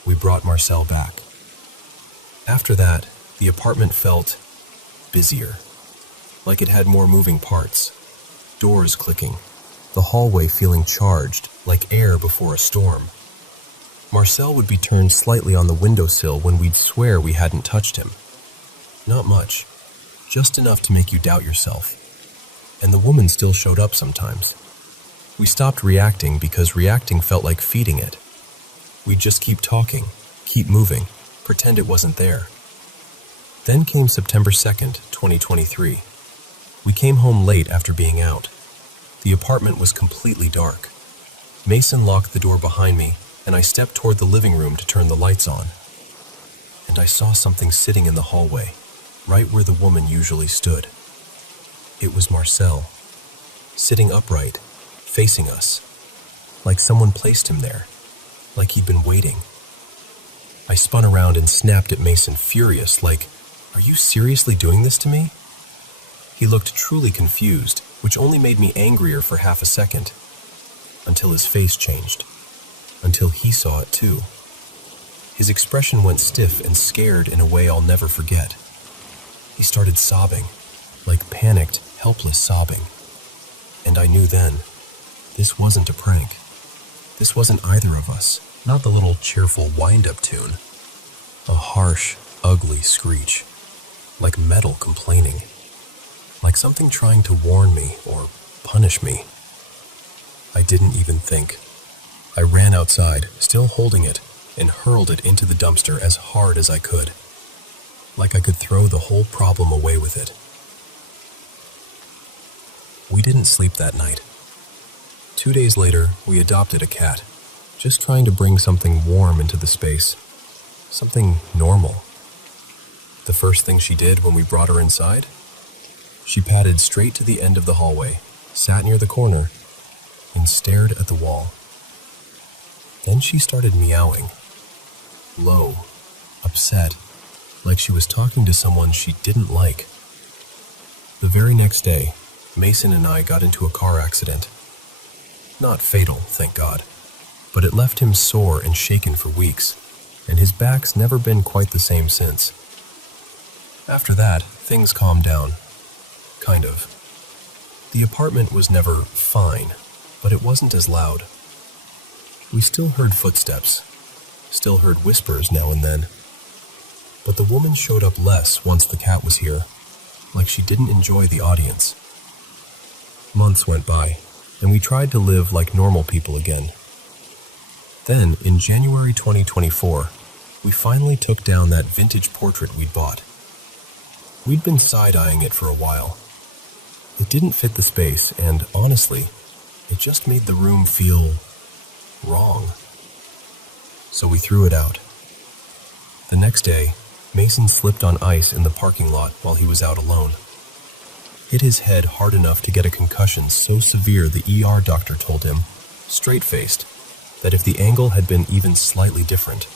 We brought Marcel back. After that, the apartment felt busier, like it had more moving parts, doors clicking, the hallway feeling charged, like air before a storm. Marcel would be turned slightly on the windowsill when we'd swear we hadn't touched him. Not much, just enough to make you doubt yourself. And the woman still showed up sometimes. We stopped reacting because reacting felt like feeding it. We'd just keep talking, keep moving, pretend it wasn't there. Then came September 2nd, 2023. We came home late after being out. The apartment was completely dark. Mason locked the door behind me, and I stepped toward the living room to turn the lights on. And I saw something sitting in the hallway, right where the woman usually stood. It was Marcel, sitting upright, facing us, like someone placed him there, like he'd been waiting. I spun around and snapped at Mason, furious, like, "Are you seriously doing this to me?" He looked truly confused, which only made me angrier for half a second, until his face changed, until he saw it too. His expression went stiff and scared in a way I'll never forget. He started sobbing, like panicked, helpless sobbing. And I knew then, this wasn't a prank. This wasn't either of us, not the little cheerful wind-up tune. A harsh, ugly screech, like metal complaining, like something trying to warn me or punish me. I didn't even think. I ran outside, still holding it, and hurled it into the dumpster as hard as I could, like I could throw the whole problem away with it. We didn't sleep that night. 2 days later, we adopted a cat, just trying to bring something warm into the space, something normal. The first thing she did when we brought her inside? She padded straight to the end of the hallway, sat near the corner, and stared at the wall. Then she started meowing, low, upset, like she was talking to someone she didn't like. The very next day, Mason and I got into a car accident. Not fatal, thank God, but it left him sore and shaken for weeks, and his back's never been quite the same since. After that, things calmed down. Kind of. The apartment was never fine, but it wasn't as loud. We still heard footsteps, still heard whispers now and then. But the woman showed up less once the cat was here, like she didn't enjoy the audience. Months went by, and we tried to live like normal people again. Then, in January 2024, we finally took down that vintage portrait we'd bought. We'd been side-eyeing it for a while. It didn't fit the space, and honestly, it just made the room feel wrong. So we threw it out. The next day, Mason slipped on ice in the parking lot while he was out alone. Hit his head hard enough to get a concussion so severe the ER doctor told him, straight-faced, that if the angle had been even slightly different,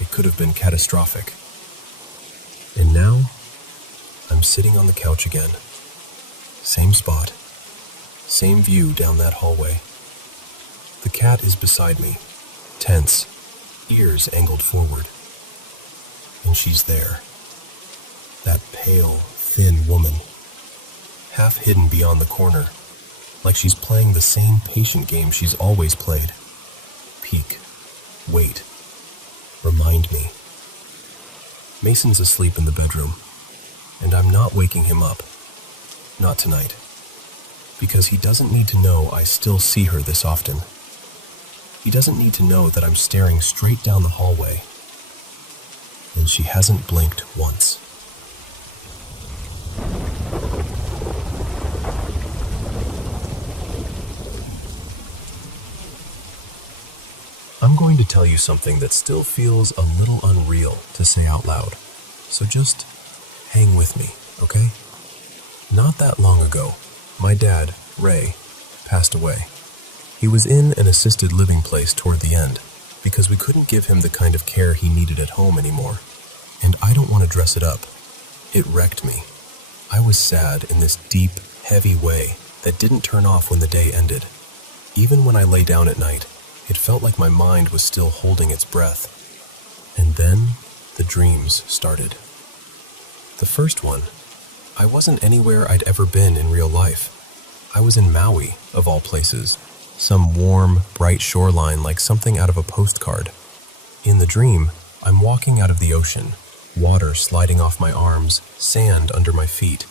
it could have been catastrophic. And now, I'm sitting on the couch again. Same spot, same view down that hallway. The cat is beside me, tense, ears angled forward. And she's there. That pale, thin woman, half hidden beyond the corner, like she's playing the same patient game she's always played. Peek, wait, remind me. Mason's asleep in the bedroom, and I'm not waking him up. Not tonight. Because he doesn't need to know I still see her this often. He doesn't need to know that I'm staring straight down the hallway, and she hasn't blinked once. I'm going to tell you something that still feels a little unreal to say out loud, so just hang with me, okay? Not that long ago, my dad, Ray, passed away. He was in an assisted living place toward the end, because we couldn't give him the kind of care he needed at home anymore. And I don't want to dress it up. It wrecked me. I was sad in this deep, heavy way that didn't turn off when the day ended. Even when I lay down at night, it felt like my mind was still holding its breath. And then the dreams started. The first one, I wasn't anywhere I'd ever been in real life. I was in Maui, of all places. Some warm, bright shoreline like something out of a postcard. In the dream, I'm walking out of the ocean, water sliding off my arms, sand under my feet,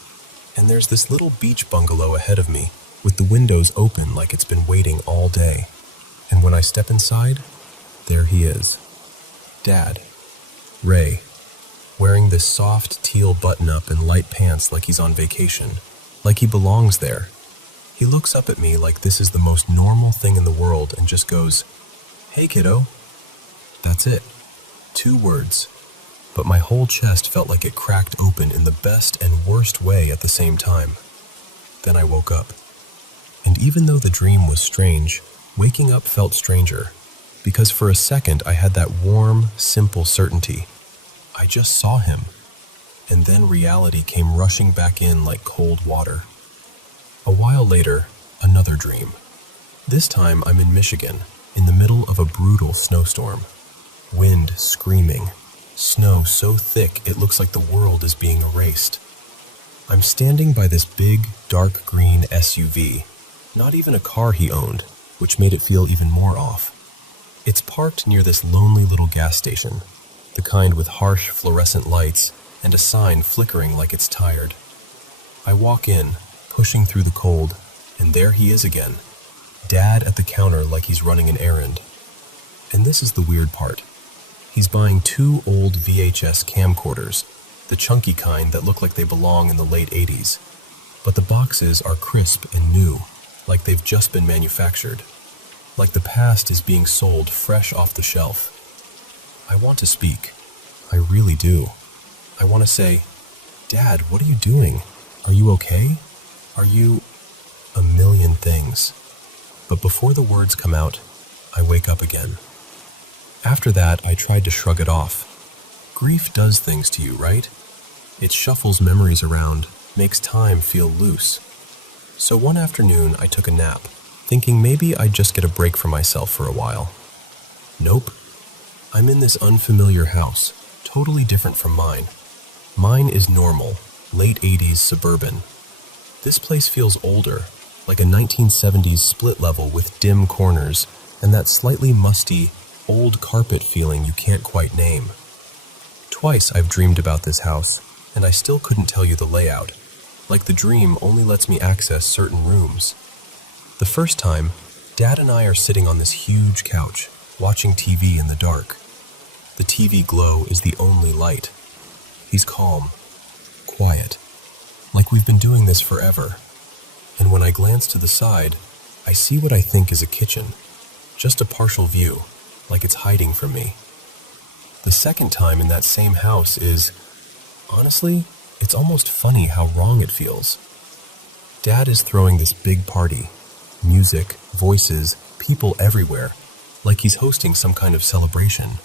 and there's this little beach bungalow ahead of me, with the windows open like it's been waiting all day. And when I step inside, there he is. Dad. Ray. Wearing this soft teal button-up and light pants like he's on vacation, like he belongs there. He looks up at me like this is the most normal thing in the world and just goes, "Hey, kiddo." That's it. 2 words. But my whole chest felt like it cracked open in the best and worst way at the same time. Then I woke up. And even though the dream was strange, waking up felt stranger, because for a second I had that warm, simple certainty. I just saw him. And then reality came rushing back in like cold water. A while later, another dream. This time I'm in Michigan, in the middle of a brutal snowstorm. Wind screaming. Snow so thick it looks like the world is being erased. I'm standing by this big, dark green SUV. Not even a car he owned, which made it feel even more off. It's parked near this lonely little gas station, the kind with harsh fluorescent lights and a sign flickering like it's tired. I walk in, pushing through the cold, and there he is again. Dad at the counter like he's running an errand. And this is the weird part. He's buying 2 old VHS camcorders, the chunky kind that look like they belong in the late 80s. But the boxes are crisp and new, like they've just been manufactured. Like the past is being sold fresh off the shelf. I want to speak. I really do. I want to say, "Dad, what are you doing? Are you okay? Are you..." A million things. But before the words come out, I wake up again. After that, I tried to shrug it off. Grief does things to you, right? It shuffles memories around, makes time feel loose. So one afternoon, I took a nap, thinking maybe I'd just get a break for myself for a while. Nope. I'm in this unfamiliar house, totally different from mine. Mine is normal, late 80s suburban. This place feels older, like a 1970s split level with dim corners and that slightly musty, old carpet feeling you can't quite name. Twice I've dreamed about this house, and I still couldn't tell you the layout, like the dream only lets me access certain rooms. The first time, Dad and I are sitting on this huge couch, watching TV in the dark. The TV glow is the only light. He's calm, quiet, like we've been doing this forever. And when I glance to the side, I see what I think is a kitchen, just a partial view, like it's hiding from me. The second time in that same house is, honestly, it's almost funny how wrong it feels. Dad is throwing this big party, music, voices, people everywhere, like he's hosting some kind of celebration.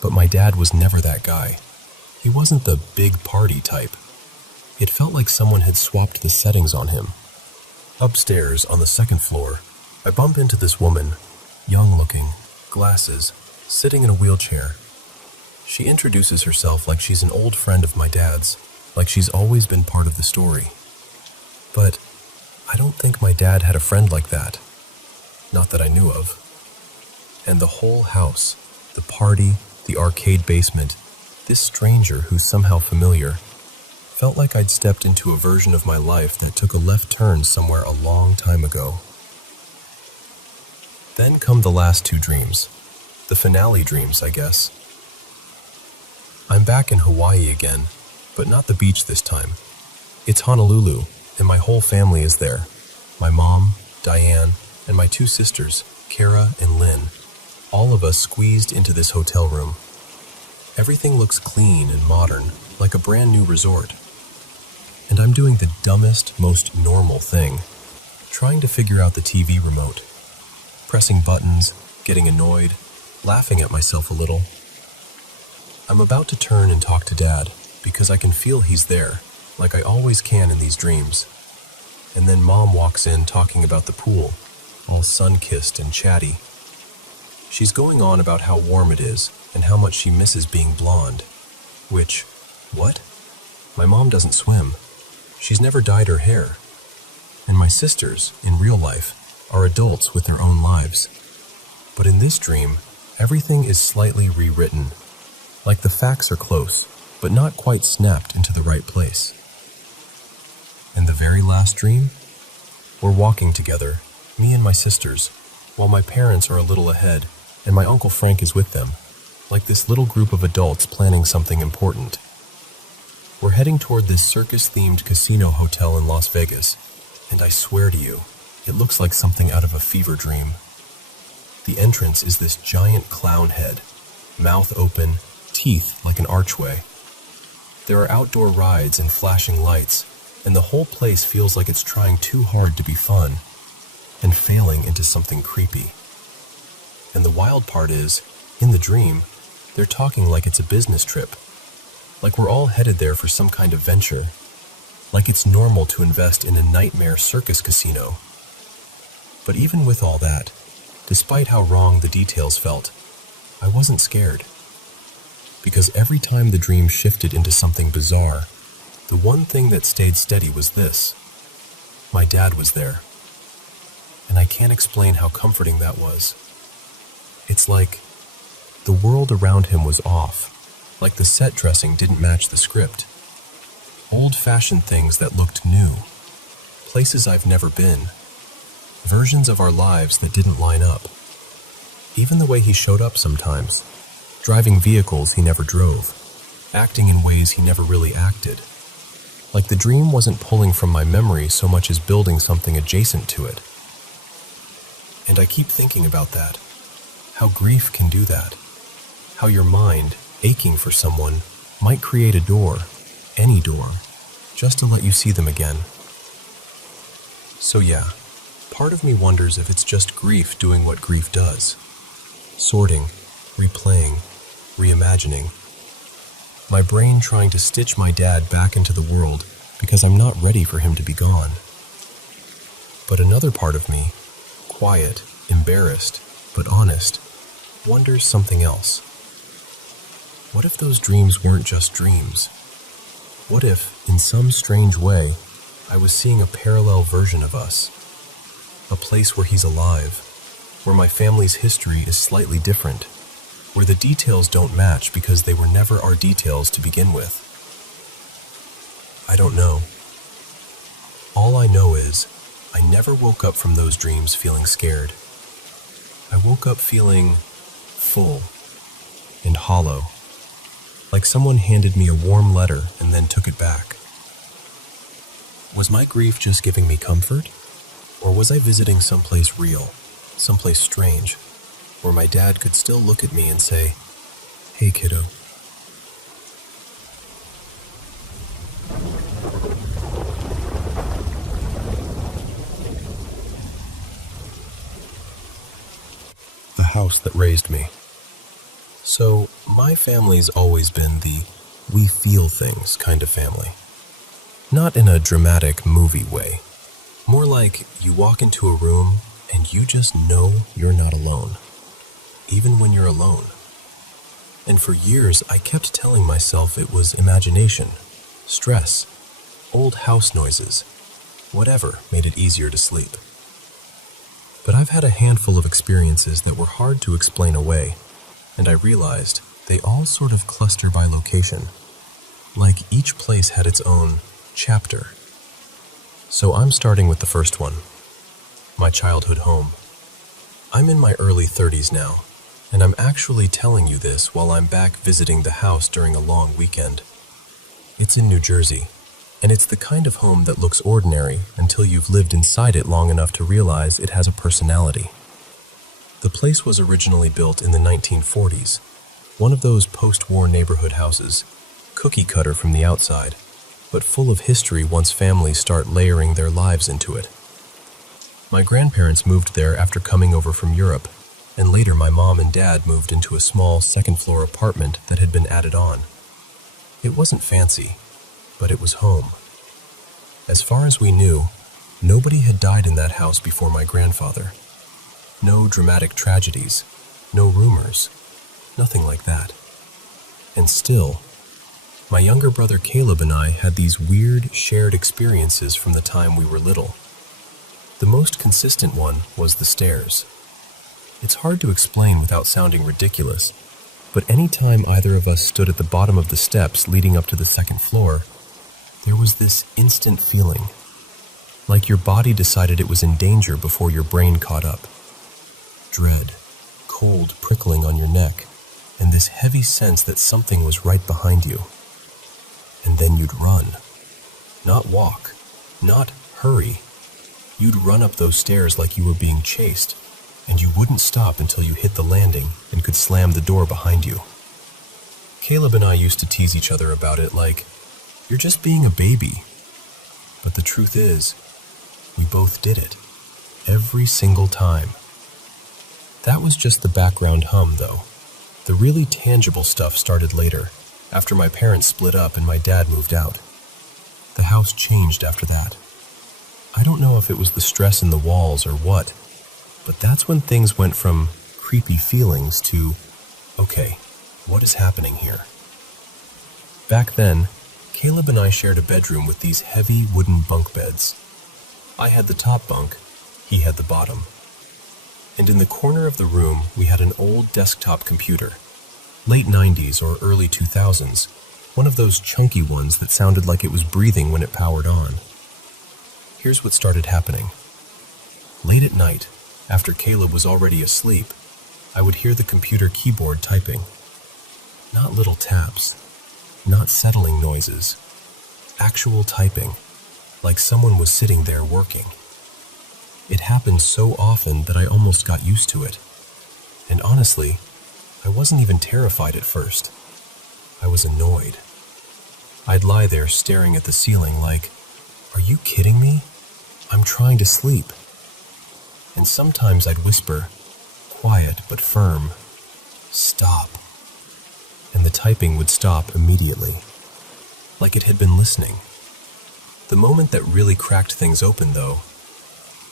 But my dad was never that guy. He wasn't the big party type. It felt like someone had swapped the settings on him. Upstairs, on the second floor, I bump into this woman, young-looking, glasses, sitting in a wheelchair. She introduces herself like she's an old friend of my dad's, like she's always been part of the story. But I don't think my dad had a friend like that. Not that I knew of. And the whole house, the party, the arcade basement, this stranger who's somehow familiar, felt like I'd stepped into a version of my life that took a left turn somewhere a long time ago. Then come the last 2 dreams. The finale dreams, I guess. I'm back in Hawaii again, but not the beach this time. It's Honolulu, and my whole family is there. My mom, Diane, and my 2 sisters, Kara and Lynn. All of us squeezed into this hotel room. Everything looks clean and modern, like a brand new resort. And I'm doing the dumbest, most normal thing, trying to figure out the TV remote. Pressing buttons, getting annoyed, laughing at myself a little. I'm about to turn and talk to Dad, because I can feel he's there, like I always can in these dreams. And then Mom walks in talking about the pool, all sun-kissed and chatty. She's going on about how warm it is, and how much she misses being blonde. Which, what? My mom doesn't swim. She's never dyed her hair. And my sisters, in real life, are adults with their own lives. But in this dream, everything is slightly rewritten. Like the facts are close, but not quite snapped into the right place. And the very last dream? We're walking together, me and my sisters, while my parents are a little ahead, and my Uncle Frank is with them, like this little group of adults planning something important. We're heading toward this circus-themed casino hotel in Las Vegas, and I swear to you, it looks like something out of a fever dream. The entrance is this giant clown head, mouth open, teeth like an archway. There are outdoor rides and flashing lights, and the whole place feels like it's trying too hard to be fun and failing into something creepy. And the wild part is, in the dream, they're talking like it's a business trip, like we're all headed there for some kind of venture, like it's normal to invest in a nightmare circus casino. But even with all that, despite how wrong the details felt, I wasn't scared. Because every time the dream shifted into something bizarre, the one thing that stayed steady was this. My dad was there. And I can't explain how comforting that was. It's like the world around him was off, like the set dressing didn't match the script. Old-fashioned things that looked new, places I've never been, versions of our lives that didn't line up. Even the way he showed up sometimes, driving vehicles he never drove, acting in ways he never really acted. Like the dream wasn't pulling from my memory so much as building something adjacent to it. And I keep thinking about that, how grief can do that, how your mind, aching for someone, might create a door, any door, just to let you see them again. So yeah, part of me wonders if it's just grief doing what grief does. Sorting, replaying, reimagining. My brain trying to stitch my dad back into the world because I'm not ready for him to be gone. But another part of me, quiet, embarrassed, but honest, wonders something else. What if those dreams weren't just dreams? What if, in some strange way, I was seeing a parallel version of us? A place where he's alive, where my family's history is slightly different, where the details don't match because they were never our details to begin with. I don't know. All I know is, I never woke up from those dreams feeling scared. I woke up feeling full and hollow, like someone handed me a warm letter and then took it back. Was my grief just giving me comfort? Or was I visiting someplace real, someplace strange, where my dad could still look at me and say, "Hey, kiddo." The house that raised me. So, my family's always been the we feel things kind of family. Not in a dramatic movie way. More like you walk into a room and you just know you're not alone, even when you're alone. And for years, I kept telling myself it was imagination, stress, old house noises, whatever made it easier to sleep. But I've had a handful of experiences that were hard to explain away, and I realized they all sort of cluster by location, like each place had its own chapter. So I'm starting with the first one, my childhood home. I'm in my early 30s now, and I'm actually telling you this while I'm back visiting the house during a long weekend. It's in New Jersey, and it's the kind of home that looks ordinary until you've lived inside it long enough to realize it has a personality. The place was originally built in the 1940s, one of those post-war neighborhood houses, cookie-cutter from the outside, but full of history once families start layering their lives into it. My grandparents moved there after coming over from Europe, and later my mom and dad moved into a small second-floor apartment that had been added on. It wasn't fancy, but it was home. As far as we knew, nobody had died in that house before my grandfather. No dramatic tragedies, no rumors, nothing like that. And still, My younger brother Caleb and I had these weird, shared experiences from the time we were little. The most consistent one was the stairs. It's hard to explain without sounding ridiculous, but any time either of us stood at the bottom of the steps leading up to the second floor, there was this instant feeling, like your body decided it was in danger before your brain caught up. Dread, cold prickling on your neck, and this heavy sense that something was right behind you. And then you'd run. Not walk, not hurry. You'd run up those stairs like you were being chased, and you wouldn't stop until you hit the landing and could slam the door behind you. Caleb and I used to tease each other about it like, "You're just being a baby." But the truth is, we both did it. Every single time. That was just the background hum, though. The really tangible stuff started later, after my parents split up and my dad moved out. The house changed after that. I don't know if it was the stress in the walls or what, but that's when things went from creepy feelings to, okay, what is happening here? Back then, Caleb and I shared a bedroom with these heavy wooden bunk beds. I had the top bunk, he had the bottom. And in the corner of the room, we had an old desktop computer. Late 90s or early 2000s, one of those chunky ones that sounded like it was breathing when it powered on. Here's what started happening. Late at night, after Caleb was already asleep, I would hear the computer keyboard typing. Not little taps, not settling noises, actual typing, like someone was sitting there working. It happened so often that I almost got used to it. And honestly, I wasn't even terrified at first. I was annoyed. I'd lie there staring at the ceiling like, "Are you kidding me? I'm trying to sleep." And sometimes I'd whisper, quiet but firm, "Stop." And the typing would stop immediately, like it had been listening. The moment that really cracked things open, though,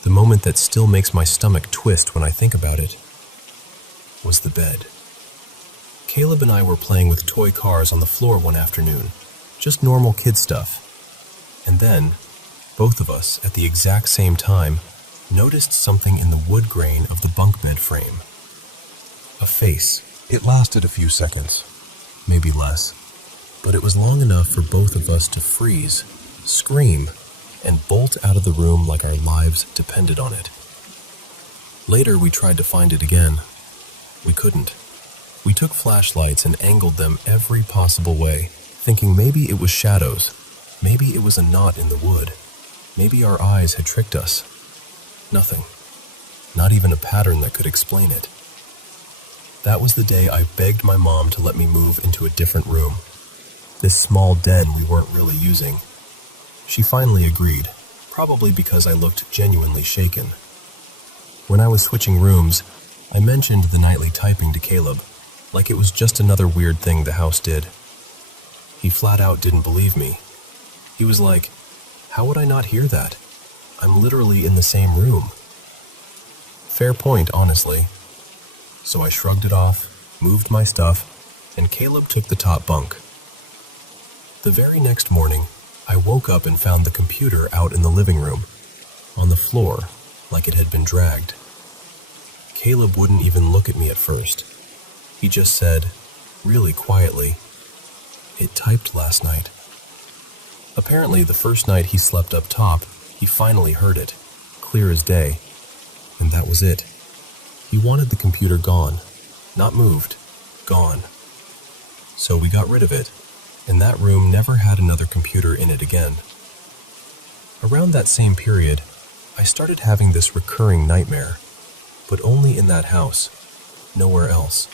the moment that still makes my stomach twist when I think about it, was the bed. Caleb and I were playing with toy cars on the floor one afternoon, just normal kid stuff. And then, both of us, at the exact same time, noticed something in the wood grain of the bunk bed frame. A face. It lasted a few seconds, maybe less, but it was long enough for both of us to freeze, scream, and bolt out of the room like our lives depended on it. Later, we tried to find it again. We couldn't. We took flashlights and angled them every possible way, thinking maybe it was shadows, maybe it was a knot in the wood, maybe our eyes had tricked us. Nothing. Not even a pattern that could explain it. That was the day I begged my mom to let me move into a different room, this small den we weren't really using. She finally agreed, probably because I looked genuinely shaken. When I was switching rooms, I mentioned the nightly typing to Caleb, like it was just another weird thing the house did. He flat out didn't believe me. He was like, "How would I not hear that? I'm literally in the same room." Fair point, honestly. So I shrugged it off, moved my stuff, and Caleb took the top bunk. The very next morning, I woke up and found the computer out in the living room, on the floor, like it had been dragged. Caleb wouldn't even look at me at first. He just said, really quietly, "It typed last night." Apparently, the first night he slept up top, he finally heard it, clear as day, and that was it. He wanted the computer gone, not moved, gone. So we got rid of it, and that room never had another computer in it again. Around that same period, I started having this recurring nightmare, but only in that house, nowhere else.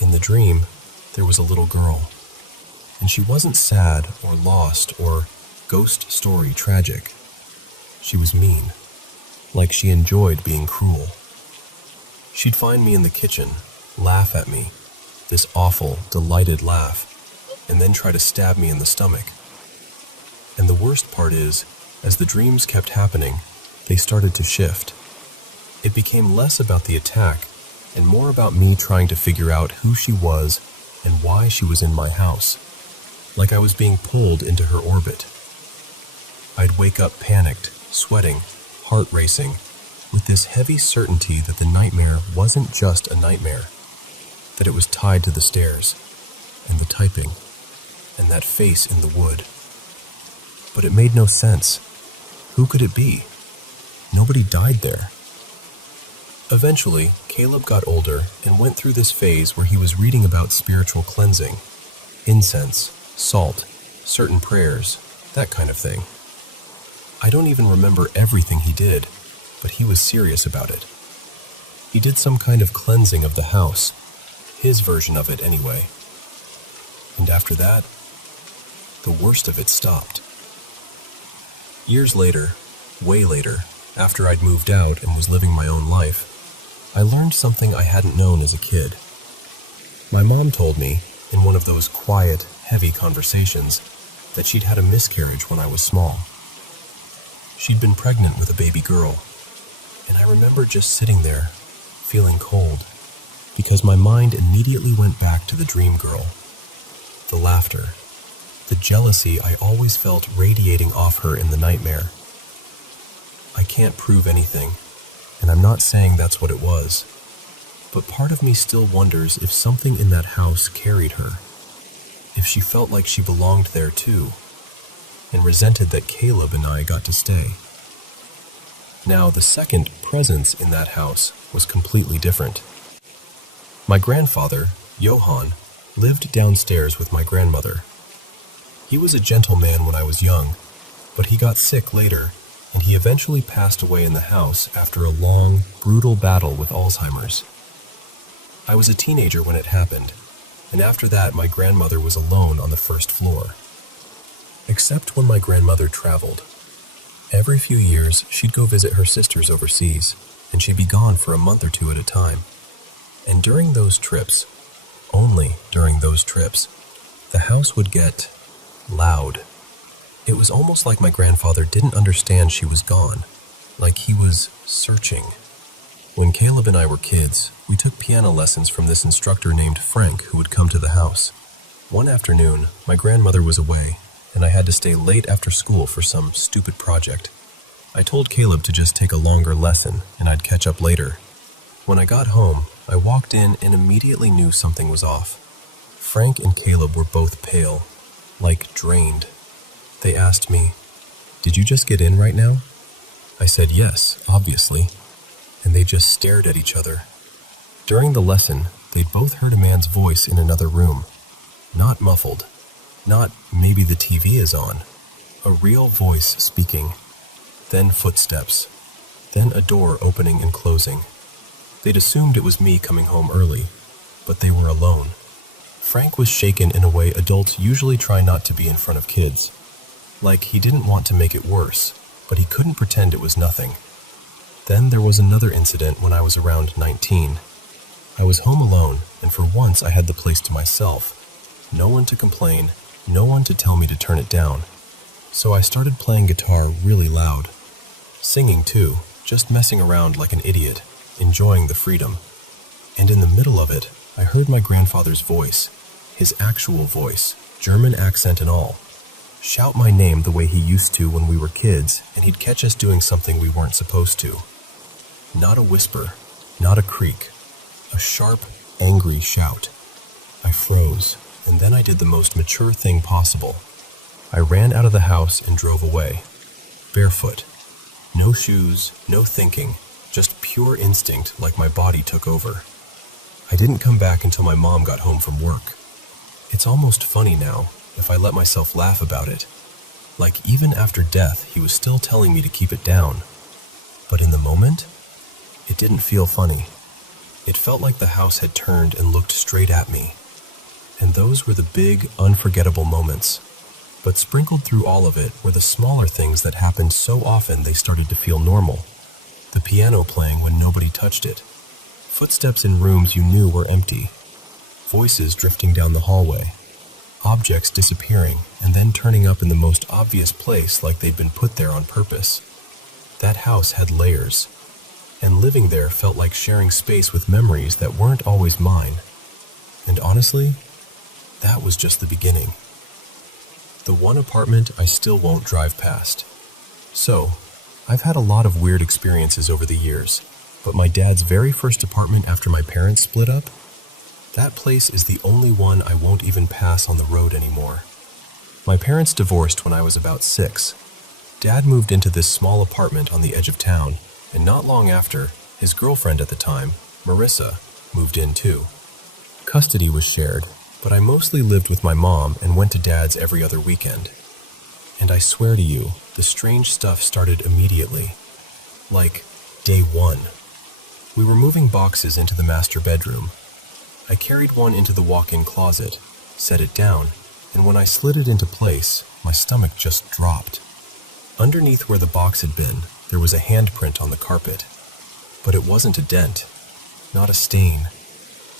In the dream, there was a little girl, and she wasn't sad or lost or ghost story tragic. She was mean, like she enjoyed being cruel. She'd find me in the kitchen, laugh at me, this awful, delighted laugh, and then try to stab me in the stomach. And the worst part is, as the dreams kept happening, they started to shift. It became less about the attack and more about me trying to figure out who she was and why she was in my house. like I was being pulled into her orbit. I'd wake up panicked, sweating, heart racing, with this heavy certainty that the nightmare wasn't just a nightmare, that it was tied to the stairs, and the typing, and that face in the wood. But it made no sense. Who could it be? Nobody died there. Eventually, Caleb got older and went through this phase where he was reading about spiritual cleansing, incense, salt, certain prayers, that kind of thing. I don't even remember everything he did, but he was serious about it. He did some kind of cleansing of the house, his version of it anyway. And after that, the worst of it stopped. Years later, way later, after I'd moved out and was living my own life, I learned something I hadn't known as a kid. My mom told me, in one of those quiet, heavy conversations, that she'd had a miscarriage when I was small. She'd been pregnant with a baby girl, and I remember just sitting there, feeling cold, because my mind immediately went back to the dream girl, the laughter, the jealousy I always felt radiating off her in the nightmare. I can't prove anything, and I'm not saying that's what it was, but part of me still wonders if something in that house carried her, if she felt like she belonged there too, and resented that Caleb and I got to stay. Now, the second presence in that house was completely different. My grandfather, Johann, lived downstairs with my grandmother. He was a gentleman when I was young, but he got sick later, and he eventually passed away in the house after a long, brutal battle with Alzheimer's. I was a teenager when it happened, and after that my grandmother was alone on the first floor. Except when my grandmother traveled. Every few years, she'd go visit her sisters overseas, and she'd be gone for a month or two at a time. And during those trips, only during those trips, the house would get loud. It was almost like my grandfather didn't understand she was gone, like he was searching. When Caleb and I were kids, we took piano lessons from this instructor named Frank who would come to the house. One afternoon, my grandmother was away, and I had to stay late after school for some stupid project. I told Caleb to just take a longer lesson, and I'd catch up later. When I got home, I walked in and immediately knew something was off. Frank and Caleb were both pale, like drained. They asked me, "Did you just get in right now?" I said yes, obviously, and they just stared at each other. During the lesson, they'd both heard a man's voice in another room. Not muffled, not maybe the TV is on. A real voice speaking. Then footsteps. Then a door opening and closing. They'd assumed it was me coming home early, but they were alone. Frank was shaken in a way adults usually try not to be in front of kids. Like he didn't want to make it worse, but he couldn't pretend it was nothing. Then there was another incident when I was around 19. I was home alone, and for once I had the place to myself. No one to complain, no one to tell me to turn it down. So I started playing guitar really loud. Singing too, just messing around like an idiot, enjoying the freedom. And in the middle of it, I heard my grandfather's voice, his actual voice, German accent and all, shout my name the way he used to when we were kids, and he'd catch us doing something we weren't supposed to. Not a whisper, not a creak, a sharp, angry shout. I froze, and then I did the most mature thing possible. I ran out of the house and drove away, barefoot. No shoes, no thinking, just pure instinct like my body took over. I didn't come back until my mom got home from work. It's almost funny now, if I let myself laugh about it. Like even after death, he was still telling me to keep it down. But in the moment, it didn't feel funny. It felt like the house had turned and looked straight at me. And those were the big, unforgettable moments. But sprinkled through all of it were the smaller things that happened so often they started to feel normal. The piano playing when nobody touched it. Footsteps in rooms you knew were empty. Voices drifting down the hallway. Objects disappearing and then turning up in the most obvious place like they'd been put there on purpose. That house had layers, and living there felt like sharing space with memories that weren't always mine. And honestly, that was just the beginning. The one apartment I still won't drive past. So, I've had a lot of weird experiences over the years, but my dad's very first apartment after my parents split up, that place is the only one I won't even pass on the road anymore. My parents divorced when I was about 6. Dad moved into this small apartment on the edge of town, and not long after, his girlfriend at the time, Marissa, moved in too. Custody was shared, but I mostly lived with my mom and went to Dad's every other weekend. And I swear to you, the strange stuff started immediately. Like, day 1. We were moving boxes into the master bedroom. I carried one into the walk-in closet, set it down, and when I slid it into place, my stomach just dropped. Underneath where the box had been, there was a handprint on the carpet. But it wasn't a dent, not a stain,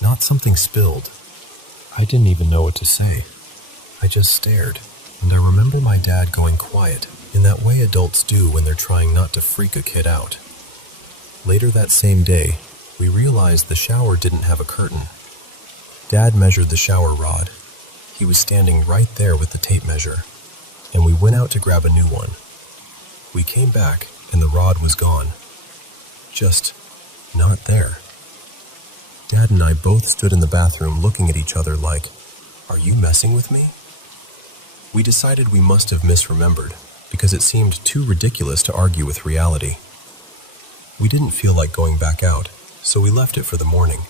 not something spilled. I didn't even know what to say. I just stared, and I remember my dad going quiet, in that way adults do when they're trying not to freak a kid out. Later that same day, we realized the shower didn't have a curtain. Dad measured the shower rod. He was standing right there with the tape measure, and we went out to grab a new one. We came back, and the rod was gone. Just not there. Dad and I both stood in the bathroom looking at each other like, "Are you messing with me?" We decided we must have misremembered, because it seemed too ridiculous to argue with reality. We didn't feel like going back out, so we left it for the morning.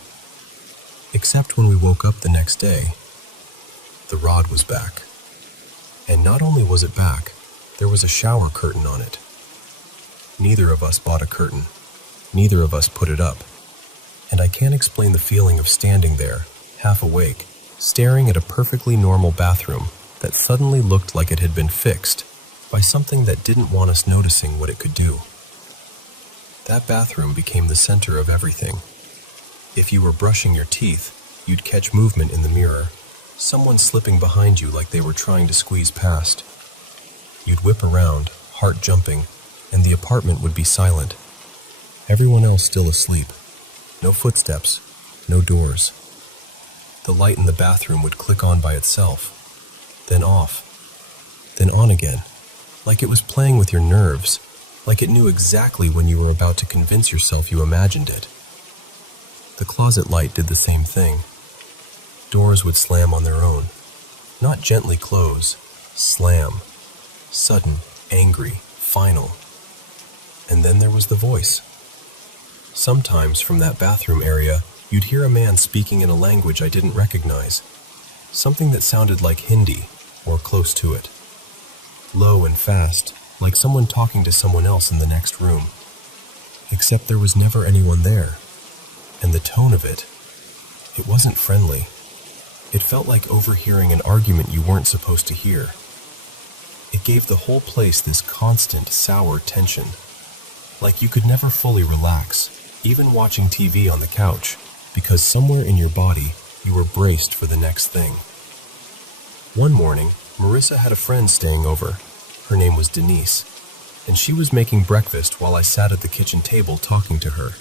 Except when we woke up the next day, the rod was back. And not only was it back, there was a shower curtain on it. Neither of us bought a curtain. Neither of us put it up. And I can't explain the feeling of standing there, half awake, staring at a perfectly normal bathroom that suddenly looked like it had been fixed by something that didn't want us noticing what it could do. That bathroom became the center of everything. If you were brushing your teeth, you'd catch movement in the mirror, someone slipping behind you like they were trying to squeeze past. You'd whip around, heart jumping, and the apartment would be silent. Everyone else still asleep. No footsteps, no doors. The light in the bathroom would click on by itself, then off, then on again, like it was playing with your nerves, like it knew exactly when you were about to convince yourself you imagined it. The closet light did the same thing. Doors would slam on their own, not gently close, slam, sudden, angry, final. And then there was the voice. Sometimes from that bathroom area, you'd hear a man speaking in a language I didn't recognize, something that sounded like Hindi, or close to it. Low and fast, like someone talking to someone else in the next room. Except there was never anyone there. And the tone of it wasn't friendly. It felt like overhearing an argument you weren't supposed to hear. It gave the whole place this constant, sour tension, like you could never fully relax, even watching TV on the couch, because somewhere in your body, you were braced for the next thing. One morning, Marissa had a friend staying over. Her name was Denise, and she was making breakfast while I sat at the kitchen table talking to her.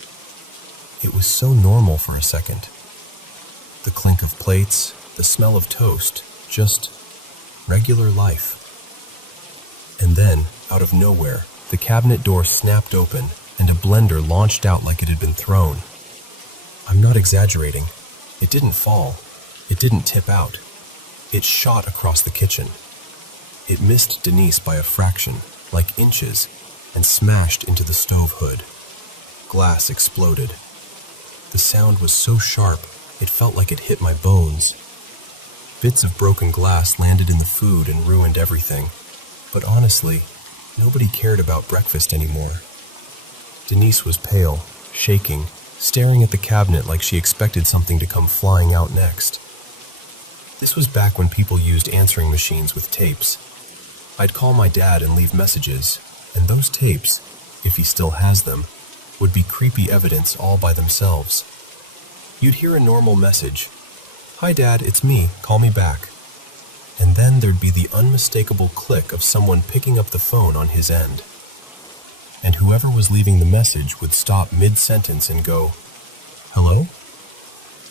It was so normal for a second. The clink of plates, the smell of toast, just regular life. And then, out of nowhere, the cabinet door snapped open and a blender launched out like it had been thrown. I'm not exaggerating. It didn't fall. It didn't tip out. It shot across the kitchen. It missed Denise by a fraction, like inches, and smashed into the stove hood. Glass exploded. The sound was so sharp, it felt like it hit my bones. Bits of broken glass landed in the food and ruined everything. But honestly, nobody cared about breakfast anymore. Denise was pale, shaking, staring at the cabinet like she expected something to come flying out next. This was back when people used answering machines with tapes. I'd call my dad and leave messages, and those tapes, if he still has them, would be creepy evidence all by themselves. You'd hear a normal message, "Hi Dad, it's me, call me back." And then there'd be the unmistakable click of someone picking up the phone on his end. And whoever was leaving the message would stop mid-sentence and go, "Hello?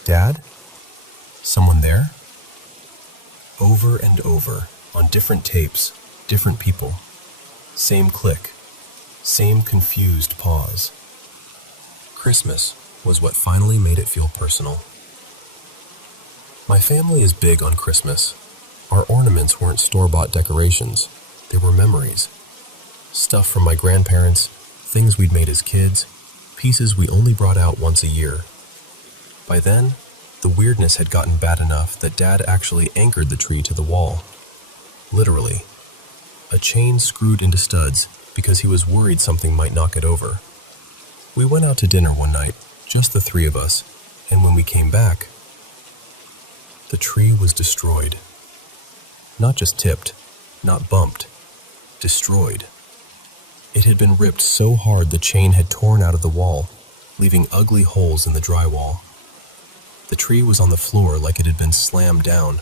Dad? Someone there?" Over and over, on different tapes, different people. Same click, same confused pause. Christmas was what finally made it feel personal. My family is big on Christmas. Our ornaments weren't store-bought decorations, they were memories. Stuff from my grandparents, things we'd made as kids, pieces we only brought out once a year. By then, the weirdness had gotten bad enough that Dad actually anchored the tree to the wall. Literally. A chain screwed into studs because he was worried something might knock it over. We went out to dinner one night, just the three of us, and when we came back, the tree was destroyed. Not just tipped, not bumped, destroyed. It had been ripped so hard the chain had torn out of the wall, leaving ugly holes in the drywall. The tree was on the floor like it had been slammed down,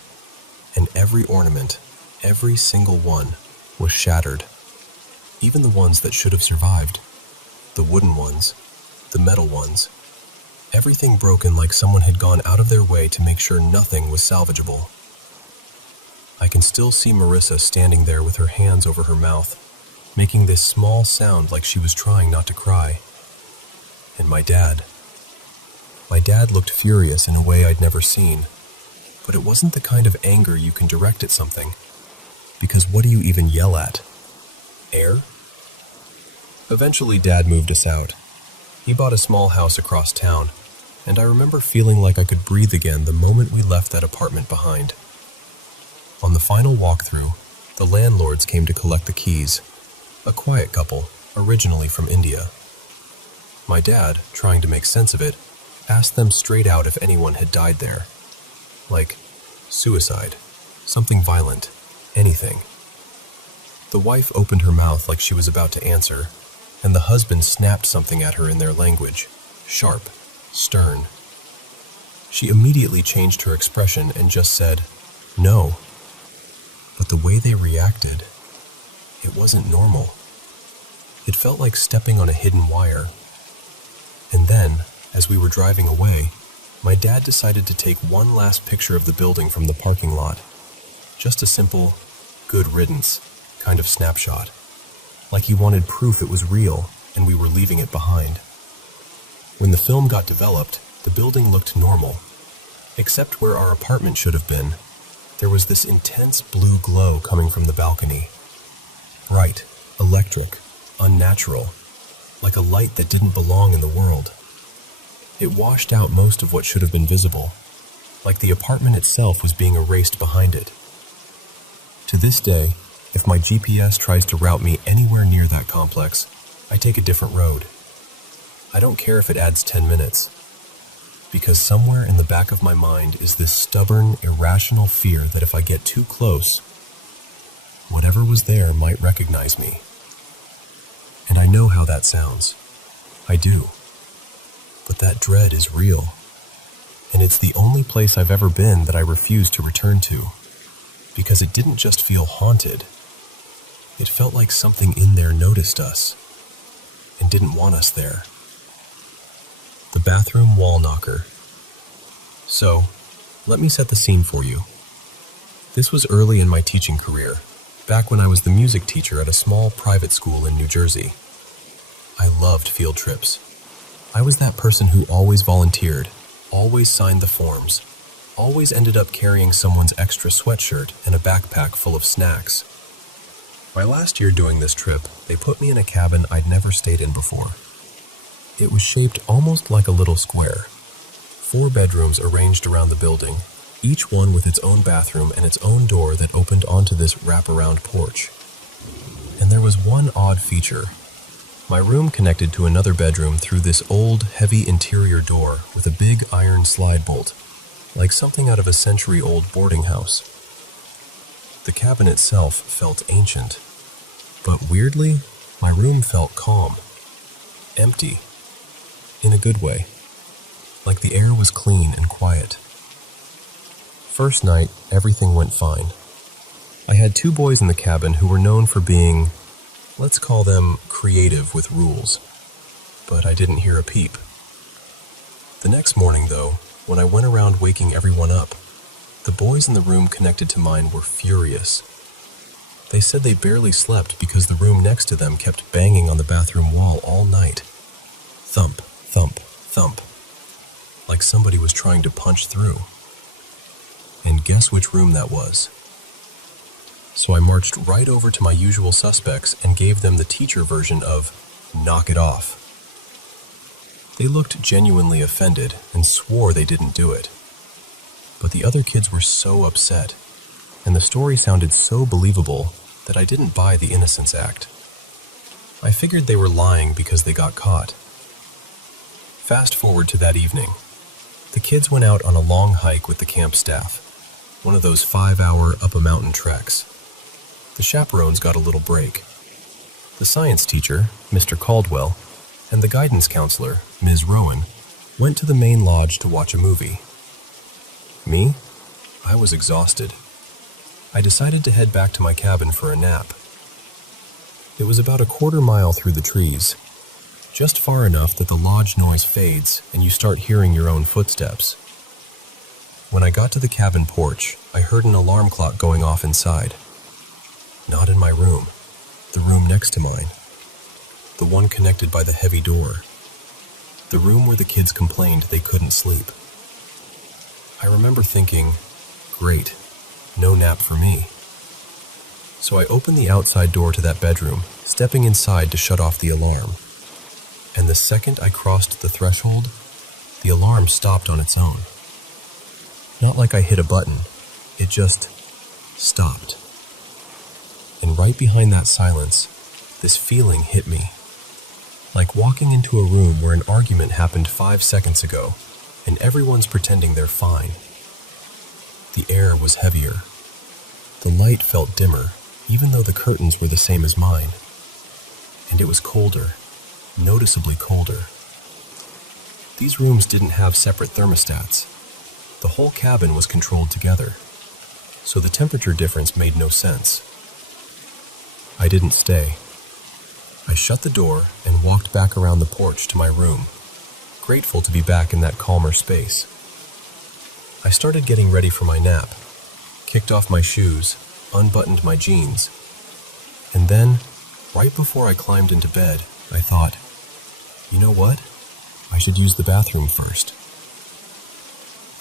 and every ornament, every single one, was shattered. Even the ones that should have survived. The wooden ones, the metal ones. Everything broken like someone had gone out of their way to make sure nothing was salvageable. I can still see Marissa standing there with her hands over her mouth, making this small sound like she was trying not to cry. And my dad. My dad looked furious in a way I'd never seen, but it wasn't the kind of anger you can direct at something, because what do you even yell at? Air? Eventually, Dad moved us out. He bought a small house across town, and I remember feeling like I could breathe again the moment we left that apartment behind. On the final walkthrough, the landlords came to collect the keys, a quiet couple, originally from India. My dad, trying to make sense of it, asked them straight out if anyone had died there. Like, suicide, something violent, anything. The wife opened her mouth like she was about to answer, and the husband snapped something at her in their language, sharp, stern. She immediately changed her expression and just said, "No." But the way they reacted, it wasn't normal. It felt like stepping on a hidden wire. And then, as we were driving away, my dad decided to take one last picture of the building from the parking lot. Just a simple, good riddance kind of snapshot. Like he wanted proof it was real and we were leaving it behind. When the film got developed, the building looked normal. Except where our apartment should have been, there was this intense blue glow coming from the balcony. Bright, electric, unnatural, like a light that didn't belong in the world. It washed out most of what should have been visible, like the apartment itself was being erased behind it. To this day, if my GPS tries to route me anywhere near that complex, I take a different road. I don't care if it adds 10 minutes, because somewhere in the back of my mind is this stubborn, irrational fear that if I get too close, whatever was there might recognize me. And I know how that sounds. I do. But that dread is real. And it's the only place I've ever been that I refuse to return to. Because it didn't just feel haunted. It felt like something in there noticed us and didn't want us there. The bathroom wall knocker. So, let me set the scene for you. This was early in my teaching career, back when I was the music teacher at a small private school in New Jersey. I loved field trips. I was that person who always volunteered, always signed the forms, always ended up carrying someone's extra sweatshirt and a backpack full of snacks. My last year doing this trip, they put me in a cabin I'd never stayed in before. It was shaped almost like a little square. 4 bedrooms arranged around the building, each one with its own bathroom and its own door that opened onto this wraparound porch. And there was one odd feature. My room connected to another bedroom through this old, heavy interior door with a big iron slide bolt, like something out of a century-old boarding house. The cabin itself felt ancient, but weirdly, my room felt calm, empty, in a good way, like the air was clean and quiet. First night, everything went fine. I had 2 boys in the cabin who were known for being, let's call them creative with rules, but I didn't hear a peep. The next morning, though, when I went around waking everyone up, the boys in the room connected to mine were furious. They said they barely slept because the room next to them kept banging on the bathroom wall all night. Thump, thump, thump. Like somebody was trying to punch through. And guess which room that was? So I marched right over to my usual suspects and gave them the teacher version of "knock it off." They looked genuinely offended and swore they didn't do it. But the other kids were so upset, and the story sounded so believable that I didn't buy the Innocence Act. I figured they were lying because they got caught. Fast forward to that evening. The kids went out on a long hike with the camp staff, one of those 5-hour up-a-mountain treks. The chaperones got a little break. The science teacher, Mr. Caldwell, and the guidance counselor, Ms. Rowan, went to the main lodge to watch a movie. Me? I was exhausted. I decided to head back to my cabin for a nap. It was about a quarter mile through the trees, just far enough that the lodge noise fades and you start hearing your own footsteps. When I got to the cabin porch, I heard an alarm clock going off inside. Not in my room, the room next to mine. The one connected by the heavy door. The room where the kids complained they couldn't sleep. I remember thinking, great, no nap for me. So I opened the outside door to that bedroom, stepping inside to shut off the alarm. And the second I crossed the threshold, the alarm stopped on its own. Not like I hit a button, it just stopped. And right behind that silence, this feeling hit me. Like walking into a room where an argument happened 5 seconds ago, and everyone's pretending they're fine. The air was heavier. The light felt dimmer, even though the curtains were the same as mine. And it was colder, noticeably colder. These rooms didn't have separate thermostats. The whole cabin was controlled together, so the temperature difference made no sense. I didn't stay. I shut the door and walked back around the porch to my room, grateful to be back in that calmer space. I started getting ready for my nap, kicked off my shoes, unbuttoned my jeans, and then, right before I climbed into bed, I thought, you know what? I should use the bathroom first.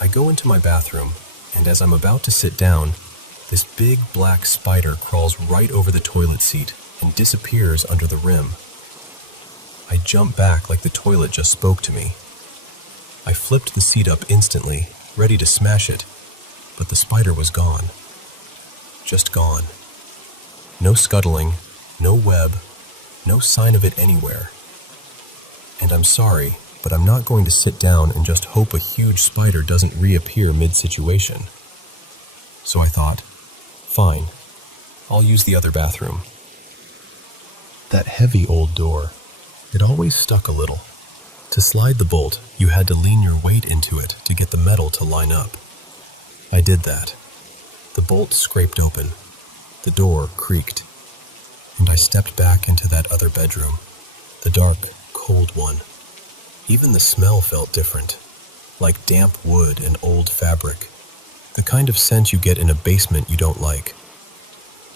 I go into my bathroom, and as I'm about to sit down, this big black spider crawls right over the toilet seat and disappears under the rim. I jump back like the toilet just spoke to me. I flipped the seat up instantly, ready to smash it, but the spider was gone. Just gone. No scuttling, no web, no sign of it anywhere. And I'm sorry, but I'm not going to sit down and just hope a huge spider doesn't reappear mid-situation. So I thought, fine, I'll use the other bathroom. That heavy old door, it always stuck a little. To slide the bolt, you had to lean your weight into it to get the metal to line up. I did that. The bolt scraped open. The door creaked. And I stepped back into that other bedroom, the dark, cold one. Even the smell felt different, like damp wood and old fabric, the kind of scent you get in a basement you don't like.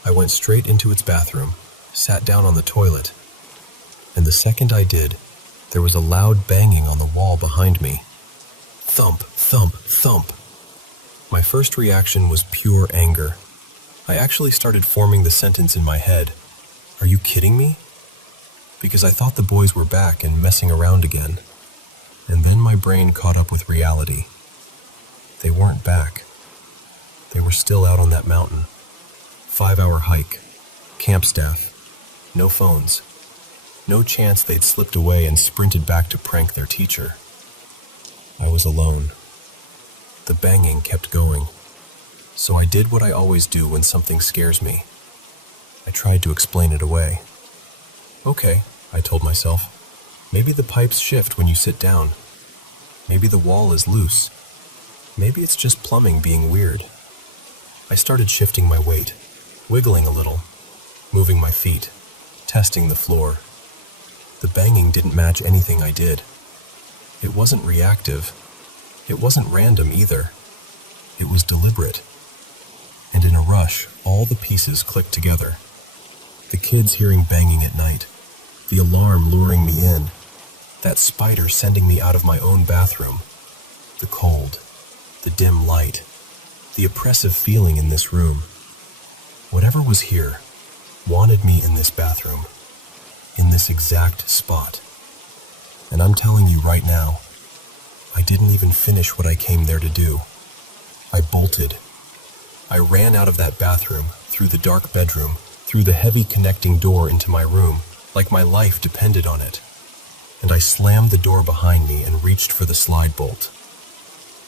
I went straight into its bathroom, sat down on the toilet, and the second I did, there was a loud banging on the wall behind me. Thump, thump, thump. My first reaction was pure anger. I actually started forming the sentence in my head, "Are you kidding me?" Because I thought the boys were back and messing around again. And then my brain caught up with reality. They weren't back. They were still out on that mountain. 5-hour hike, camp staff, no phones. No chance they'd slipped away and sprinted back to prank their teacher. I was alone. The banging kept going. So I did what I always do when something scares me. I tried to explain it away. Okay, I told myself. Maybe the pipes shift when you sit down. Maybe the wall is loose. Maybe it's just plumbing being weird. I started shifting my weight, wiggling a little, moving my feet, testing the floor. The banging didn't match anything I did. It wasn't reactive. It wasn't random either. It was deliberate. and in a rush, all the pieces clicked together. The kids hearing banging at night, the alarm luring me in, that spider sending me out of my own bathroom, the cold, the dim light, the oppressive feeling in this room. Whatever was here wanted me in this bathroom, in this exact spot. And I'm telling you right now, I didn't even finish what I came there to do. I bolted. I ran out of that bathroom, through the dark bedroom, through the heavy connecting door into my room, like my life depended on it. And I slammed the door behind me and reached for the slide bolt.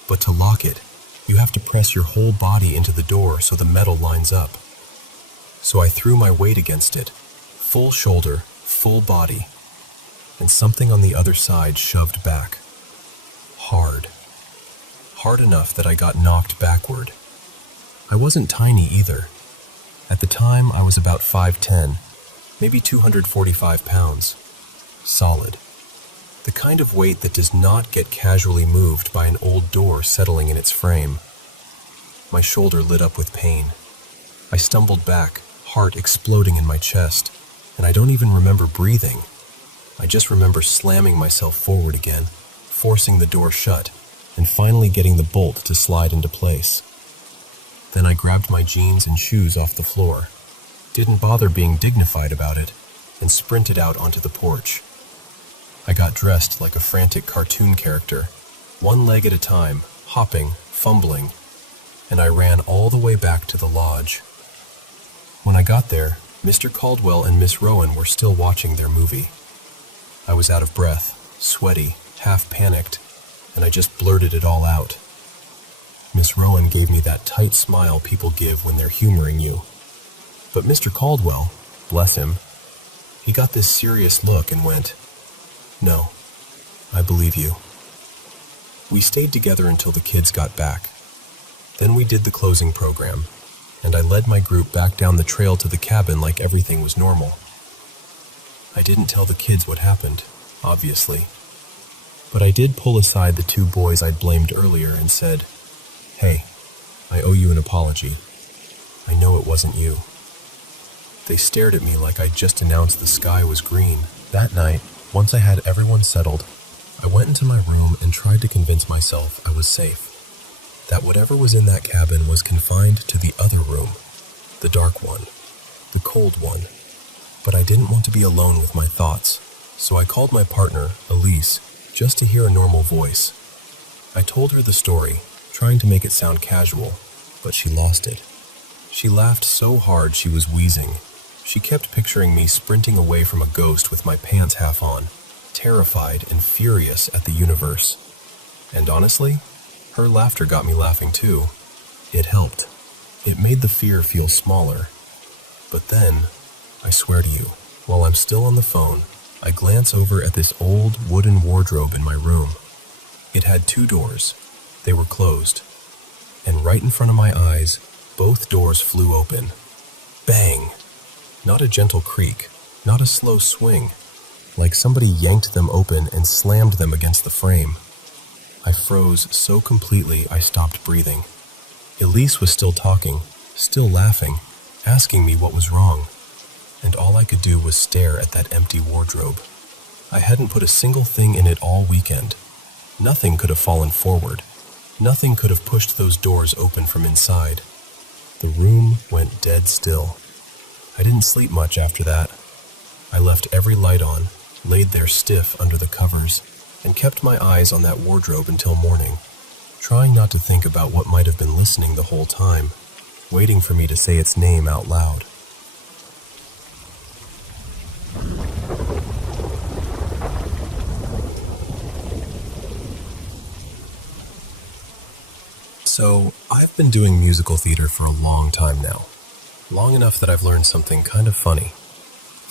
But to lock it, you have to press your whole body into the door so the metal lines up. So I threw my weight against it, full shoulder, full body, and something on the other side shoved back. Hard. Hard enough that I got knocked backward. I wasn't tiny either. At the time, I was about 5'10", maybe 245 pounds. Solid. The kind of weight that does not get casually moved by an old door settling in its frame. My shoulder lit up with pain. I stumbled back, heart exploding in my chest, and I don't even remember breathing. I just remember slamming myself forward again, forcing the door shut, and finally getting the bolt to slide into place. Then I grabbed my jeans and shoes off the floor, didn't bother being dignified about it, and sprinted out onto the porch. I got dressed like a frantic cartoon character, one leg at a time, hopping, fumbling, and I ran all the way back to the lodge. When I got there, Mr. Caldwell and Miss Rowan were still watching their movie. I was out of breath, sweaty, half panicked, and I just blurted it all out. Miss Rowan gave me that tight smile people give when they're humoring you. But Mr. Caldwell, bless him, he got this serious look and went, "No, I believe you." We stayed together until the kids got back. Then we did the closing program, and I led my group back down the trail to the cabin like everything was normal. I didn't tell the kids what happened, obviously, but I did pull aside the two boys I'd blamed earlier and said, "Hey, I owe you an apology. I know it wasn't you." They stared at me like I'd just announced the sky was green. That night, once I had everyone settled, I went into my room and tried to convince myself I was safe, that whatever was in that cabin was confined to the other room, the dark one, the cold one. But I didn't want to be alone with my thoughts, so I called my partner, Elise, just to hear a normal voice. I told her the story, trying to make it sound casual, but she lost it. She laughed so hard she was wheezing. She kept picturing me sprinting away from a ghost with my pants half on, terrified and furious at the universe. And honestly, her laughter got me laughing too. It helped. It made the fear feel smaller. But then, I swear to you, while I'm still on the phone, I glance over at this old wooden wardrobe in my room. It had two doors. They were closed. And right in front of my eyes, both doors flew open. Bang! Not a gentle creak, not a slow swing, like somebody yanked them open and slammed them against the frame. I froze so completely I stopped breathing. Elise was still talking, still laughing, asking me what was wrong, and all I could do was stare at that empty wardrobe. I hadn't put a single thing in it all weekend. Nothing could have fallen forward. Nothing could have pushed those doors open from inside. The room went dead still. I didn't sleep much after that. I left every light on, laid there stiff under the covers, and kept my eyes on that wardrobe until morning, trying not to think about what might have been listening the whole time, waiting for me to say its name out loud. So, I've been doing musical theater for a long time now. Long enough that I've learned something kind of funny.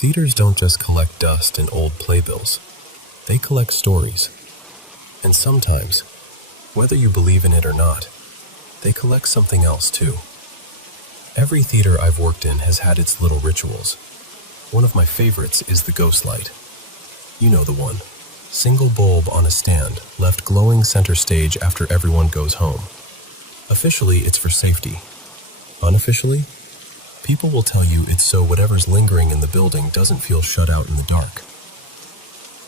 Theaters don't just collect dust and old playbills. They collect stories. And sometimes, whether you believe in it or not, they collect something else too. Every theater I've worked in has had its little rituals. One of my favorites is the ghost light. You know the one. Single bulb on a stand, left glowing center stage after everyone goes home. Officially, it's for safety. Unofficially, people will tell you it's so whatever's lingering in the building doesn't feel shut out in the dark.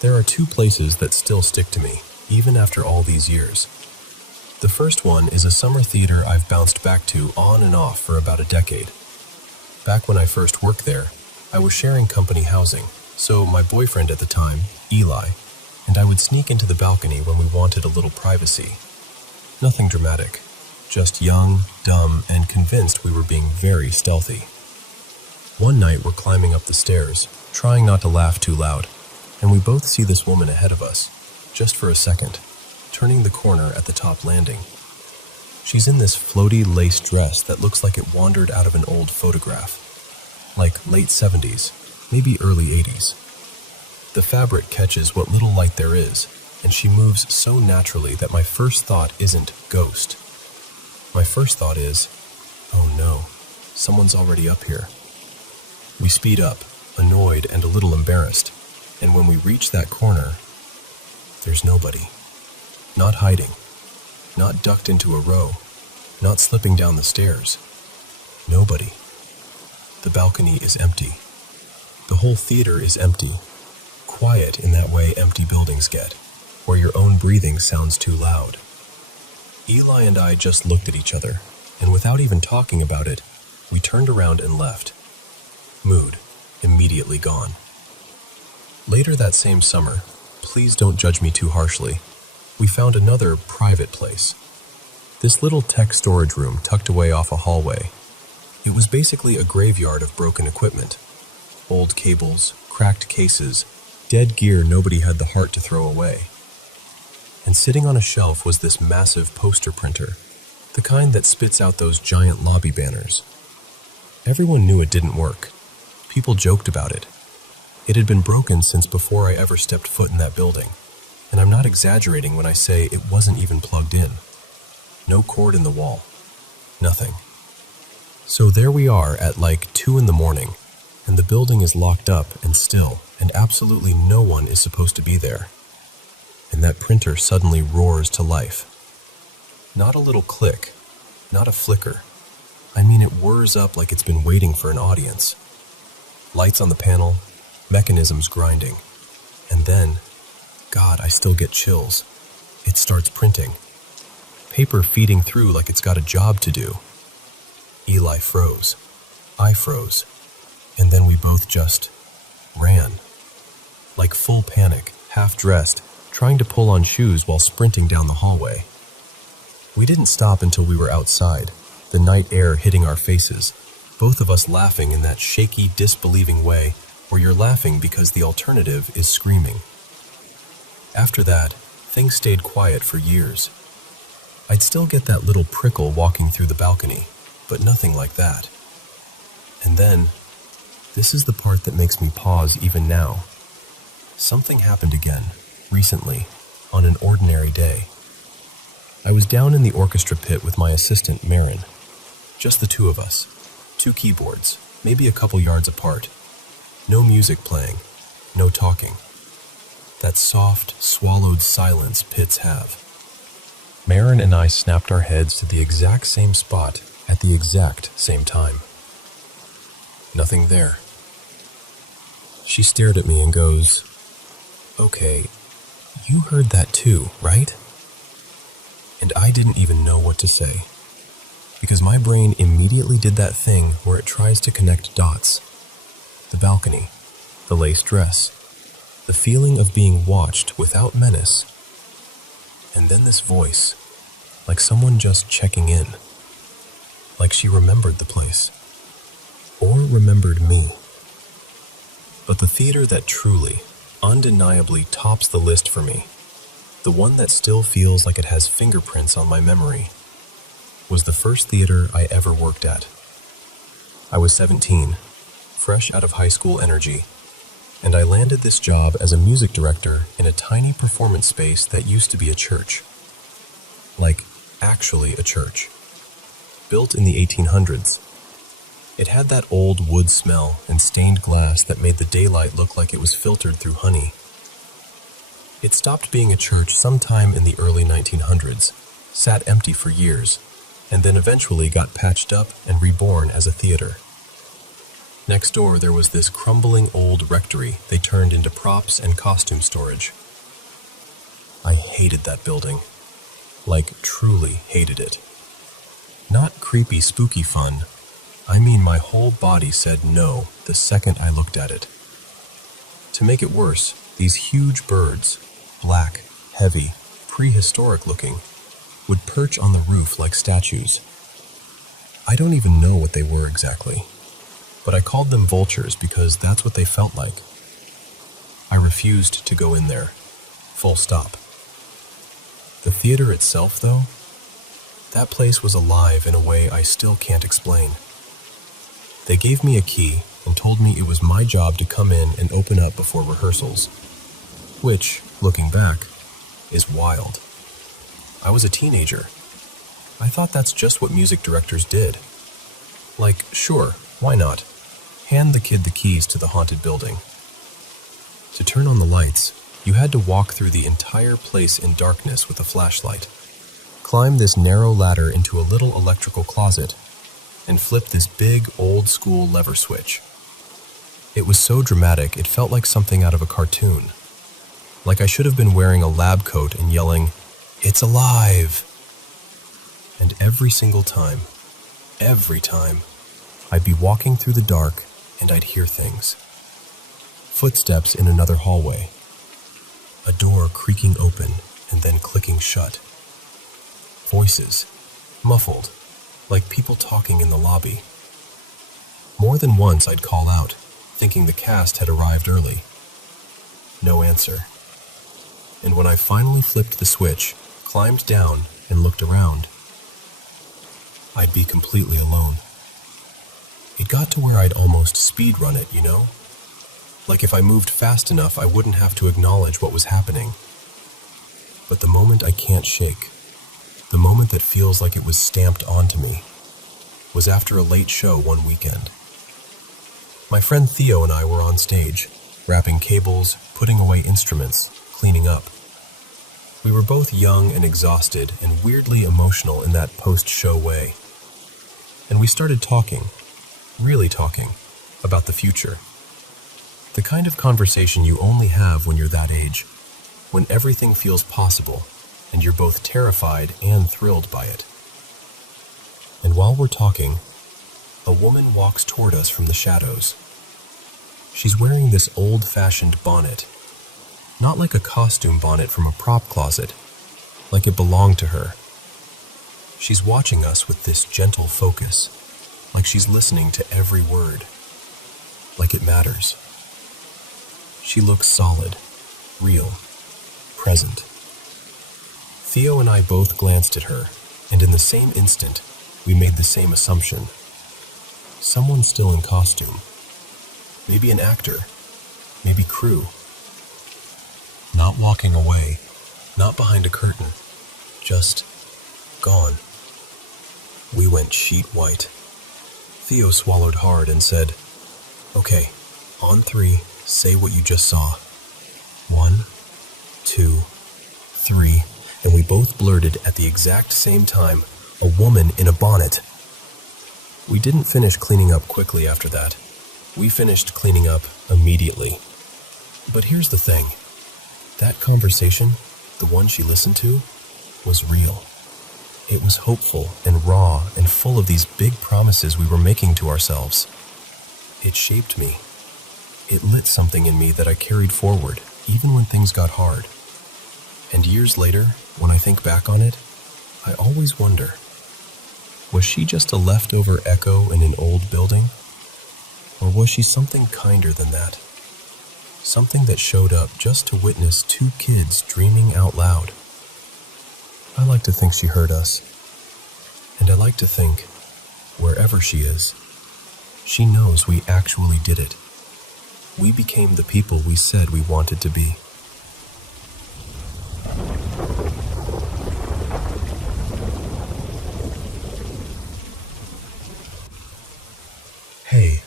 There are two places that still stick to me, even after all these years. The first one is a summer theater I've bounced back to on and off for about a decade. Back when I first worked there, I was sharing company housing, so my boyfriend at the time, Eli, and I would sneak into the balcony when we wanted a little privacy. Nothing dramatic, just young, dumb, and convinced we were being very stealthy. One night we're climbing up the stairs, trying not to laugh too loud, and we both see this woman ahead of us, just for a second, turning the corner at the top landing. She's in this floaty lace dress that looks like it wandered out of an old photograph, like late 70s, maybe early 80s. The fabric catches what little light there is, and she moves so naturally that my first thought isn't ghost. My first thought is, oh no, someone's already up here. We speed up, annoyed and a little embarrassed, and when we reach that corner, there's nobody. Not hiding, not ducked into a row, not slipping down the stairs. Nobody. The balcony is empty. The whole theater is empty. Quiet in that way empty buildings get, where your own breathing sounds too loud. Eli and I just looked at each other, and without even talking about it, we turned around and left. Mood immediately gone. Later that same summer, please don't judge me too harshly, we found another private place. This little tech storage room tucked away off a hallway. It was basically a graveyard of broken equipment. Old cables, cracked cases, dead gear nobody had the heart to throw away. And sitting on a shelf was this massive poster printer, the kind that spits out those giant lobby banners. Everyone knew it didn't work. People joked about it. It had been broken since before I ever stepped foot in that building, and I'm not exaggerating when I say it wasn't even plugged in. No cord in the wall. Nothing. So there we are at like 2 in the morning, and the building is locked up and still, and absolutely no one is supposed to be there. And that printer suddenly roars to life. Not a little click, not a flicker. I mean, it whirs up like it's been waiting for an audience. Lights on the panel, mechanisms grinding. And then, God, I still get chills. It starts printing. Paper feeding through like it's got a job to do. Eli froze. I froze. And then we both just ran. Like full panic, half-dressed, trying to pull on shoes while sprinting down the hallway. We didn't stop until we were outside, the night air hitting our faces, both of us laughing in that shaky, disbelieving way where you're laughing because the alternative is screaming. After that, things stayed quiet for years. I'd still get that little prickle walking through the balcony, but nothing like that. And then, this is the part that makes me pause even now. Something happened again, recently, on an ordinary day. I was down in the orchestra pit with my assistant, Marin. Just the two of us. 2 keyboards, maybe a couple yards apart. No music playing, no talking. That soft, swallowed silence pits have. Marin and I snapped our heads to the exact same spot at the exact same time. Nothing there. She stared at me and goes, "Okay, you heard that too, right?" And I didn't even know what to say, because my brain immediately did that thing where it tries to connect dots. The balcony, the lace dress, the feeling of being watched without menace, and then this voice, like someone just checking in, like she remembered the place, or remembered me. But the theater that truly, undeniably tops the list for me, the one that still feels like it has fingerprints on my memory, was the first theater I ever worked at. I was 17, fresh out of high school energy, and I landed this job as a music director in a tiny performance space that used to be a church. Like, actually a church. Built in the 1800s. It had that old wood smell and stained glass that made the daylight look like it was filtered through honey. It stopped being a church sometime in the early 1900s, sat empty for years, and then eventually got patched up and reborn as a theater. Next door, there was this crumbling old rectory they turned into props and costume storage. I hated that building. Like, truly hated it. Not creepy, spooky fun. I mean, my whole body said no the second I looked at it. To make it worse, these huge birds, black, heavy, prehistoric looking, would perch on the roof like statues. I don't even know what they were exactly, but I called them vultures because that's what they felt like. I refused to go in there. Full stop. The theater itself, though, that place was alive in a way I still can't explain. They gave me a key and told me it was my job to come in and open up before rehearsals, which, looking back, is wild. I was a teenager. I thought that's just what music directors did. Like, sure, why not? Hand the kid the keys to the haunted building. To turn on the lights, you had to walk through the entire place in darkness with a flashlight, climb this narrow ladder into a little electrical closet, and flip this big, old-school lever switch. It was so dramatic it felt like something out of a cartoon. Like I should have been wearing a lab coat and yelling, "It's alive!" And every single time, I'd be walking through the dark and I'd hear things. Footsteps in another hallway. A door creaking open and then clicking shut. Voices, muffled, like people talking in the lobby. More than once I'd call out, thinking the cast had arrived early. No answer. And when I finally flipped the switch, climbed down, and looked around, I'd be completely alone. It got to where I'd almost speedrun it, you know? Like if I moved fast enough, I wouldn't have to acknowledge what was happening. But the moment I can't shake, the moment that feels like it was stamped onto me, was after a late show one weekend. My friend Theo and I were on stage, wrapping cables, putting away instruments, cleaning up. We were both young and exhausted and weirdly emotional in that post-show way. And we started talking, really talking, about the future. The kind of conversation you only have when you're that age, when everything feels possible and you're both terrified and thrilled by it. And while we're talking, a woman walks toward us from the shadows. She's wearing this old-fashioned bonnet, not like a costume bonnet from a prop closet, like it belonged to her. She's watching us with this gentle focus, like she's listening to every word, like it matters. She looks solid, real, present. Theo and I both glanced at her, and in the same instant, we made the same assumption. Someone still in costume. Maybe an actor. Maybe crew. Not walking away, not behind a curtain, just gone. We went sheet white. Theo swallowed hard and said, "Okay, on 3, say what you just saw. 1, 2, 3, and we both blurted at the exact same time, "A woman in a bonnet." We didn't finish cleaning up quickly after that. We finished cleaning up immediately. But here's the thing. That conversation, the one she listened to, was real. It was hopeful and raw and full of these big promises we were making to ourselves. It shaped me. It lit something in me that I carried forward, even when things got hard. And years later, when I think back on it, I always wonder, was she just a leftover echo in an old building? Or was she something kinder than that? Something that showed up just to witness 2 kids dreaming out loud. I like to think she heard us. And I like to think, wherever she is, she knows we actually did it. We became the people we said we wanted to be. Hey,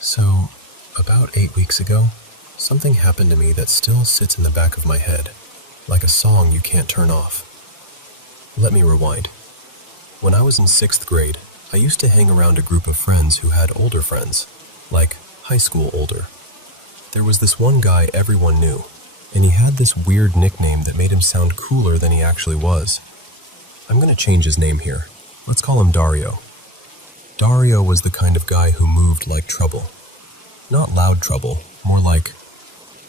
so about 8 weeks ago, something happened to me that still sits in the back of my head, like a song you can't turn off. Let me rewind. When I was in 6th grade, I used to hang around a group of friends who had older friends, like high school older. There was this one guy everyone knew, and he had this weird nickname that made him sound cooler than he actually was. I'm going to change his name here. Let's call him Dario. Dario was the kind of guy who moved like trouble. Not loud trouble, more like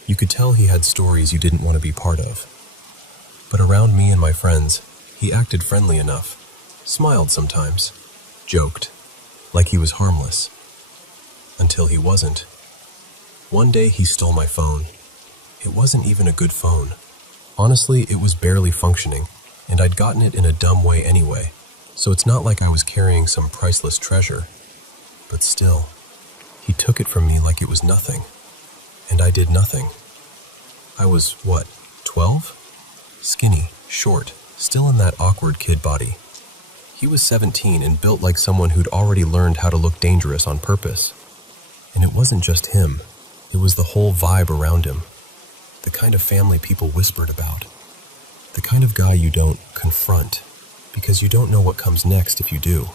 you could tell he had stories you didn't want to be part of. But around me and my friends, he acted friendly enough, smiled sometimes, joked, like he was harmless. Until he wasn't. One day he stole my phone. It wasn't even a good phone. Honestly, it was barely functioning, and I'd gotten it in a dumb way anyway, so it's not like I was carrying some priceless treasure. But still, he took it from me like it was nothing, and I did nothing. I was, 12? Skinny, short, still in that awkward kid body. He was 17 and built like someone who'd already learned how to look dangerous on purpose. And it wasn't just him, it was the whole vibe around him. The kind of family people whispered about. The kind of guy you don't confront, because you don't know what comes next if you do.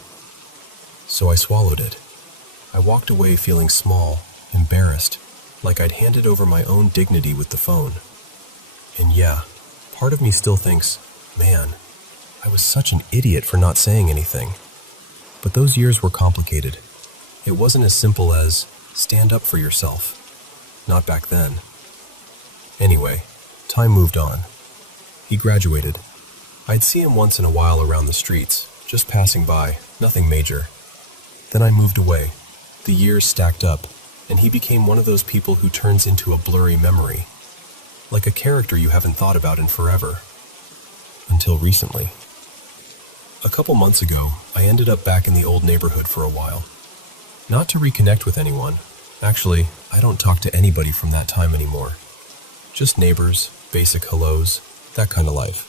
So I swallowed it. I walked away feeling small, embarrassed, like I'd handed over my own dignity with the phone. And yeah, part of me still thinks, man, I was such an idiot for not saying anything. But those years were complicated. It wasn't as simple as stand up for yourself. Not back then. Anyway, time moved on. He graduated. I'd see him once in a while around the streets, just passing by, nothing major. Then I moved away. The years stacked up, and he became one of those people who turns into a blurry memory. Like a character you haven't thought about in forever. Until recently. A couple months ago, I ended up back in the old neighborhood for a while. Not to reconnect with anyone. Actually, I don't talk to anybody from that time anymore. Just neighbors, basic hellos, that kind of life.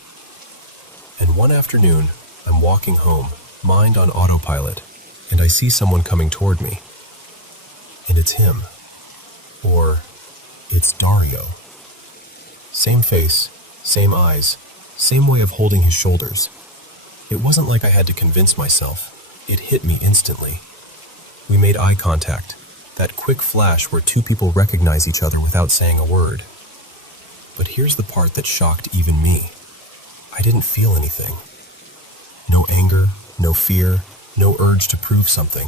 And one afternoon, I'm walking home, mind on autopilot, and I see someone coming toward me. And it's him. Or, it's Dario. Same face, same eyes, same way of holding his shoulders. It wasn't like I had to convince myself. It hit me instantly. We made eye contact, that quick flash where two people recognize each other without saying a word. But here's the part that shocked even me. I didn't feel anything. No anger, no fear, no urge to prove something.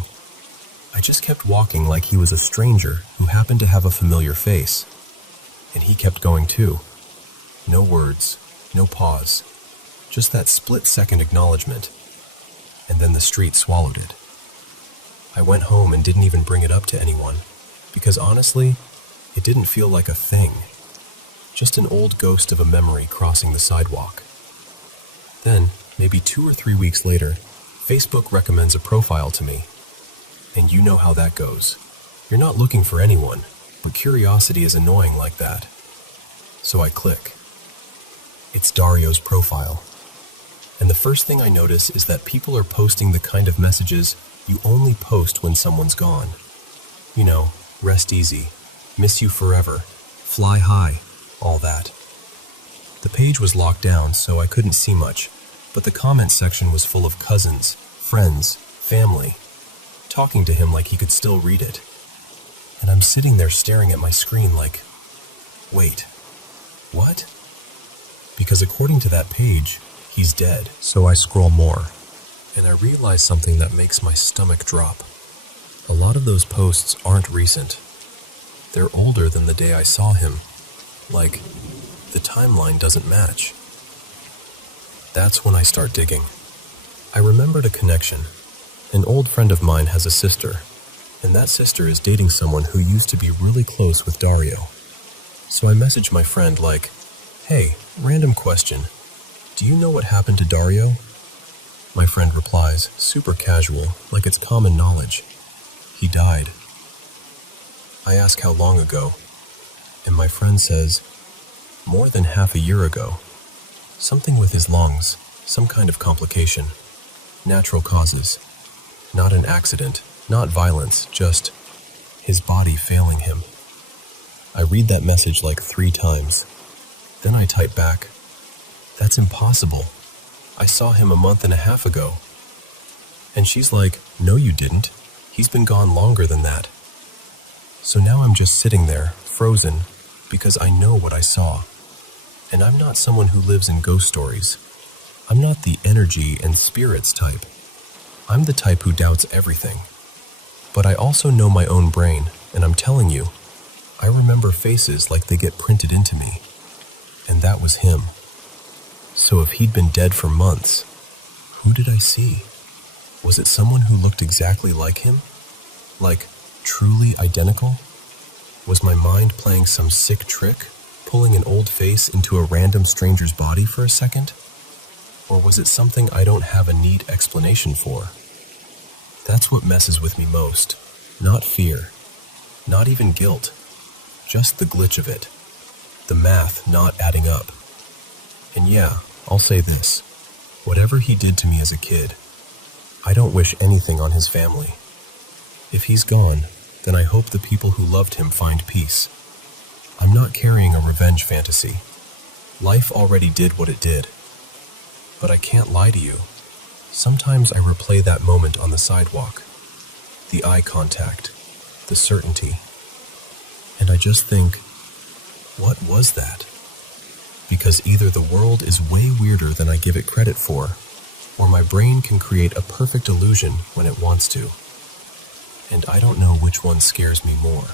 I just kept walking like he was a stranger who happened to have a familiar face. And he kept going too. No words, no pause. Just that split-second acknowledgement. And then the street swallowed it. I went home and didn't even bring it up to anyone, because honestly, it didn't feel like a thing. Just an old ghost of a memory crossing the sidewalk. Then, maybe 2 or 3 weeks later, Facebook recommends a profile to me. And you know how that goes. You're not looking for anyone, but curiosity is annoying like that. So I click. It's Dario's profile. And the first thing I notice is that people are posting the kind of messages you only post when someone's gone. You know, rest easy, miss you forever, fly high, all that. The page was locked down, so I couldn't see much, but the comment section was full of cousins, friends, family, talking to him like he could still read it. And I'm sitting there staring at my screen like, wait, what? Because according to that page, he's dead. So I scroll more, and I realize something that makes my stomach drop. A lot of those posts aren't recent. They're older than the day I saw him. Like, the timeline doesn't match. That's when I start digging. I remembered a connection. An old friend of mine has a sister, and that sister is dating someone who used to be really close with Dario. So I message my friend like, hey, random question. Do you know what happened to Dario? My friend replies, super casual, like it's common knowledge. He died. I ask how long ago, and my friend says, more than half a year ago. Something with his lungs, some kind of complication. Natural causes. Not an accident, not violence, just his body failing him. I read that message like 3 times. Then I type back, that's impossible. I saw him a month and a half ago. And she's like, "No, you didn't. He's been gone longer than that." So now I'm just sitting there, frozen, because I know what I saw. And I'm not someone who lives in ghost stories. I'm not the energy and spirits type. I'm the type who doubts everything. But I also know my own brain, and I'm telling you, I remember faces like they get printed into me. And that was him. So if he'd been dead for months, who did I see? Was it someone who looked exactly like him? Like, truly identical? Was my mind playing some sick trick, pulling an old face into a random stranger's body for a second? Or was it something I don't have a neat explanation for? That's what messes with me most. Not fear. Not even guilt. Just the glitch of it. The math not adding up. And yeah, I'll say this. Whatever he did to me as a kid, I don't wish anything on his family. If he's gone, then I hope the people who loved him find peace. I'm not carrying a revenge fantasy. Life already did what it did. But I can't lie to you. Sometimes I replay that moment on the sidewalk. The eye contact. The certainty. And I just think, what was that? Because either the world is way weirder than I give it credit for, or my brain can create a perfect illusion when it wants to. And I don't know which one scares me more.